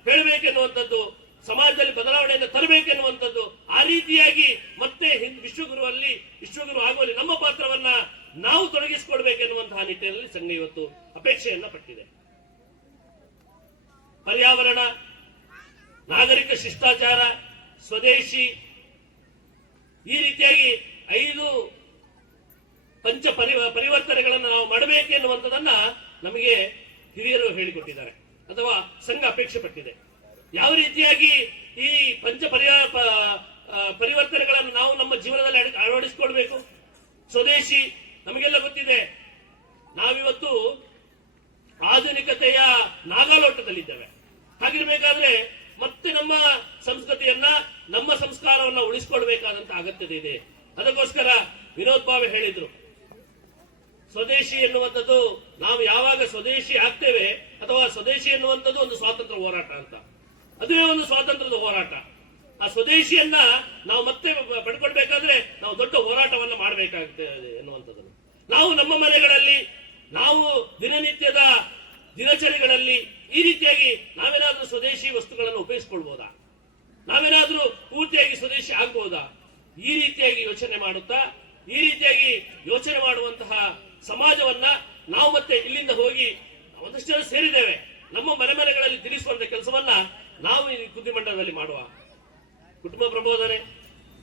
ಹೇಳಬೇಕೆನ್ನುವಂಥದ್ದು, ಸಮಾಜದಲ್ಲಿ ಬದಲಾವಣೆಯನ್ನು ತರಬೇಕೆನ್ನುವಂಥದ್ದು, ಆ ರೀತಿಯಾಗಿ ಮತ್ತೆ ವಿಶ್ವಗುರು ಆಗುವಲ್ಲಿ ನಮ್ಮ ಪಾತ್ರವನ್ನ ನಾವು ತೊಡಗಿಸಿಕೊಳ್ಬೇಕೆನ್ನುವಂತಹ ನಿಟ್ಟಿನಲ್ಲಿ ಸಂಘ ಇವತ್ತು ಅಪೇಕ್ಷೆಯನ್ನ ಪಟ್ಟಿದೆ. ಪರ್ಯಾವರಣ, ನಾಗರಿಕ ಶಿಷ್ಟಾಚಾರ, ಸ್ವದೇಶಿ, ಈ ರೀತಿಯಾಗಿ 5 ಪಂಚ ಪರಿವರ್ತನೆಗಳನ್ನು ನಾವು ಮಾಡಬೇಕೆನ್ನುವಂಥದ್ದನ್ನ ನಮಗೆ ಹಿರಿಯರು ಹೇಳಿಕೊಟ್ಟಿದ್ದಾರೆ ಅಥವಾ ಸಂಘ ಅಪೇಕ್ಷೆ ಪಟ್ಟಿದೆ. ಯಾವ ರೀತಿಯಾಗಿ ಈ ಪಂಚ ಪರಿವರ್ತನೆಗಳನ್ನು ನಾವು ನಮ್ಮ ಜೀವನದಲ್ಲಿ ಅಳವಡಿಸಿಕೊಳ್ಬೇಕು. ಸ್ವದೇಶಿ, ನಮಗೆಲ್ಲ ಗೊತ್ತಿದೆ, ನಾವಿವತ್ತು ಆಧುನಿಕತೆಯ ನಾಗಾಲೋಟದಲ್ಲಿದ್ದೇವೆ. ಹಾಗಿರ್ಬೇಕಾದ್ರೆ ಮತ್ತೆ ನಮ್ಮ ಸಂಸ್ಕೃತಿಯನ್ನ, ನಮ್ಮ ಸಂಸ್ಕಾರವನ್ನ ಉಳಿಸಿಕೊಳ್ಬೇಕಾದಂತ ಅಗತ್ಯತೆ ಇದೆ. ಅದಕ್ಕೋಸ್ಕರ ವಿನೋದ್ ಭಾವೆ ಹೇಳಿದ್ರು, ಸ್ವದೇಶಿ ಎನ್ನುವಂಥದ್ದು ನಾವು ಯಾವಾಗ ಸ್ವದೇಶಿ ಆಗ್ತೇವೆ ಅಥವಾ ಸ್ವದೇಶಿ ಎನ್ನುವಂಥದ್ದು ಒಂದು ಸ್ವಾತಂತ್ರ್ಯ ಹೋರಾಟ ಅಂತ, ಅದೇ ಒಂದು ಸ್ವಾತಂತ್ರ್ಯದ ಹೋರಾಟ. ಆ ಸ್ವದೇಶಿಯನ್ನ ನಾವು ಮತ್ತೆ ಪಡ್ಕೊಳ್ಬೇಕಾದ್ರೆ ನಾವು ದೊಡ್ಡ ಹೋರಾಟವನ್ನ ಮಾಡಬೇಕಾಗ್ತದೆ ಎನ್ನುವಂಥದ್ದನ್ನು ನಾವು ನಮ್ಮ ಮನೆಗಳಲ್ಲಿ, ನಾವು ದಿನನಿತ್ಯದ ದಿನಚರಿಗಳಲ್ಲಿ ಈ ರೀತಿಯಾಗಿ ನಾವೇನಾದ್ರೂ ಸ್ವದೇಶಿ ವಸ್ತುಗಳನ್ನು ಉಪಯೋಗಿಸ್ಕೊಳ್ಬಹುದಾ, ನಾವೇನಾದ್ರೂ ಪೂರ್ತಿಯಾಗಿ ಸ್ವದೇಶಿ ಆಗ್ಬಹುದಾ, ಈ ರೀತಿಯಾಗಿ ಯೋಚನೆ ಮಾಡುತ್ತಾ, ಈ ರೀತಿಯಾಗಿ ಯೋಚನೆ ಮಾಡುವಂತಹ ಸಮಾಜವನ್ನ ನಾವು ಮತ್ತೆ ಇಲ್ಲಿಂದ ಹೋಗಿ ಒಂದಷ್ಟು ಜನ ಸೇರಿದ್ದೇವೆ, ನಮ್ಮ ಮನೆಗಳಲ್ಲಿ ತಿಳಿಸುವಂತ ಕೆಲಸವನ್ನ ನಾವು ಈ ಕುದ್ದಿಮಂಡಲದಲ್ಲಿ ಮಾಡುವ. ಕುಟುಂಬ ಪ್ರಬೋಧನೆ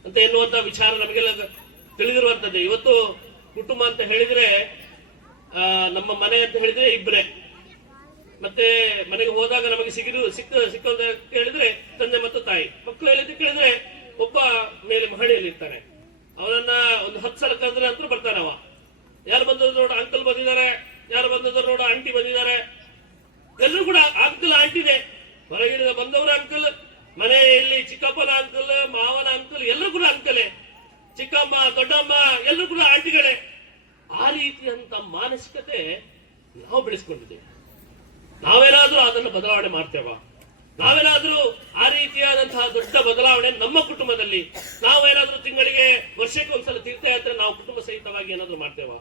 ಅಂತ ಎನ್ನುವಂತ ವಿಚಾರ ನಮಗೆಲ್ಲ ತಿಳಿದಿರುವಂತದ್ದೇ. ಇವತ್ತು ಕುಟುಂಬ ಅಂತ ಹೇಳಿದ್ರೆ ನಮ್ಮ ಮನೆ ಅಂತ ಹೇಳಿದ್ರೆ ಇಬ್ಬರೇ, ಮತ್ತೆ ಮನೆಗೆ ಹೋದಾಗ ನಮಗೆ ಸಿಕ್ಕಂತ ಹೇಳಿದ್ರೆ ತಂದೆ ಮತ್ತು ತಾಯಿ. ಮಕ್ಕಳು ಎಲ್ಲಿಂದ ಕೇಳಿದ್ರೆ ಒಬ್ಬ ಮೇಲೆ ಮಹಡಿಯಲ್ಲಿ ಇರ್ತಾನೆ, ಅವನನ್ನ ಒಂದು 10 ಸಲ ಕರೆದ್ರೆ ಅಂತ ಬರ್ತಾನೆ. ಅವ ಯಾರು ಬಂದದ್ರು ನೋಡ ಅಂಕಲ್ ಬಂದಿದ್ದಾರೆ, ಯಾರು ಬಂದದ್ರು ನೋಡ ಆಂಟಿ ಬಂದಿದ್ದಾರೆ, ಎಲ್ಲರೂ ಕೂಡ ಅಂಕಲ್ ಆಂಟಿದೆ. ಹೊರಗಿನ ಬಂದವರ ಅಂಕಲ್, ಮನೆಯಲ್ಲಿ ಚಿಕ್ಕಪ್ಪನ ಅಂಕಲ್, ಮಾವನ ಅಂಕಲ್, ಎಲ್ಲರೂ ಕೂಡ ಅಂಕಲೇ. ಚಿಕ್ಕಮ್ಮ, ದೊಡ್ಡಮ್ಮ ಎಲ್ಲರೂ ಕೂಡ ಆಂಟಿಗಳೇ. ಆ ರೀತಿಯಂತ ಮಾನಸಿಕತೆ ನಾವು ಬೆಳೆಸ್ಕೊಂಡಿದ್ದೇವೆ. ನಾವೇನಾದ್ರೂ ಅದನ್ನು ಬದಲಾವಣೆ ಮಾಡ್ತೇವ? ನಾವೇನಾದ್ರೂ ಆ ರೀತಿಯಾದಂತಹ ದೊಡ್ಡ ಬದಲಾವಣೆ ನಮ್ಮ ಕುಟುಂಬದಲ್ಲಿ, ನಾವೇನಾದ್ರೂ ತಿಂಗಳಿಗೆ ವರ್ಷಕ್ಕೆ ಒಂದ್ಸಲ ತೀರ್ಥಯಾತ್ರೆ ನಾವು ಕುಟುಂಬ ಸಹಿತವಾಗಿ ಏನಾದ್ರೂ ಮಾಡ್ತೇವ?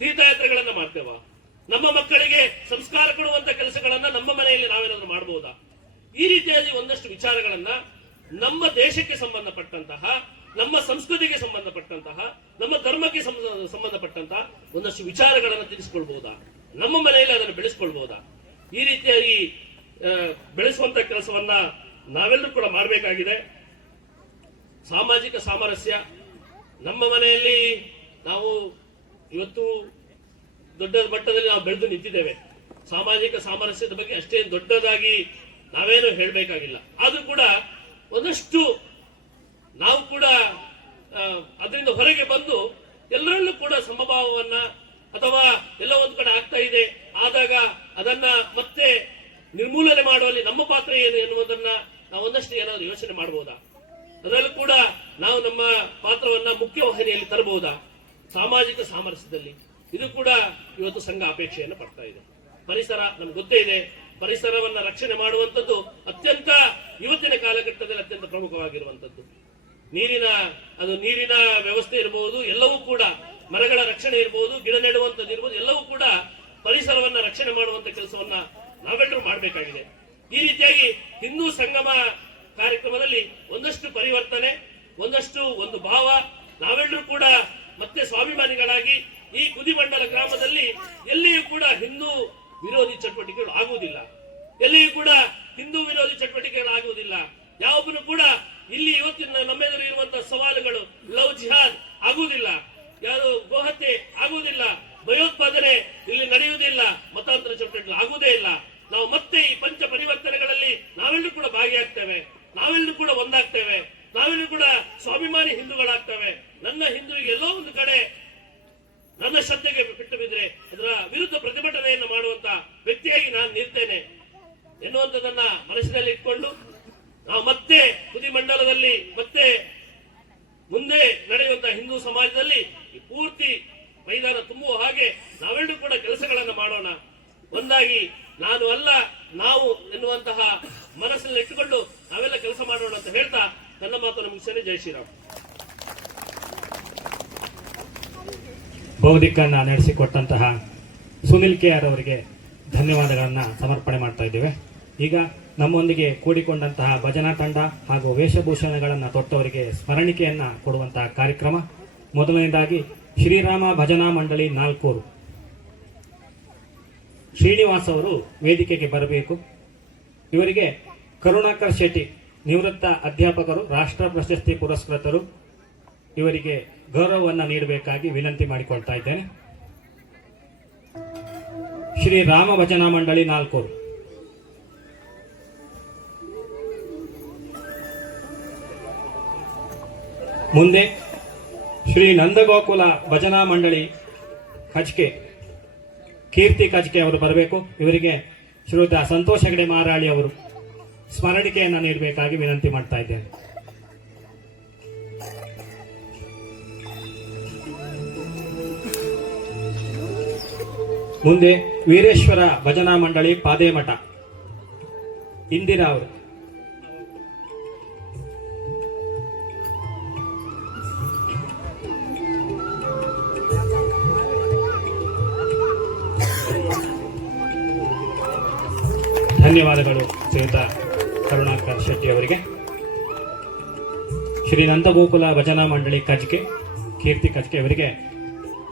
ತೀರ್ಥಯಾತ್ರೆಗಳನ್ನ ಮಾಡ್ತೇವ? ನಮ್ಮ ಮಕ್ಕಳಿಗೆ ಸಂಸ್ಕಾರ ಕೊಡುವಂತ ಕೆಲಸಗಳನ್ನ ನಮ್ಮ ಮನೆಯಲ್ಲಿ ನಾವೇನಾದ್ರೂ ಮಾಡಬಹುದಾ? ಈ ರೀತಿಯಾಗಿ ಒಂದಷ್ಟು ವಿಚಾರಗಳನ್ನ ನಮ್ಮ ದೇಶಕ್ಕೆ ಸಂಬಂಧಪಟ್ಟಂತಹ, ನಮ್ಮ ಸಂಸ್ಕೃತಿಗೆ ಸಂಬಂಧಪಟ್ಟಂತಹ, ನಮ್ಮ ಧರ್ಮಕ್ಕೆ ಸಂಬಂಧಪಟ್ಟಂತಹ ಒಂದಷ್ಟು ವಿಚಾರಗಳನ್ನು ತಿಳಿಸಿಕೊಳ್ಬಹುದಾ? ನಮ್ಮ ಮನೆಯಲ್ಲಿ ಅದನ್ನು ಬೆಳೆಸ್ಕೊಳ್ಬಹುದಾ? ಈ ರೀತಿಯಾಗಿ ಬೆಳೆಸುವಂತ ಕೆಲಸವನ್ನ ನಾವೆಲ್ಲರೂ ಕೂಡ ಮಾಡಬೇಕಾಗಿದೆ. ಸಾಮಾಜಿಕ ಸಾಮರಸ್ಯ ನಮ್ಮ ಮನೆಯಲ್ಲಿ ನಾವು ಇವತ್ತು ದೊಡ್ಡ ಮಟ್ಟದಲ್ಲಿ ನಾವು ಬೆಳೆದು ನಿಂತಿದ್ದೇವೆ. ಸಾಮಾಜಿಕ ಸಾಮರಸ್ಯದ ಬಗ್ಗೆ ಅಷ್ಟೇನು ದೊಡ್ಡದಾಗಿ ನಾವೇನು ಹೇಳಬೇಕಾಗಿಲ್ಲ. ಆದ್ರೂ ಕೂಡ ಒಂದಷ್ಟು ನಾವು ಕೂಡ ಅದರಿಂದ ಹೊರಗೆ ಬಂದು ಎಲ್ಲರಲ್ಲೂ ಕೂಡ ಸಮಭಾವವನ್ನ, ಅಥವಾ ಎಲ್ಲ ಒಂದು ಕಡೆ ಆಗ್ತಾ ಇದೆ ಆದಾಗ ಅದನ್ನ ಮತ್ತೆ ನಿರ್ಮೂಲನೆ ಮಾಡುವಲ್ಲಿ ನಮ್ಮ ಪಾತ್ರ ಏನು ಎನ್ನುವುದನ್ನ ನಾವು ಒಂದಷ್ಟು ಏನಾದ್ರು ಯೋಚನೆ ಮಾಡಬಹುದಾ? ಅದರಲ್ಲೂ ಕೂಡ ನಾವು ನಮ್ಮ ಪಾತ್ರವನ್ನ ಮುಖ್ಯವಾಹಿನಿಯಲ್ಲಿ ತರಬಹುದಾ? ಸಾಮಾಜಿಕ ಸಾಮರಸ್ಯದಲ್ಲಿ ಇದು ಕೂಡ ಇವತ್ತು ಸಂಘ ಅಪೇಕ್ಷೆಯನ್ನು ಪಡ್ತಾ ಇದೆ. ಪರಿಸರ ನಮ್ಗೆ ಗೊತ್ತೇ ಇದೆ, ಪರಿಸರವನ್ನ ರಕ್ಷಣೆ ಮಾಡುವಂತದ್ದು ಅತ್ಯಂತ ಇವತ್ತಿನ ಕಾಲಘಟ್ಟದಲ್ಲಿ ಅತ್ಯಂತ ಪ್ರಮುಖವಾಗಿರುವಂತದ್ದು. ನೀರಿನ ವ್ಯವಸ್ಥೆ ಇರಬಹುದು, ಎಲ್ಲವೂ ಕೂಡ ಮರಗಳ ರಕ್ಷಣೆ ಇರಬಹುದು, ಗಿಡ ನೆಡುವಂತದ್ದು ಇರಬಹುದು, ಎಲ್ಲವೂ ಕೂಡ ಪರಿಸರವನ್ನ ರಕ್ಷಣೆ ಮಾಡುವಂತ ಕೆಲಸವನ್ನ ನಾವೆಲ್ಲರೂ ಮಾಡಬೇಕಾಗಿದೆ. ಈ ರೀತಿಯಾಗಿ ಹಿಂದೂ ಸಂಗಮ ಕಾರ್ಯಕ್ರಮದಲ್ಲಿ ಒಂದಷ್ಟು ಪರಿವರ್ತನೆ, ಒಂದು ಭಾವ, ನಾವೆಲ್ಲರೂ ಕೂಡ ಮತ್ತೆ ಸ್ವಾಭಿಮಾನಿಗಳಾಗಿ ಈ ಕುದಿಮಂಡಲ ಗ್ರಾಮದಲ್ಲಿ ಎಲ್ಲಿಯೂ ಕೂಡ ಹಿಂದೂ ವಿರೋಧಿ ಚಟುವಟಿಕೆಗಳು ಆಗುವುದಿಲ್ಲ, ಎಲ್ಲಿಯೂ ಕೂಡ ಹಿಂದೂ ವಿರೋಧಿ ಚಟುವಟಿಕೆಗಳು ಆಗುವುದಿಲ್ಲ. ಯಾವೊಬ್ಬನು ಕೂಡ ಇಲ್ಲಿ ಇವತ್ತಿನ ನಮ್ಮೆದುರು ಇರುವಂತಹ ಸವಾಲುಗಳು, ಲವ್ ಜಿಹಾದ್ ಆಗುವುದಿಲ್ಲ, ಯಾರು ಗೋಹತ್ಯೆ ಆಗುವುದಿಲ್ಲ, ಭಯೋತ್ಪಾದನೆ ಇಲ್ಲಿ ನಡೆಯುವುದಿಲ್ಲ, ಮತಾಂತರ ಚಟುವಟಿಕೆಗಳು ಆಗುವುದೇ ಇಲ್ಲ. ನಾವು ಮತ್ತೆ ಈ ಪಂಚ ಪರಿವರ್ತನೆಗಳಲ್ಲಿ ನಾವೆಲ್ಲರೂ ಕೂಡ ಭಾಗಿಯಾಗ್ತೇವೆ, ನಾವೆಲ್ಲರೂ ಕೂಡ ಒಂದಾಗ್ತೇವೆ, ನಾವೆಲ್ಲರೂ ಕೂಡ ಸ್ವಾಭಿಮಾನಿ ಹಿಂದೂಗಳಾಗ್ತೇವೆ. ನನ್ನ ಹಿಂದೂವಿಗೆ ಎಲ್ಲೋ ಒಂದು ಕಡೆ ನನ್ನ ಶ್ರದ್ಧೆಗೆ ಬಿಟ್ಟು ಬಿದ್ರೆ ಅದರ ವಿರುದ್ಧ ಪ್ರತಿಭಟನೆಯನ್ನು ಮಾಡುವಂತ ವ್ಯಕ್ತಿಯಾಗಿ ನಾನು ನಿಲ್ತೇನೆ ಎನ್ನುವಂಥದ್ದನ್ನ ಮನಸ್ಸಿನಲ್ಲಿ ಇಟ್ಕೊಂಡು ನಾವು ಮತ್ತೆ ಕುದಿಮಂಡಲದಲ್ಲಿ ಮತ್ತೆ ಮುಂದೆ ನಡೆಯುವಂತಹ ಹಿಂದೂ ಸಮಾಜದಲ್ಲಿ ಈ ಪೂರ್ತಿ ಮೈದಾನ ತುಂಬುವ ಹಾಗೆ ನಾವೆಲ್ಲರೂ ಕೂಡ ಕೆಲಸಗಳನ್ನು ಮಾಡೋಣ. ಒಂದಾಗಿ ನಾನು ಅಲ್ಲ ನಾವು ಎನ್ನುವಂತಹ ಮನಸ್ಸನ್ನು ಇಟ್ಟುಕೊಂಡು ನಾವೆಲ್ಲ ಕೆಲಸ ಮಾಡೋಣ ಅಂತ ಹೇಳ್ತಾ ನನ್ನ ಮಾತನ್ನು ಮುಗಿಸ್ತೇನೆ. ಜೈ ಶ್ರೀರಾಮ್. ಬೌದ್ಧಿಕನ್ನ ನಡೆಸಿಕೊಟ್ಟಂತಹ ಸುನಿಲ್ KR ಅವರಿಗೆ ಧನ್ಯವಾದಗಳನ್ನ ಸಮರ್ಪಣೆ ಮಾಡ್ತಾ ಇದ್ದೇವೆ. ಈಗ ನಮ್ಮೊಂದಿಗೆ ಕೂಡಿಕೊಂಡಂತಹ ಭಜನಾ ತಂಡ ಹಾಗೂ ವೇಷಭೂಷಣಗಳನ್ನು ತೊಟ್ಟವರಿಗೆ ಸ್ಮರಣಿಕೆಯನ್ನ ಕೊಡುವಂತಹ ಕಾರ್ಯಕ್ರಮ. ಮೊದಲನೇದಾಗಿ ಶ್ರೀರಾಮ ಭಜನಾ ಮಂಡಳಿ ನಾಲ್ಕೂರು ಶ್ರೀನಿವಾಸ್ ಅವರು ವೇದಿಕೆಗೆ ಬರಬೇಕು. ಇವರಿಗೆ ಕರುಣಾಕರ್ ಶೆಟ್ಟಿ ನಿವೃತ್ತ ಅಧ್ಯಾಪಕರು, ರಾಷ್ಟ್ರ ಪ್ರಶಸ್ತಿ ಪುರಸ್ಕೃತರು, ಇವರಿಗೆ ಗೌರವವನ್ನು ನೀಡಬೇಕಾಗಿ ವಿನಂತಿ ಮಾಡಿಕೊಳ್ತಾ ಇದ್ದೇನೆ. ಶ್ರೀರಾಮ ಭಜನಾ ಮಂಡಳಿ ನಾಲ್ಕೂರು. ಮುಂದೆ ಶ್ರೀ ನಂದಗೋಕುಲ ಭಜನಾ ಮಂಡಳಿ ಕಚ್ಕೆ, ಕೀರ್ತಿ ಕಚ್ಕೆ ಅವರು ಬರಬೇಕು. ಇವರಿಗೆ ಶ್ರೀಯುತ ಸಂತೋಷ ಹೆಗಡೆ ಮಾರಾಳಿ ಅವರು ಸ್ಮರಣಿಕೆಯನ್ನು ನೀಡಬೇಕಾಗಿ ವಿನಂತಿ ಮಾಡ್ತಾ ಇದ್ದೇನೆ. ಮುಂದೆ ವೀರೇಶ್ವರ ಭಜನಾ ಮಂಡಳಿ ಪಾದೇಮಠ ಇಂದಿರಾ ಅವರು. ಧನ್ಯವಾದಗಳು ಶ್ರೀಯುತ ಕರುಣಾಕರ್ ಶೆಟ್ಟಿ ಅವರಿಗೆ. ಶ್ರೀ ನಂದಗೋಕುಲ ಭಜನಾ ಮಂಡಳಿ ಕಜ್ಕೆ ಕೀರ್ತಿ ಕಜ್ಕೆ ಅವರಿಗೆ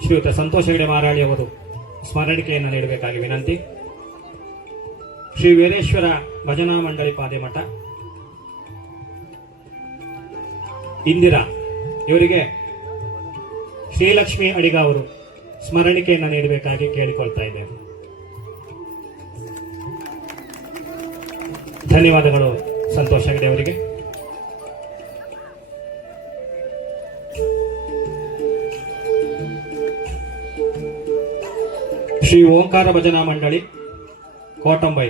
ಶ್ರೀಯುತ ಸಂತೋಷ ಹೆಗಡೆ ಮಾರಾಳಿ ಅವರು ಸ್ಮರಣಿಕೆಯನ್ನು ನೀಡಬೇಕಾಗಿ ವಿನಂತಿ. ಶ್ರೀ ವೀರೇಶ್ವರ ಭಜನಾ ಮಂಡಳಿ ಪಾದೇಮಠ ಇಂದಿರಾ ಇವರಿಗೆ ಶ್ರೀಲಕ್ಷ್ಮಿ ಅಡಿಗ ಅವರು ಸ್ಮರಣಿಕೆಯನ್ನು ನೀಡಬೇಕಾಗಿ ಕೇಳಿಕೊಳ್ತಾ ಇದ್ದೇವೆ. ಧನ್ಯವಾದಗಳು ಸಂತೋಷ ಹೆಗಡೆ ಅವರಿಗೆ. ಶ್ರೀ ಓಂಕಾರ ಭಜನಾ ಮಂಡಳಿ ಕೋಟಂಬೈ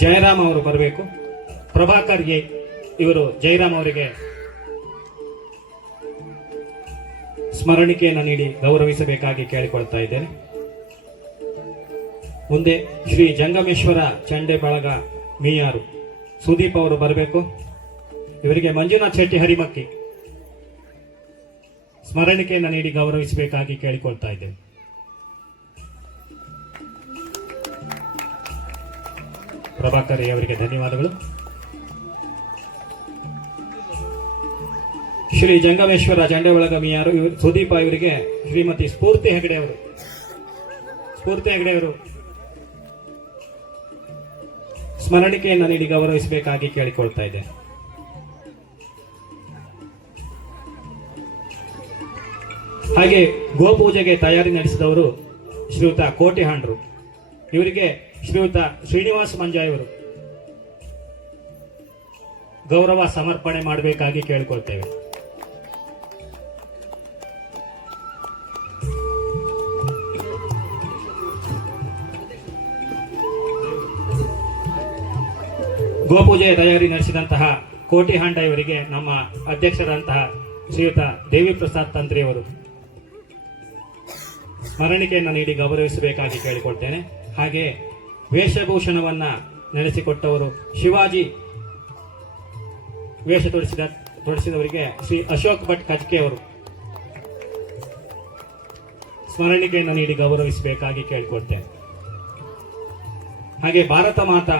ಜಯರಾಮ್ ಅವರು ಬರಬೇಕು. ಪ್ರಭಾಕರ್ ಎ ಇವರು ಜಯರಾಮ್ ಅವರಿಗೆ ಸ್ಮರಣಿಕೆಯನ್ನು ನೀಡಿ ಗೌರವಿಸಬೇಕಾಗಿ ಕೇಳಿಕೊಳ್ತಾ ಇದ್ದೇನೆ. ಮುಂದೆ ಶ್ರೀ ಜಂಗಮೇಶ್ವರ ಚಂಡೆ ಬಳಗ ಮೀಯಾರು ಸುದೀಪ್ ಅವರು ಬರಬೇಕು. ಇವರಿಗೆ ಮಂಜುನಾಥ್ ಶೆಟ್ಟಿ ಹರಿಮಕ್ಕಿ ಸ್ಮರಣಿಕೆಯನ್ನು ನೀಡಿ ಗೌರವಿಸಬೇಕಾಗಿ ಕೇಳಿಕೊಳ್ತಾ ಇದ್ದೇವೆ. ಪ್ರಭಾಕರ್ ಅವರಿಗೆ ಧನ್ಯವಾದಗಳು. ಶ್ರೀ ಜಂಗಮೇಶ್ವರ ಚಂಡೆ ಬಳಗ ಮೀಯಾರು ಸುದೀಪ ಇವರಿಗೆ ಶ್ರೀಮತಿ ಸ್ಫೂರ್ತಿ ಹೆಗಡೆ ಅವರು ಸ್ಮರಣಿಕೆಯನ್ನು ನೀಡಿ ಗೌರವಿಸಬೇಕಾಗಿ ಕೇಳಿಕೊಳ್ತಾ ಇದೆ. ಹಾಗೆ ಗೋಪೂಜೆಗೆ ತಯಾರಿ ನಡೆಸಿದವರು ಶ್ರೀಯುತ ಕೋಟಿಹಾಂಡ್ರು ಇವರಿಗೆ ಶ್ರೀಯುತ ಶ್ರೀನಿವಾಸ ಮಂಜಾಯ್ ಅವರು ಗೌರವ ಸಮರ್ಪಣೆ ಮಾಡಬೇಕಾಗಿ ಕೇಳಿಕೊಳ್ತೇವೆ. ಗೋಪೂಜೆಯ ತಯಾರಿ ನಡೆಸಿದಂತಹ ಕೋಟಿಹಾಂಡ ಇವರಿಗೆ ನಮ್ಮ ಅಧ್ಯಕ್ಷರಾದಂತಹ ಶ್ರೀಯುತ ದೇವಿ ಪ್ರಸಾದ್ ತಂತ್ರಿ ಅವರು ಸ್ಮರಣಿಕೆಯನ್ನು ನೀಡಿ ಗೌರವಿಸಬೇಕಾಗಿ ಕೇಳಿಕೊಳ್ತೇನೆ. ಹಾಗೆ ವೇಷಭೂಷಣವನ್ನ ನಡೆಸಿಕೊಟ್ಟವರು ಶಿವಾಜಿ ವೇಷ ತೊಡಿಸಿದವರಿಗೆ ಶ್ರೀ ಅಶೋಕ್ ಭಟ್ ಕಜ್ಕೆ ಅವರು ಸ್ಮರಣಿಕೆಯನ್ನು ನೀಡಿ ಗೌರವಿಸಬೇಕಾಗಿ ಕೇಳಿಕೊಳ್ತೇನೆ. ಹಾಗೆ ಭಾರತ ಮಾತಾ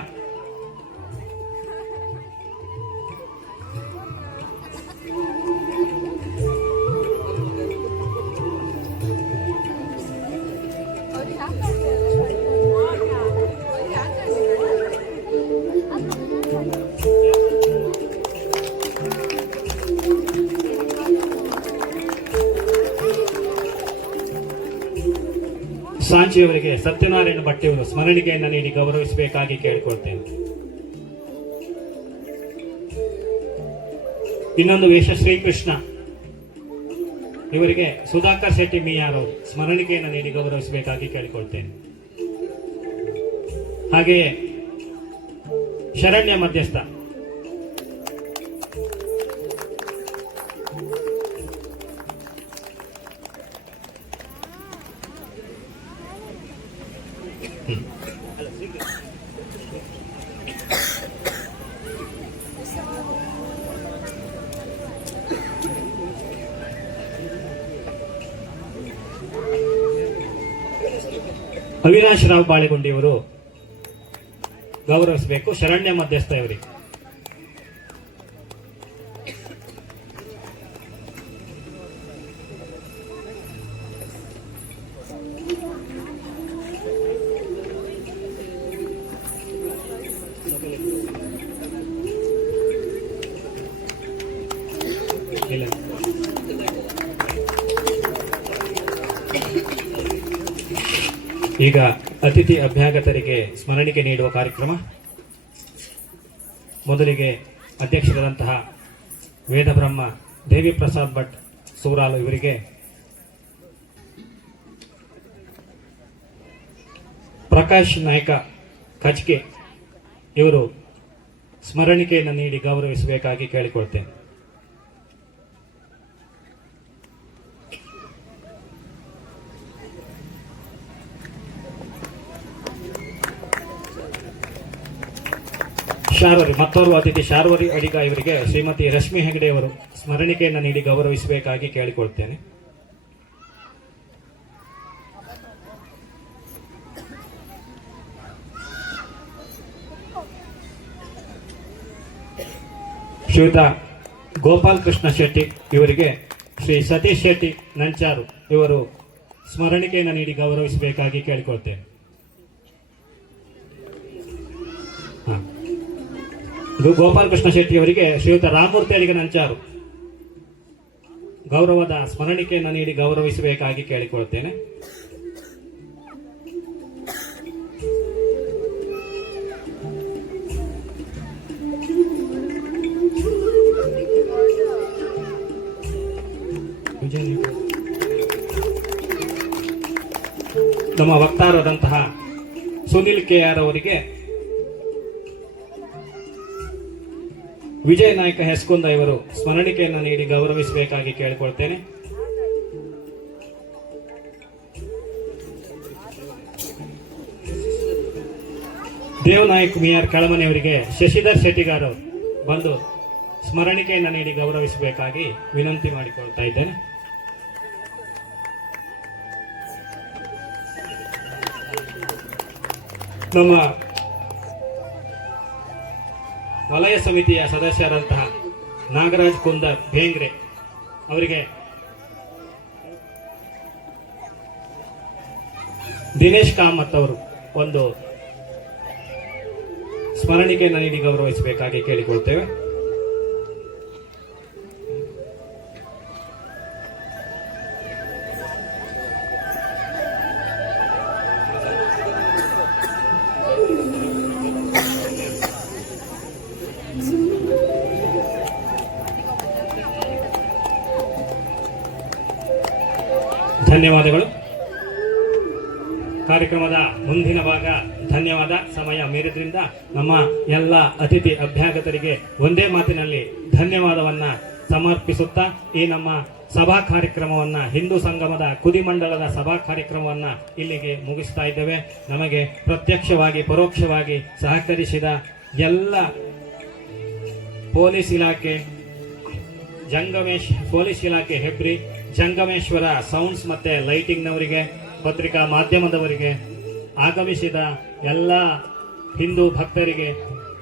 ಸಾಂಚಿಯವರಿಗೆ ಸತ್ಯನಾರಾಯಣ ಭಟ್ಟಿಯವರು ಸ್ಮರಣಿಕೆಯನ್ನು ನೀಡಿ ಗೌರವಿಸಬೇಕಾಗಿ ಕೇಳಿಕೊಳ್ತೇನೆ. ಇನ್ನೊಂದು ವೇಷ ಶ್ರೀಕೃಷ್ಣ ಇವರಿಗೆ ಸುಧಾಕರ್ ಶೆಟ್ಟಿ ಮೀಯಾರ್ ಅವರು ಸ್ಮರಣಿಕೆಯನ್ನು ನೀಡಿ ಗೌರವಿಸಬೇಕಾಗಿ ಕೇಳಿಕೊಳ್ತೇನೆ. ಹಾಗೆಯೇ ಶರಣ್ಯ ಮಧ್ಯಸ್ಥ ಅವಿನಾಶ್ ರಾವ್ ಬಾಳೆಗುಂಡಿಯವರು ಗೌರವಿಸಬೇಕು. ಶರಣ್ಯ ಮಧ್ಯಸ್ಥ ಇವರಿಗೆ ಇಲ್ಲ. ಈಗ ಅತಿಥಿ ಅಭ್ಯಾಗತರಿಗೆ ಸ್ಮರಣಿಕೆ ನೀಡುವ ಕಾರ್ಯಕ್ರಮ. ಮೊದಲಿಗೆ ಅಧ್ಯಕ್ಷರಾದಂತಹ ವೇದಬ್ರಹ್ಮ ದೇವಿ ಪ್ರಸಾದ್ ಭಟ್ ಸೂರಾಲು ಇವರಿಗೆ ಪ್ರಕಾಶ್ ನಾಯ್ಕ ಕಚ್ಕೆ ಇವರು ಸ್ಮರಣಿಕೆಯನ್ನು ನೀಡಿ ಗೌರವಿಸಬೇಕಾಗಿ ಕೇಳಿಕೊಳ್ತೇನೆ. ಶಾರ್ವರಿ ಮತ್ತೋರ್ವ ಅತಿಥಿ ಶಾರ್ವರಿ ಅಡಿಗ ಇವರಿಗೆ ಶ್ರೀಮತಿ ರಶ್ಮಿ ಹೆಗಡೆ ಅವರು ಸ್ಮರಣಿಕೆಯನ್ನು ನೀಡಿ ಗೌರವಿಸಬೇಕಾಗಿ ಕೇಳಿಕೊಳ್ತೇನೆ. ಶ್ರೀಯುತ ಗೋಪಾಲ್ ಕೃಷ್ಣ ಶೆಟ್ಟಿ ಇವರಿಗೆ ಶ್ರೀ ಸತೀಶ್ ಶೆಟ್ಟಿ ನಂಚಾರು ಇವರು ಸ್ಮರಣಿಕೆಯನ್ನು ನೀಡಿ ಗೌರವಿಸಬೇಕಾಗಿ ಕೇಳಿಕೊಳ್ತೇನೆ. ಗೋಪಾಲ್ ಕೃಷ್ಣ ಶೆಟ್ಟಿ ಅವರಿಗೆ ಶ್ರೀಯುತ ರಾಮಮೂರ್ತಿ ಅಡಿಗ ನಂಚಾರು ಗೌರವದ ಸ್ಮರಣಿಕೆಯನ್ನು ನೀಡಿ ಗೌರವಿಸಬೇಕಾಗಿ ಕೇಳಿಕೊಳ್ತೇನೆ. ನಮ್ಮ ವಕ್ತಾರರಾದಂತಹ ಸುನಿಲ್ ಕೆಆರ್ ಅವರಿಗೆ ವಿಜಯ ನಾಯಕ ಹೆಸ್ಕುಂದ ಇವರು ಸ್ಮರಣಿಕೆಯನ್ನು ನೀಡಿ ಗೌರವಿಸಬೇಕಾಗಿ ಕೇಳಿಕೊಳ್ತೇನೆ. ದೇವನಾಯಕ್ ಮಿಯಾರ್ ಕಳಮನೆ ಅವರಿಗೆ ಶಶಿಧರ್ ಶೆಟ್ಟಿಗಾರ್ ಅವರು ಬಂದು ಸ್ಮರಣಿಕೆಯನ್ನು ನೀಡಿ ಗೌರವಿಸಬೇಕಾಗಿ ವಿನಂತಿ ಮಾಡಿಕೊಳ್ತಾ ಇದ್ದೇನೆ. ನಮ್ಮ ವಲಯ ಸಮಿತಿಯ ಸದಸ್ಯರಂತಹ ನಾಗರಾಜ್ ಕುಂದರ್ ಭೇಂಗ್ರೆ ಅವರಿಗೆ ದಿನೇಶ್ ಕಾಮತ್ ಅವರು ಒಂದು ಸ್ಮರಣಿಕೆಯನ್ನು ನೀಡಿ ಗೌರವಿಸಬೇಕಾಗಿ ಕೇಳಿಕೊಳ್ತೇವೆ. ಧನ್ಯವಾದಗಳು. ಕಾರ್ಯಕ್ರಮದ ಮುಂದಿನ ಭಾಗ ಧನ್ಯವಾದ. ಸಮಯ ಮೀರಿದ್ರಿಂದ ನಮ್ಮ ಎಲ್ಲ ಅತಿಥಿ ಅಭ್ಯಾಗತರಿಗೆ ಒಂದೇ ಮಾತಿನಲ್ಲಿ ಧನ್ಯವಾದವನ್ನ ಸಮರ್ಪಿಸುತ್ತಾ ಈ ನಮ್ಮ ಸಭಾ ಕಾರ್ಯಕ್ರಮವನ್ನ ಹಿಂದೂ ಸಂಗಮದ ಕುದಿಮಂಡಲದ ಸಭಾ ಕಾರ್ಯಕ್ರಮವನ್ನ ಇಲ್ಲಿಗೆ ಮುಗಿಸ್ತಾ ಇದ್ದೇವೆ. ನಮಗೆ ಪ್ರತ್ಯಕ್ಷವಾಗಿ ಪರೋಕ್ಷವಾಗಿ ಸಹಕರಿಸಿದ ಎಲ್ಲ ಪೊಲೀಸ್ ಇಲಾಖೆ ಪೊಲೀಸ್ ಇಲಾಖೆ ಹೆಬ್ರಿ, ಜಂಗಮೇಶ್ವರ ಸೌಂಡ್ಸ್ ಮತ್ತೆ ಲೈಟಿಂಗ್ನವರಿಗೆ, ಪತ್ರಿಕಾ ಮಾಧ್ಯಮದವರಿಗೆ, ಆಗಮಿಸಿದ ಎಲ್ಲ ಹಿಂದೂ ಭಕ್ತರಿಗೆ,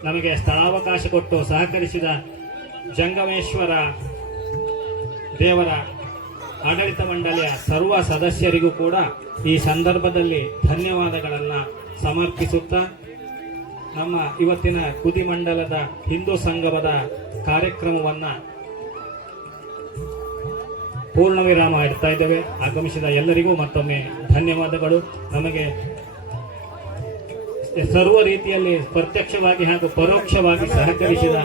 ನಮಗೆ ಸ್ಥಳಾವಕಾಶ ಕೊಟ್ಟು ಸಹಕರಿಸಿದ ಜಂಗಮೇಶ್ವರ ದೇವರ ಆಡಳಿತ ಮಂಡಳಿಯ ಸರ್ವ ಸದಸ್ಯರಿಗೂ ಕೂಡ ಈ ಸಂದರ್ಭದಲ್ಲಿ ಧನ್ಯವಾದಗಳನ್ನು ಸಮರ್ಪಿಸುತ್ತಾ ನಮ್ಮ ಇವತ್ತಿನ ಕುದಿಮಂಡಲದ ಹಿಂದೂ ಸಂಗಮದ ಕಾರ್ಯಕ್ರಮವನ್ನ ಪೂರ್ಣ ವಿರಾಮ ಇಡ್ತಾ ಇದ್ದೇವೆ. ಆಗಮಿಸಿದ ಎಲ್ಲರಿಗೂ ಮತ್ತೊಮ್ಮೆ ಧನ್ಯವಾದಗಳು. ನಮಗೆ ಸರ್ವ ರೀತಿಯಲ್ಲಿ ಪ್ರತ್ಯಕ್ಷವಾಗಿ ಹಾಗೂ ಪರೋಕ್ಷವಾಗಿ ಸಹಕರಿಸಿದ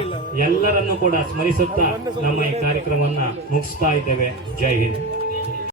ಎಲ್ಲರನ್ನೂ ಕೂಡ ಸ್ಮರಿಸುತ್ತಾ ನಮ್ಮ ಈ ಕಾರ್ಯಕ್ರಮವನ್ನು ಮುಗಿಸ್ತಾ ಇದ್ದೇವೆ. ಜೈ ಹಿಂದ್.